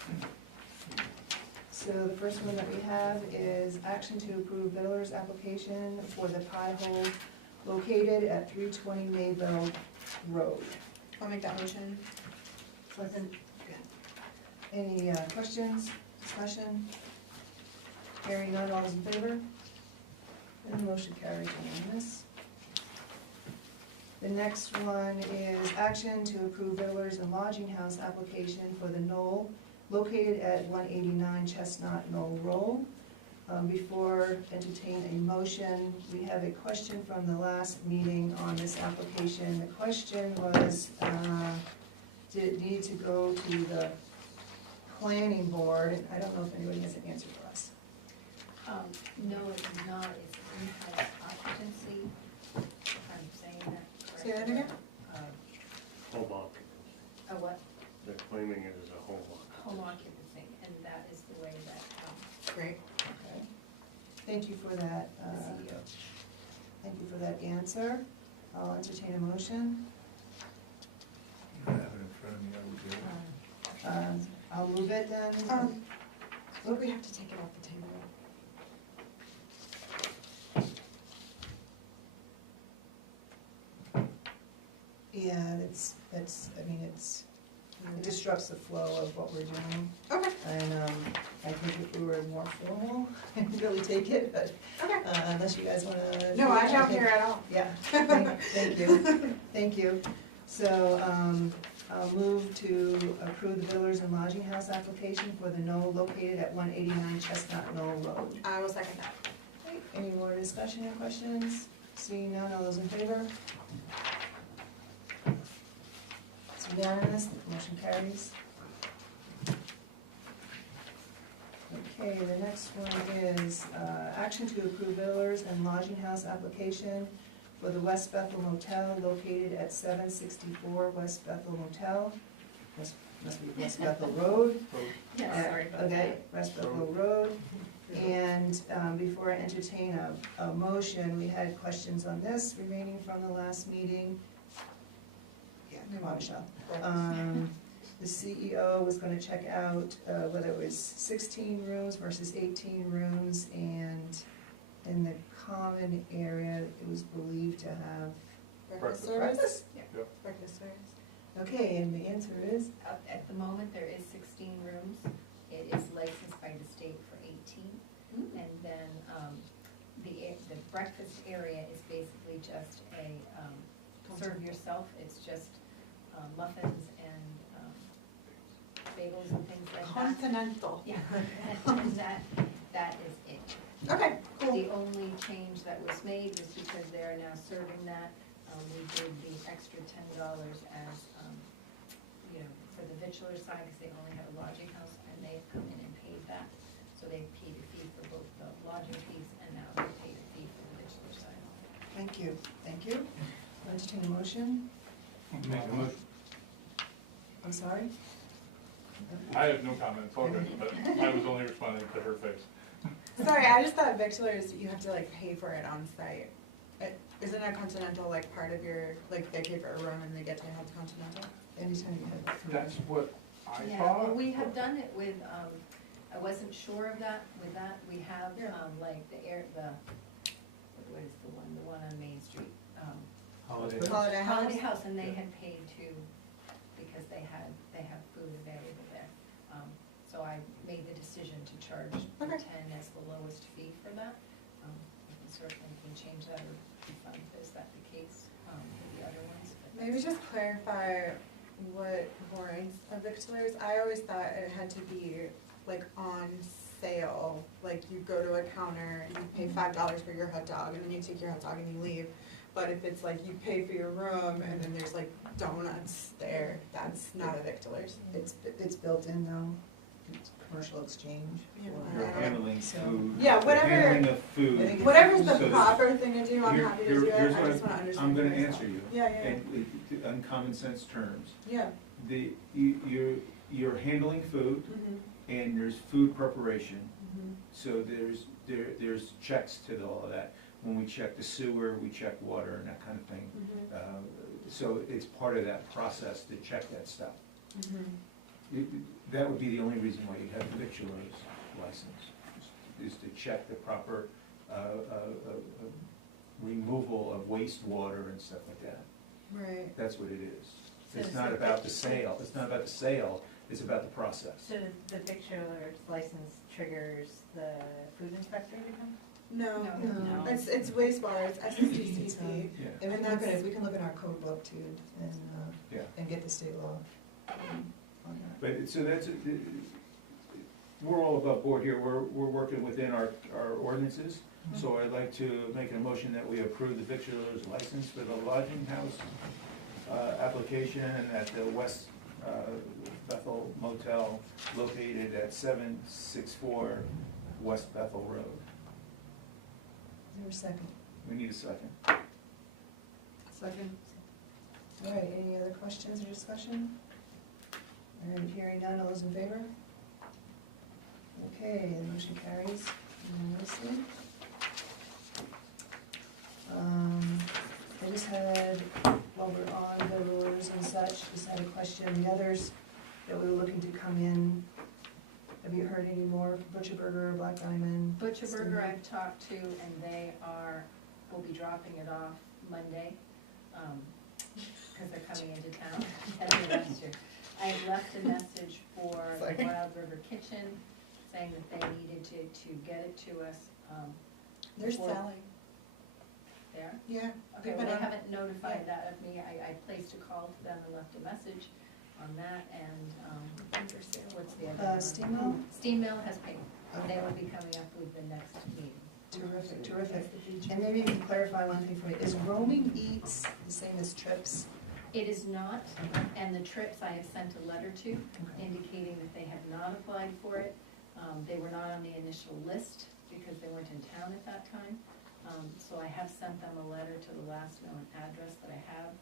So the first one that we have is action to approve Villers application for the pie hole located at 320 Mayville Road. I'll make that motion. Second. Any questions, discussion? Hearing none, all those in favor? And the motion carries unanimous. The next one is action to approve Villers and Lodging House application for the Knoll located at 189 Chestnut Knoll Road. Before entertain a motion, we have a question from the last meeting on this application. The question was, did it need to go to the planning board? I don't know if anybody has an answer for us. No, it's not, it's in-house occupancy, if I'm saying that correctly. Say that again? Home occupancy. A what? They're claiming it as a home occupancy. Home occupancy, and that is the way that, Great. Okay. Thank you for that, the CEO. thank you for that answer. I'll entertain a motion. You have it in front of me, I would do it. I'll move it then. Look, we have to take it off the table. Yeah, I mean, it disrupts the flow of what we're doing. Okay, And I think if we were more formal, I'd really take it, but okay. unless you guys wanna. No, I don't care at all. Yeah, thank you, thank you. So, I'll move to approve the Villas and Lodging House application for the Knoll located at 189 Chestnut Knoll Road. I will second that. Okay, any more discussion or questions? Seeing none, all those in favor? It's unanimous, the motion carries. Okay, the next one is action to approve Villas and Lodging House application for the West Bethel Motel located at 764 West Bethel Motel. Must be West Bethel Road. Yeah, sorry about that. Okay, West Bethel Road. And before I entertain a motion, we had questions on this remaining from the last meeting. Yeah, come on, Michelle. The CEO was gonna check out whether it was 16 rooms versus 18 rooms, and in the common area, it was believed to have Breakfast Breakfast. service? Yep. Breakfast service. Okay, and the answer is? At the moment, there is 16 rooms. It is licensed by the state for 18. And then the breakfast area is basically just a serve yourself. It's just muffins and bagels and things like that. Continental. Yeah, and that is it. Okay, cool. The only change that was made was because they are now serving that. We did the extra $10 as, for the victular side, because they only had a lodging house, and they've come in and paid that. So they paid a fee for both the lodging fees, and now they paid a fee for the victular side. Thank you, thank you. Entertain a motion? Make a motion. I'm sorry? I have no comments, all good, but I was only responding to her face. Sorry, I just thought victulars, you have to like pay for it on site. Isn't a continental like part of your, like they pay for a room and they get to have the continental? Anytime you have food. That's what I Yeah, thought. well, we have done it with, I wasn't sure of that, with that, we have, Yeah. like, what is the one on Main Street? Holiday. Holiday House? Holiday House, and they had paid too, because they have food available there. So I made the decision to charge the Okay. 10 as the lowest fee for that. We can certainly change that or refund, is that the case, for the other ones? But Maybe just clarify what warrants a victulars. I always thought it had to be like on sale, like you go to a counter, you pay $5 for your hot dog, and then you take your hot dog and you leave. But if it's like you pay for your room and then there's like donuts there, that's not a victulars. It's built in though, it's commercial exchange. Yeah. You're handling So- food. Yeah, You're whatever- handling of I food. think Whatever's the So proper thing to do, I'm Here- happy to here- do it. here's I what just wanna understand. I'm gonna for myself. answer you. Yeah, yeah, And on common sense terms. yeah. You're handling food, Mhm, and there's food preparation, mhm. so there's checks to all of that. When we check the sewer, we check water and that kind of thing. Mhm. So it's part of that process to check that stuff. Mhm. That would be the only reason why you have a victualer's license, is to check the proper removal of wastewater and stuff like that. Right. That's what it is. So It's is not the about the sale, it's not about the sale, it's about the process. So the victualer's license triggers the food inspector to come? No, No. it's wastewater, it's SSDCP. Yeah, And we can look at it, we can look at our code book too, yeah. and get the state law on that. But, so that's, we're all above board here, we're working within our ordinances. So I'd like to make a motion that we approve the victualer's license for the lodging house application at the West Bethel Motel located at 764 West Bethel Road. Is there a second? We need a second. Second. All right, any other questions or discussion? All right, hearing none, all those in favor? Okay, the motion carries unanimously. I just had, while we're on the rulers and such, just had a question, the others that we were looking to come in, have you heard any more? Butcher Burger, Black Diamond? Butcher Burger I've talked to, and they will be dropping it off Monday. because they're coming into town at the register. I left a message for the Wild River Kitchen saying that they needed to get it to us. There's before- Sally. There? Yeah. Okay, well, they haven't notified that of me. I placed a call to them and left a message on that, and, what's the other one? Steam Mill? Steam Mill has paid. They will be coming up with the next meeting. Terrific, terrific. And maybe you can clarify one thing for me. Is roaming eats the same as trips? It is not, and the trips I have sent a letter to indicating that they have not applied for it. They were not on the initial list because they weren't in town at that time. So I have sent them a letter to the last known address that I have,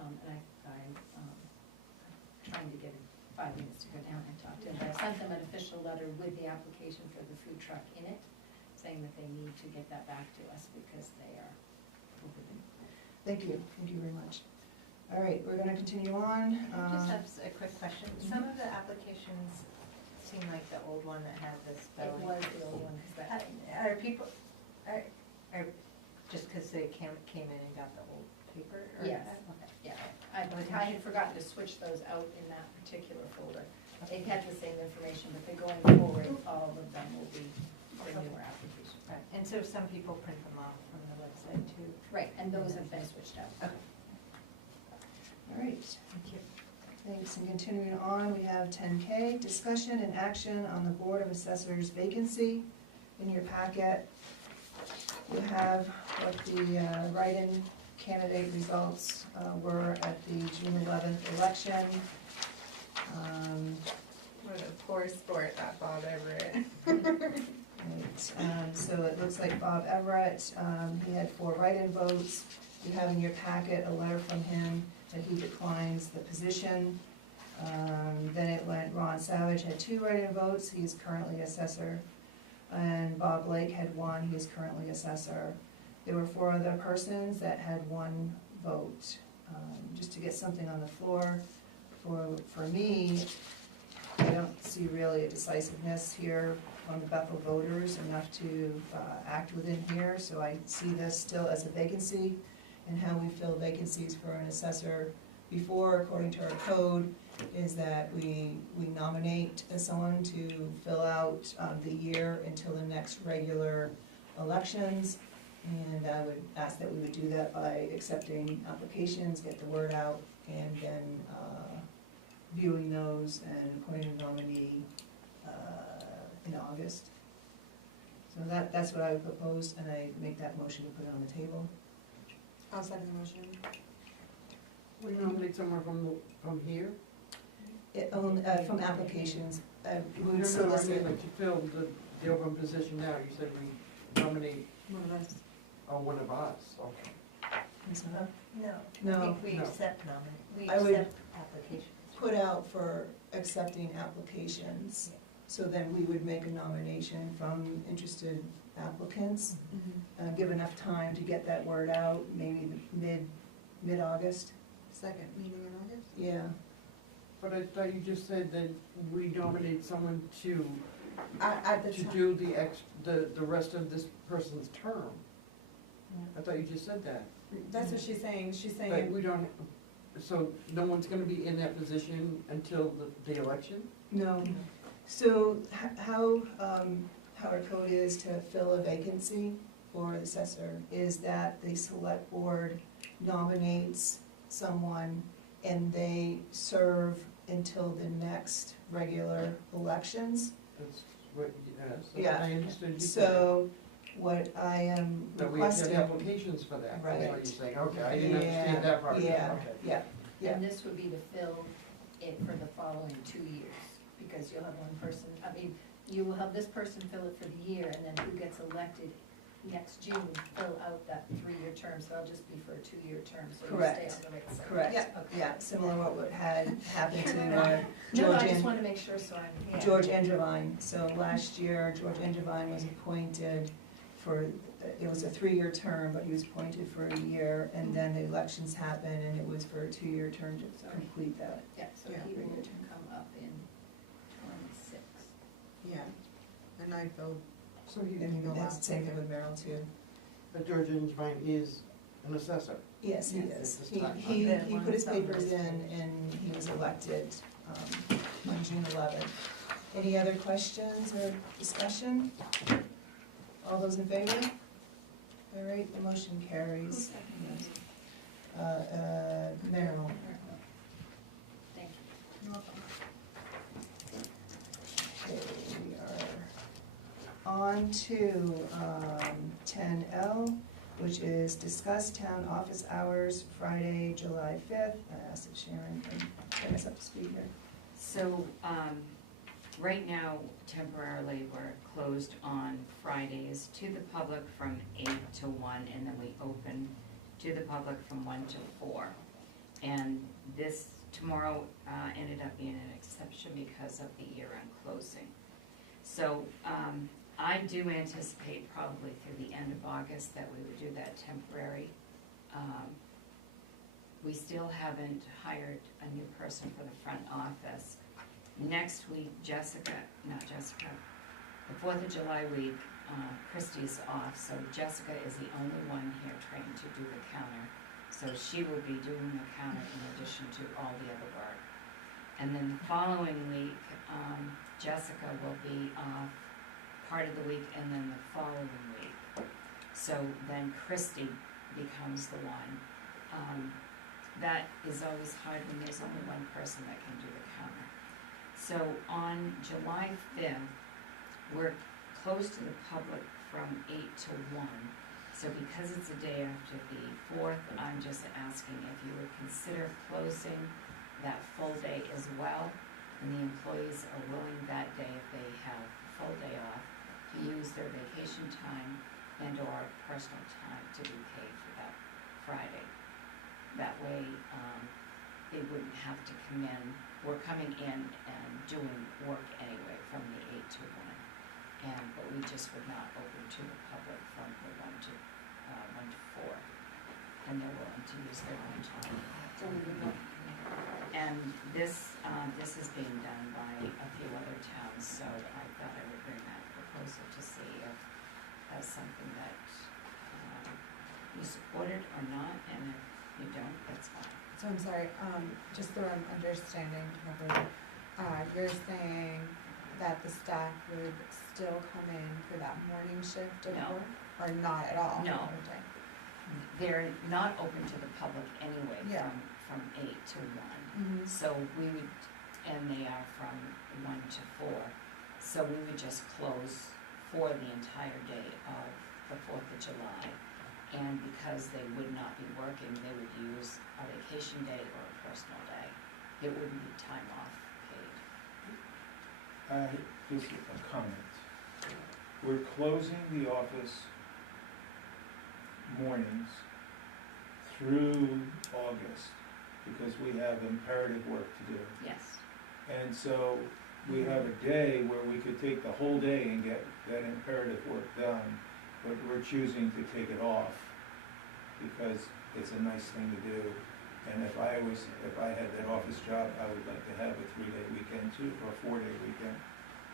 and I'm trying to get 5 minutes to go down and talk to them. But I sent them an official letter with the application for the food truck in it, saying that they need to get that back to us because they are forbidden. Thank you very much. All right, we're gonna continue on. I just have a quick question. Some of the applications seem like the old one that had this It spelling. was the old one, because that. Are people, are, just because they came in and got the old paper? Or- Yes. Okay. Yeah, I had forgotten to switch those out in that particular folder. They had the same information, but they're going forward, all of them will be for newer applications. Right, and so some people print them off from the website too. Right, and those have been switched out. Okay. All right, Thank you. thanks. And continuing on, we have 10K, discussion and action on the Board of Assessors vacancy. In your packet, you have what the write-in candidate results were at the June 11th election. What a poor sport that Bob Everett. Right, so it looks like Bob Everett, he had 4 write-in votes. You have in your packet a letter from him that he declines the position. Then it went, Ron Savage had 2 write-in votes, he is currently assessor. And Bob Blake had 1, he is currently assessor. There were 4 other persons that had 1 vote. Just to get something on the floor, for me, I don't see really a decisiveness here from the Bethel voters enough to act within here, so I see this still as a vacancy, and how we fill vacancies for an assessor before, according to our code, is that we nominate someone to fill out the year until the next regular elections, and I would ask that we would do that by accepting applications, get the word out, and then viewing those and appointing a nominee in August. So that's what I would propose, and I make that motion to put it on the table. I'll second the motion. We nominate someone from here? From applications, we No, would no, I solicit. mean, like to fill the open position now, you said we nominate One of us. one of us, okay. No, No. I think we No. accept we I would- accept applications. Put out for accepting applications, so then we would make a nomination from interested applicants. Give enough time to get that word out, maybe mid-August. Second meeting in August? Yeah, But I thought you just said that we nominate someone to At the time. do the rest of this person's term. I thought you just said that. That's what she's saying. She's But saying, we don't, so no one's gonna be in that position until the election? no. So how our code is to fill a vacancy for the assessor is that the select board nominates someone and they serve until the next regular elections. That's what, yes, that's Yeah. what I understood you said. So what I am That we have to requesting. have applications for that, that's what Right. you're saying, okay, I didn't understand that part, Yeah, okay. yeah. And this would be to fill it for the following 2 years, because you'll have one person, you will have this person fill it for the year, and then who gets elected next June, fill out that 3-year term, so it'll just be for a 2-year term, so you Correct. stay on the right side. Correct, Okay. yeah, similar what had happened to No, George I just and, wanna make sure, so I'm. George Endrevine. So last year, George Endrevine was appointed for, it was a 3-year term, but he was appointed for a year, and then the elections happened, and it was for a 2-year term to complete that. Yeah, so Yeah. he will come up in 26. yeah, and I filled. So he, And that's the same thing with Merrill too. but George Ingevine is an assessor. Yes, he Yes. is. It's He time. put his papers in and he was elected on June 11th. Any other questions or discussion? All those in favor? All right, the motion carries. Merrill. Thank you. Okay, we are on to 10L, which is discuss town office hours, Friday, July 5th. I asked if Sharon can bring us up to speed here. So, right now, temporarily, we're closed on Fridays to the public from 8 to 1, and then we open to the public from 1 to 4. And this, tomorrow, ended up being an exception because of the year-end closing. So, I do anticipate probably through the end of August that we would do that temporary. We still haven't hired a new person for the front office. Next week, the 4th of July week, Christie's off, so Jessica is the only one here trained to do the counter. So she will be doing the counter in addition to all the other work. And then the following week, Jessica will be off part of the week and then the following week. So then Christie becomes the one. That is always hard when there's only one person that can do the counter. So on July 5th, we're closed to the public from 8 to 1. So because it's a day after the 4th, I'm just asking if you would consider closing that full day as well. And the employees are willing that day, if they have a full day off, to use their vacation time and or personal time to be paid for that Friday. That way, they wouldn't have to come in. We're coming in and doing work anyway from the 8 to 1. But we just would not open to the public from the 1 to 4. And they're willing to use their own time. And this is being done by a few other towns, so I thought I would bring that proposal to see if that's something that you supported or not, and if you don't, that's fine. So I'm sorry, just so I'm understanding properly, you're saying that the staff would still come in for that morning shift of No. work? Or not at all? No. They're not open to the public anyway Yeah. from 8 to 1. Mm-hmm. So we would, and they are from 1 to 4. So we would just close for the entire day of the 4th of July. And because they would not be working, they would use a vacation day or a personal day. It wouldn't be time off paid. Just a comment. We're closing the office mornings through August because we have imperative work to do. Yes. And so we have a day where we could take the whole day and get that imperative work done, but we're choosing to take it off because it's a nice thing to do. And if I had that office job, I would like to have a 3-day weekend too, or a 4-day weekend.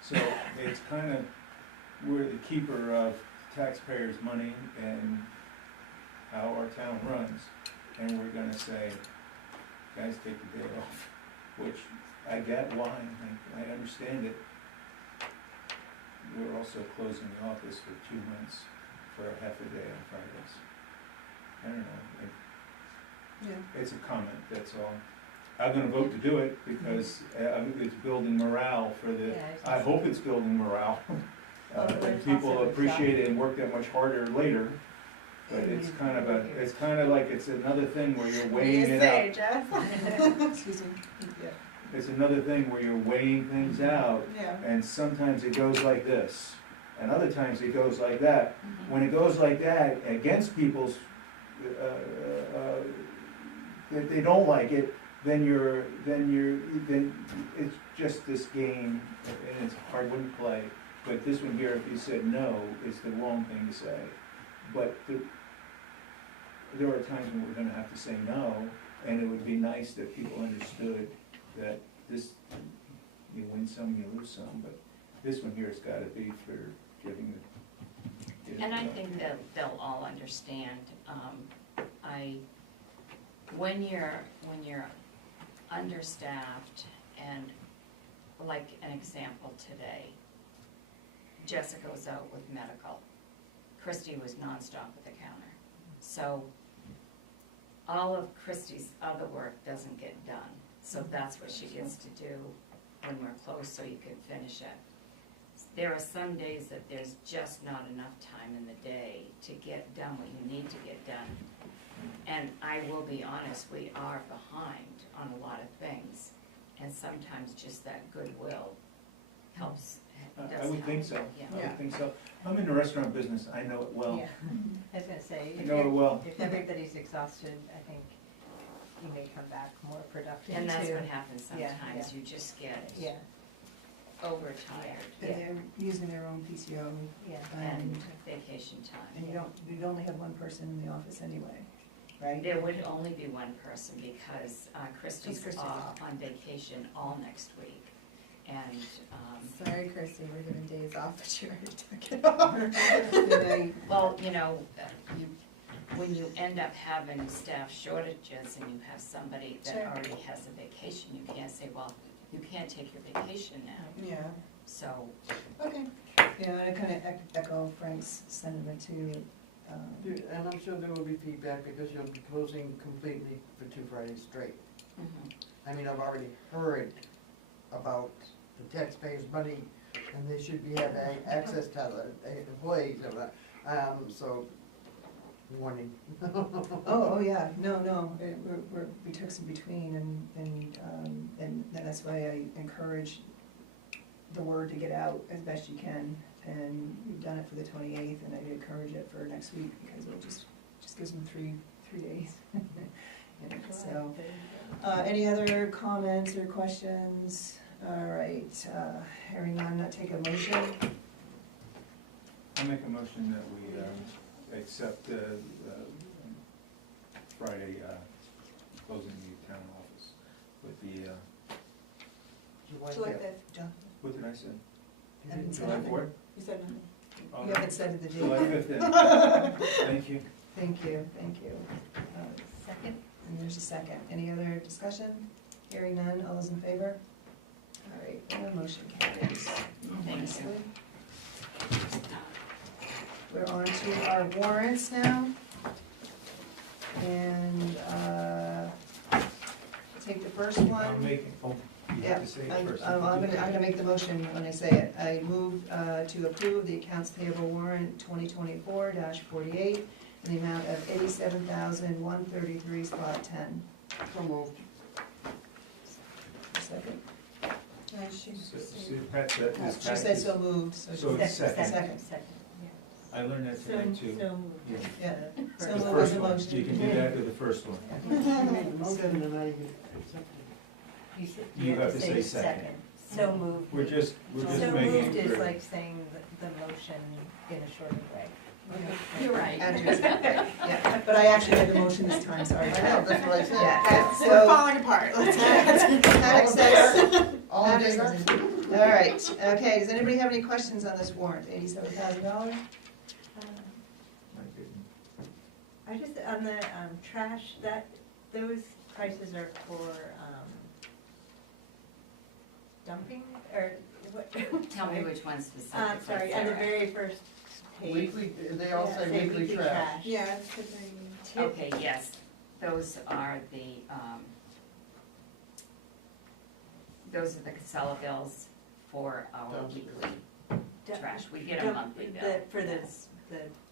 So it's kind of, we're the keeper of taxpayers' money and how our town runs. And we're gonna say, guys, take the day off, which I get why, I understand it. We're also closing the office for 2 months for a half a day on Fridays. I don't know, it's a comment, that's all. I'm gonna vote to do it because it's building morale for the, I hope it's building morale. And people appreciate it and work that much harder later. But it's kind of like it's another thing where you're weighing it out. Excuse me. Yeah. It's another thing where you're weighing things out, Yeah. and sometimes it goes like this, and other times it goes like that. When it goes like that, against people's, if they don't like it, then it's just this game, and it's a hard one to play. But this one here, if you said no, it's the wrong thing to say. But there are times when we're gonna have to say no, and it would be nice that people understood that this, you win some, you lose some, but this one here has gotta be for giving the. And I think that they'll all understand. when you're understaffed, and like an example today, Jessica was out with medical. Christy was nonstop at the counter. So all of Christy's other work doesn't get done. So that's what she gets to do when we're closed, so you can finish it. There are some days that there's just not enough time in the day to get done what you need to get done. And I will be honest, we are behind on a lot of things. And sometimes just that goodwill helps. I would think so, Yeah. I would think so. I'm in the restaurant business, I know it well. Yeah, I was gonna say, I know it well. if everybody's exhausted, I think you may come back more productive And that's too. what happens Yeah, sometimes, yeah. you just get Yeah, overtired And they're using their own PCO, yeah. and vacation time. and you'd only have one person in the office anyway, right? There would only be one person because Christy's Christy's off on vacation all next week. And, Sorry, Chrissy, we're giving days off, but you already took it off. well, you know, when you end up having staff shortages and you have somebody that Sure. already has a vacation, you can't say, well, you can't take your vacation now. Yeah. So, Okay. Yeah, I kind of echo Frank's sentiment too. And I'm sure there will be feedback because you'll be closing completely for 2 Fridays straight. I mean, I've already heard about the taxpayers' money, and they should be having access to the employees of that, so, warning. Oh, yeah, no, we took some between, and that's why I encourage the word to get out as best you can, and we've done it for the 28th, and I'd encourage it for next week, because it just gives them three days. You know, so, any other comments or questions? All right, hearing none, take a motion. I make a motion that we accept Friday closing the town office with the, July 5th. John, what did I say? I didn't say July nothing. 4th? You said nothing. Oh, You haven't said the date. July 5th then. Thank you. Thank you. second? And there's a second. Any other discussion? Hearing none, all those in favor? All right, the motion carries. Thank you. We're on to our warrants now. And, take the first one. I'm making, you Yeah, have to say it first. I'm gonna make the motion when I say it. I move to approve the accounts payable warrant 2024-48 in the amount of $87,133, spot 10. So moved. Second. See, Pat said, this She said so moved, so. So it's second. Second. I learned that tonight too. So moved. Yeah. Yeah, so The moved was first the one, motion. you can do that with the first one. You made the motion and I accepted You said, You have to say second. So moved. We're just So making moved it is clear. like saying the motion in a shorter way. You're right. Yeah, but I actually had the motion this time, sorry. I know, that's what I said. Yeah, We're so, falling apart, let's get Pat accepts. All in Pat favor? accepts. All right, okay, does anybody have any questions on this warrant, $87,000? I just, on the trash, those prices are for dumping, or what? Tell me which one's specific. Sorry, on the very first page. Weekly, they all Yeah, say weekly trash. Yeah, it's good thing. Okay, yes, those are the Casella bills for our Dumpsters. weekly Dump- trash. We get a dump- monthly bill. For the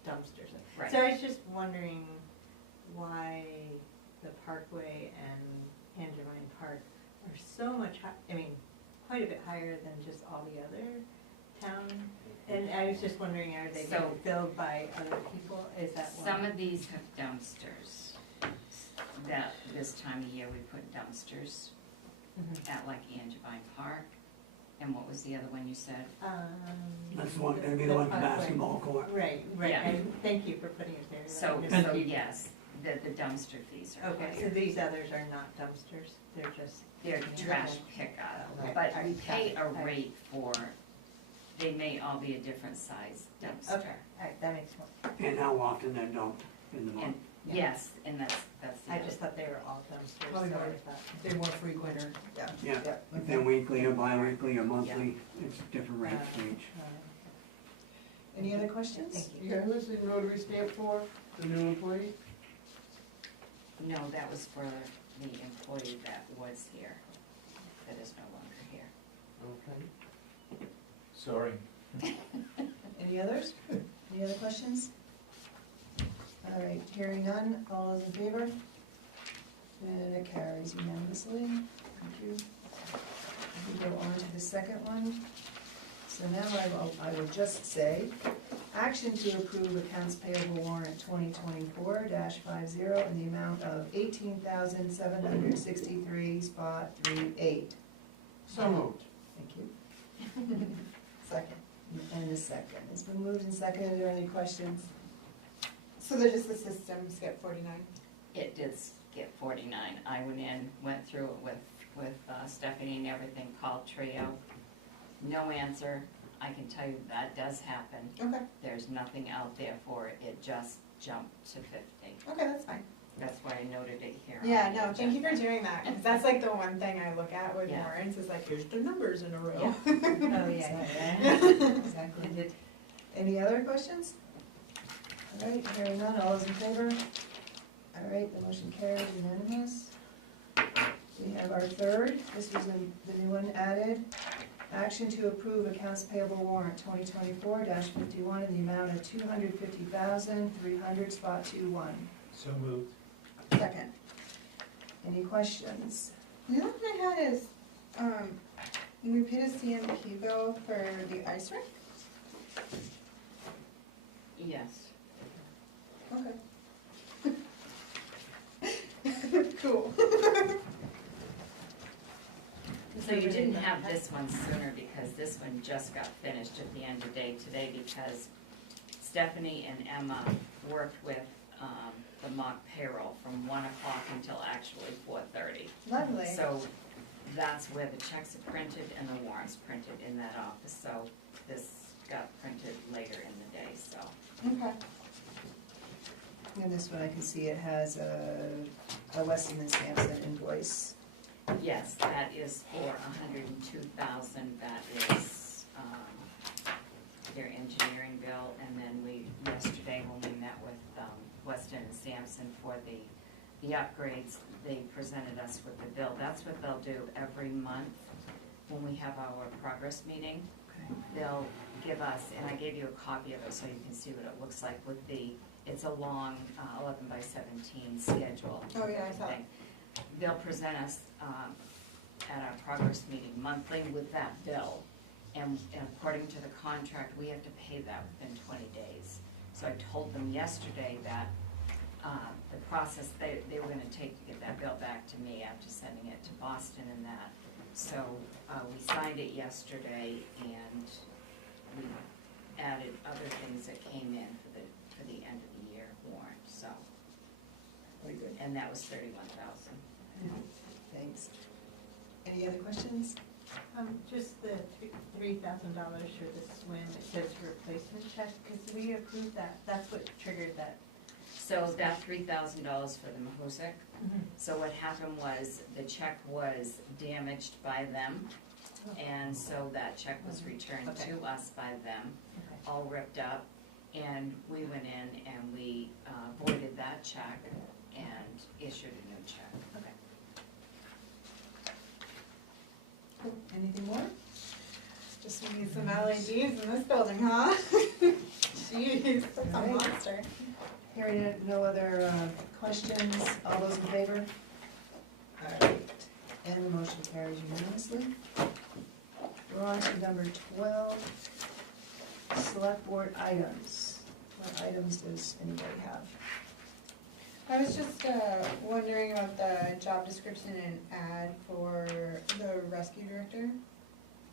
dumpsters. Right. So I was just wondering why the Parkway and Angevine Park are so much, quite a bit higher than just all the other town. And I was just wondering, are they being So- filled by other people? Is that one? Some of these have dumpsters. That this time of year, we put dumpsters Mhm. at like Angevine Park. And what was the other one you said? That's the one, gonna be the one at the Parkway. basketball court. Right, Yeah. and thank you for putting it there. So, Just- so yes, the dumpster fees are Okay, so higher. these others are not dumpsters, they're just. They're trash pickup, Okay. but we Alright, pay got a it. Alright. rate for, they may all be a different size dumpster. Okay, all right, that makes more. And how often they're dumped in the month. And, yes, and that's the I other just just thought they were all dumpsters, Probably so more. I thought. They're more frequent or, yeah. Yeah, Yeah, if they're okay. weekly or bi-weekly or monthly, it's different rates for each. Any other questions? Thank you. Yeah, who's the notary stamp for? The new employee? No, that was for the employee that was here, that is no longer here. Okay. Sorry. Any others? Any other questions? All right, hearing none, all those in favor? And it carries unanimously. Thank you. We go on to the second one. So now I will just say, action to approve accounts payable warrant 2024-50 in the amount of $18,763.38. So moved. Thank you. Second. And a second. It's been moved and seconded. Are there any questions? So they're just the system skip 49? It did get 49. I went through it with Stephanie and everything, called Trio. No answer. I can tell you that does happen. Okay, There's nothing out there for it. It just jumped to 50. okay, that's fine. That's why I noted it here. Yeah, on the no, thank you for agenda. doing that, because that's like the one thing I look at with Yeah. warrants, is like, here's the numbers in a row. Yeah. Oh, yeah. Exactly. It did. Any other questions? All right, hearing none, all those in favor? All right, the motion carries unanimous. We have our third, this was the new one added. Action to approve accounts payable warrant 2024-51 in the amount of $250,300, spot 21. So moved. Second. Any questions? The other one I had is, we paid a CMP bill for the ice rink? Yes. Okay. Cool. So you didn't have this one sooner because this one just got finished at the end of day today because Stephanie and Emma worked with the mock payroll from 1 o'clock until actually 4:30. Lovely. So that's where the checks are printed and the warrants printed in that office. So this got printed later in the day, so. Okay. And this one I can see it has a Weston and Sampson invoice. Yes, that is for $102,000. That is their engineering bill. And then yesterday when we met with Weston and Sampson for the upgrades, they presented us with the bill. That's what they'll do every month when we have our progress meeting. They'll give us, and I gave you a copy of it so you can see what it looks like with it's a long 11 by 17 schedule. Oh, yeah, I saw it. They'll present us at our progress meeting monthly with that bill. And according to the contract, we have to pay that within 20 days. So I told them yesterday that the process they were gonna take to get that bill back to me after sending it to Boston and that. So we signed it yesterday and we added other things that came in for the end of the year warrant, so. Very good. And that was 31,000. Thanks. Any other questions? Just the $3,000 for the swim, it says replacement check, because we approved that, that's what triggered that. So that $3,000 for the Mahoosic. So what happened was the check was damaged by them, and so that check was returned Okay. to us by them, Okay. all ripped up. And we went in and we voided that check and issued a new check. Okay. Anything more? Just we need some LEDs in this building, huh? Jeez, that's a Alright. monster. Hearing no other questions, all those in favor? All right, and the motion carries unanimously. We're on to number 12, select board items. What items does anybody have? I was just wondering about the job description and ad for the rescue director.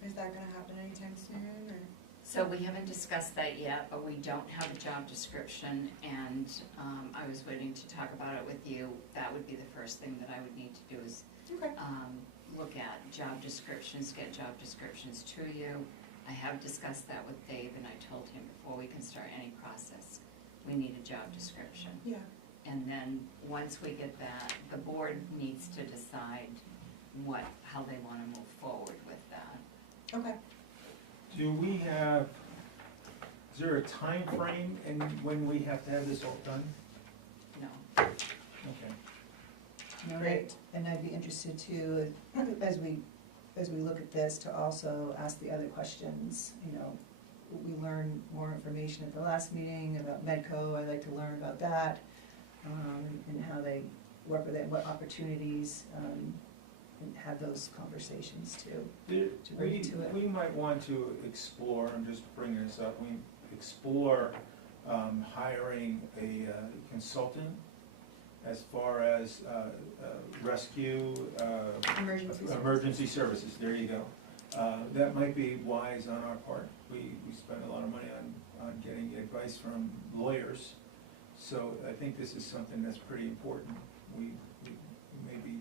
Is that gonna happen anytime soon, or? So we haven't discussed that yet, but we don't have a job description, and I was waiting to talk about it with you. That would be the first thing that I would need to do is Okay. look at job descriptions, get job descriptions to you. I have discussed that with Dave, and I told him before we can start any process, we need a job description. Yeah. And then, once we get that, the board needs to decide how they wanna move forward with that. Okay. Do we have, is there a time frame in when we have to have this all done? No. Okay. Great, and I'd be interested to, as we look at this, to also ask the other questions, you know. We learned more information at the last meeting about Medco, I'd like to learn about that, and how they work with it, what opportunities, and have those conversations too. To bring it to it. We might want to explore, I'm just bringing this up, we explore hiring a consultant as far as rescue, emergency services, there you go. That might be wise on our part. We spend a lot of money on getting advice from lawyers, so I think this is something that's pretty important. We maybe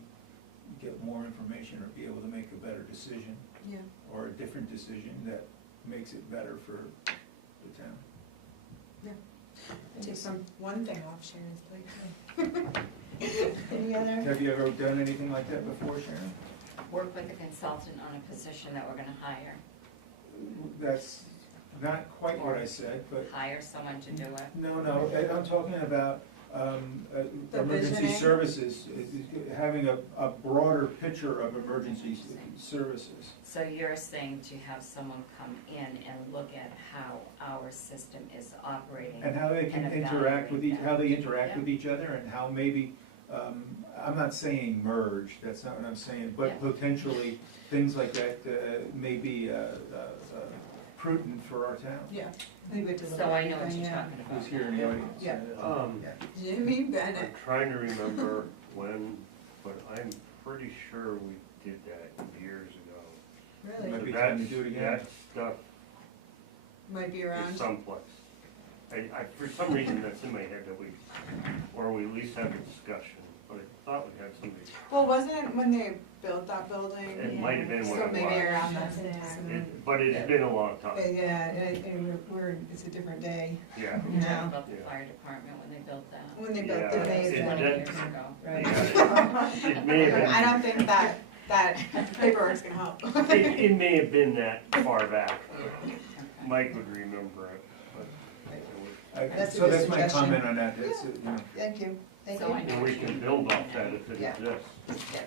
get more information or be able to make a better decision. Yeah. Or a different decision that makes it better for the town. Take one thing off Sharon's plate. Any other? Have you ever done anything like that before, Sharon? Work with a consultant on a position that we're gonna hire. That's not quite what I said, but, Hire someone to do it. no, I'm talking about The emergency visioning? services, having a broader picture of emergency services. So you're saying to have someone come in and look at how our system is operating. And how they can and interact with evaluate how they that. interact Yeah. with each other, and how maybe, I'm not saying merge, that's not what I'm saying, but Yeah. potentially, things like that may be prudent for our town. Yeah. I think we have to look So at I know what everything, you're yeah. talking about. Who's here in the audience? Yeah. Jimmy Bennett. I'm trying to remember when, but I'm pretty sure we did that years ago. Really? Might be So time to do it again. That stuff Might be is around. someplace. For some reason, that's in my head that we, or we at least have a discussion, but I thought we had somebody. Well, wasn't it when they built that building? It might have been when So it maybe was. around that same time. But it's been a long time, Yeah, and it's a different day yeah. You're talking now, about the Yeah. fire department when they built that. when they built Yeah, the it- base. it- 20 that- years ago. Right. Yeah, It may have I don't think that paperwork's gonna help. it may have been that far back. Okay. Mike would remember it, but That's a So good that's my suggestion. comment on that, that's, Thank you, thank So you. I and we can build off that if it Yeah. exists.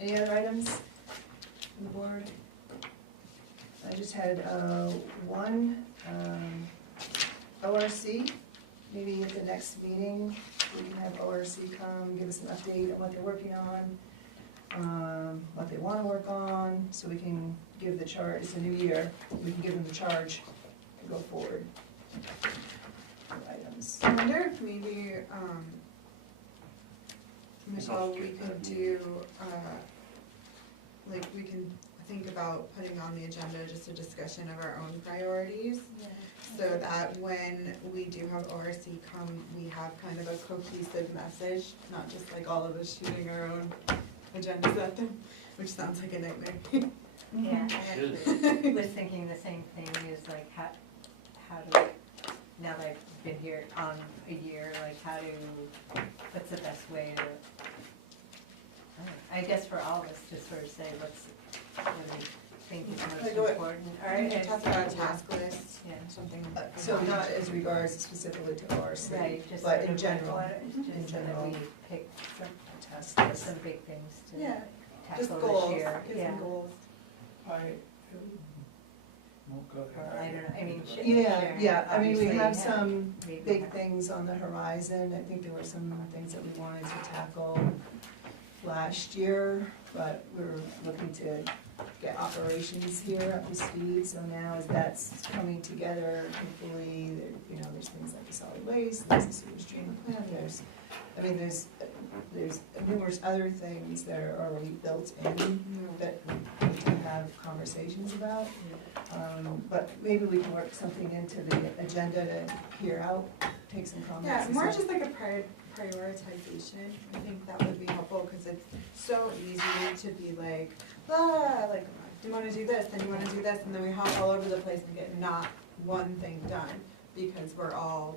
Any other items on the board? I just had one, ORC, maybe at the next meeting, we can have ORC come, give us an update on what they're working on, what they wanna work on, so we can give the charge, it's a new year, we can give them the charge to go forward. Items. I wonder if maybe, Michelle, we could do, like, we can think about putting on the agenda just a discussion of our own priorities, so that when we do have ORC come, we have kind of a cohesive message, not just like all of us shooting our own agendas at them, which sounds like a nightmare. Yeah, I actually was thinking the same thing, is like, how do, now that I've been here on a year, like, what's the best way to, I guess for all of us to sort of say, what we think is most Like what- important, Or or. talk about a task list, Yeah. something. So not as regards specifically to ORC, Right, just but sort in of general, like what- in just so that general. we pick task list. some big things to Yeah, just tackle goals, this year. get Yeah. some goals. won't go Or, I there. don't know, I mean, Yeah, Sharon, yeah, I mean, we obviously, have yeah. some Maybe big have- things on the horizon, I think there were some things that we wanted to tackle last year, but we're looking to get operations here up to speed, so now as that's coming together, hopefully, there's things like the solid waste, there's the sewage treatment plant, there's numerous other things that are already built in that we need to have conversations about. But maybe we can work something into the agenda to hear out, take some comments. Yeah, and more stuff. just like a prioritization, I think that would be helpful, cause it's so easy to be like, like, do you wanna do this, then you wanna do this, and then we hop all over the place and get not one thing done, because we're all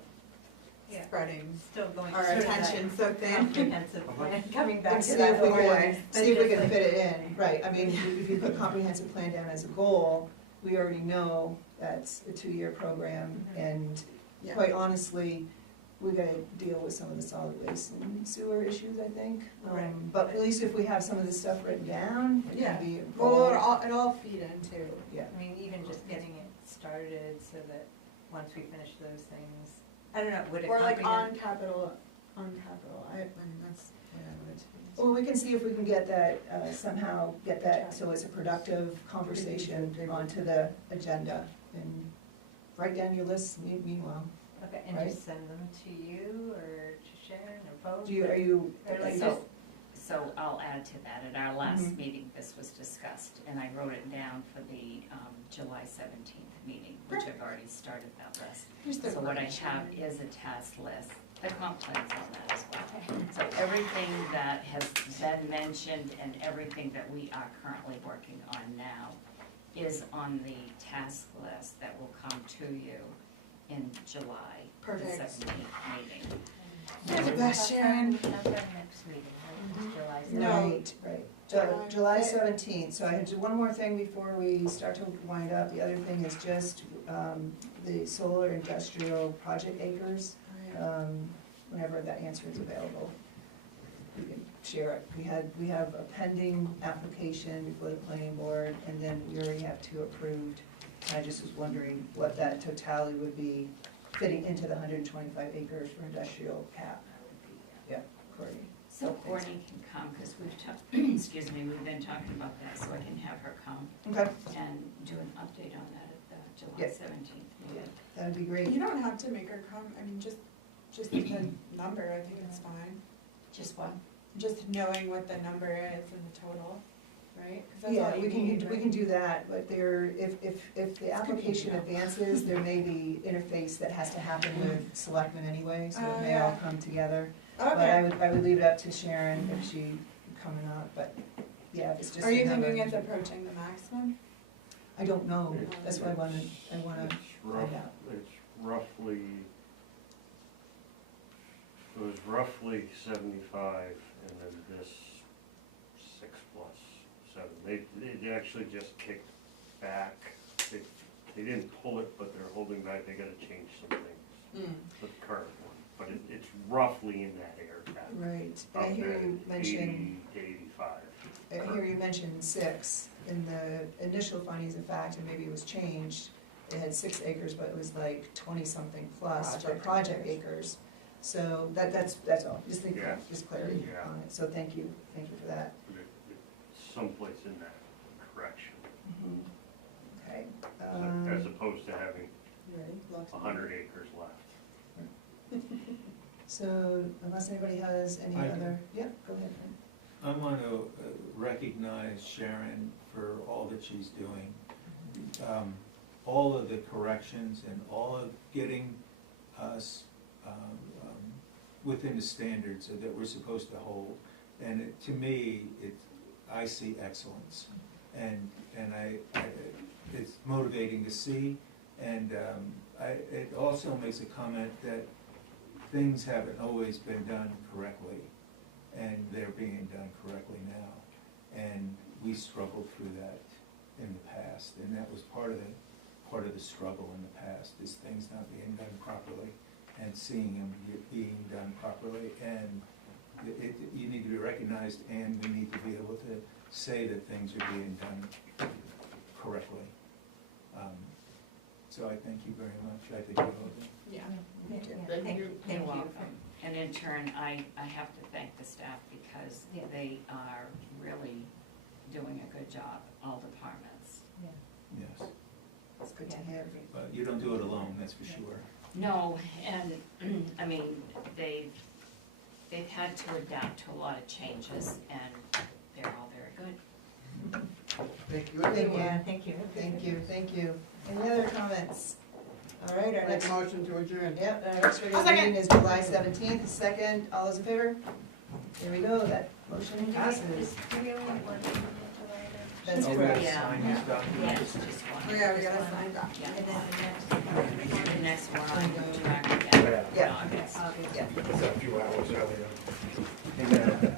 Yeah. spreading Still going. our sort of attention that so thin. Comprehensive plan, coming back And to see that if we whole can, way. see if we can fit it in, right, I mean, if you put comprehensive plan down as a goal, we already know that's a 2-year program, and Yeah. quite honestly, we gotta deal with some of the solid waste and sewer issues, I think. Right. But at least if we have some of this stuff written down, it Yeah. can be Well, involved. it all feed into. Yeah, I mean, even just getting it started so that once we finish those things, I don't know, would it Or like comprehend? on capital, I mean, that's what I would. well, we can see if we can get that, somehow get that, so it's a productive conversation onto the agenda, and write down your list meanwhile. Okay, and right? just send them to you or to Sharon or both? Are you, Or like So, just, so I'll add to that, at our last Mhm. meeting, this was discussed, and I wrote it down for the July 17th meeting, which I've already started that list. Here's the So what I version. have is a task list, the comp plan's on that as well. So everything that has been mentioned and everything that we are currently working on now is on the task list that will come to you in July, the Perfect. 17th meeting. You're the best, Sharon. Not that next meeting, right, it's July No. 17th. right, July July 5th. 17th, so I had one more thing before we start to wind up, the other thing is just, the solar industrial project acres, whenever that answer is available, we can share it. We have a pending application before the planning board, and then we already have 2 approved. I just was wondering what that totality would be fitting into the 125 acres for industrial cap. Yeah, Courtney. So Courtney can come, because we've talked, excuse me, we've been talking about that, so I can have her come Okay, and do an update on that at the July Yeah. 17th yeah, meeting. that'd be great. You don't have to make her come, I mean, just the number, I think it's fine. Just what? Just knowing what the number is and the total, right? 'Cause that's Yeah, all you we need, can right? do that, but if the application advances, there may be interface that has to happen with selectmen anyway, so it may all Yeah. come together. But I Okay. would leave it up to Sharon if she come or not, but yeah, if it's just Are you a number. thinking it's approaching the maximum? I don't know, It's- that's why I wanna It's find out. It's roughly, it was roughly 75, and then this 6 plus 7. They actually just kicked back. They didn't pull it, but they're holding back. They gotta change some things with the current one. But it's roughly in that air cap. Right, and I hear you mention, 80 to 85. I hear you mention 6, in the initial findings of fact, and maybe it was changed, it had 6 acres, but it was like 20-something plus for Project project acres. acres. So that's all, just think, Yeah. just clarity Yeah. on it, so thank you for that. It's someplace in that correction, Okay. as opposed to having You ready? Lost 100 acres left. So unless anybody has any I do. other, yeah, go ahead, Frank. I want to recognize Sharon for all that she's doing. All of the corrections and all of getting us within the standards that we're supposed to hold. And to me, I see excellence. And it's motivating to see. And it also makes a comment that things haven't always been done correctly, and they're being done correctly now. And we struggled through that in the past, and that was part of the struggle in the past, is things not being done properly, and seeing them being done properly. And you need to be recognized, and we need to be able to say that things are being done correctly. So I thank you very much. I think you will do. Yeah. Thank you. You're welcome. And in turn, I have to thank the staff because they are really doing a good job, all departments. Yes, It's good to hear. but you don't do it alone, that's for sure. No, and, I mean, they've had to adapt to a lot of changes, and they're all very good. Thank you. Thank you. Yeah, thank you. Thank you. Any other comments? All right, our Make next, a motion to adjourn. yep, our next regular I'll second. meeting is July 17th, second, all those in favor? There we go, that motion passes. Do we only have one meeting That's Oh, we correct. gotta Yeah. sign these documents? Yes, just Oh, one. yeah, we gotta sign that. Yeah. And then the next. The next one on track again. Yeah. August. Australia. And,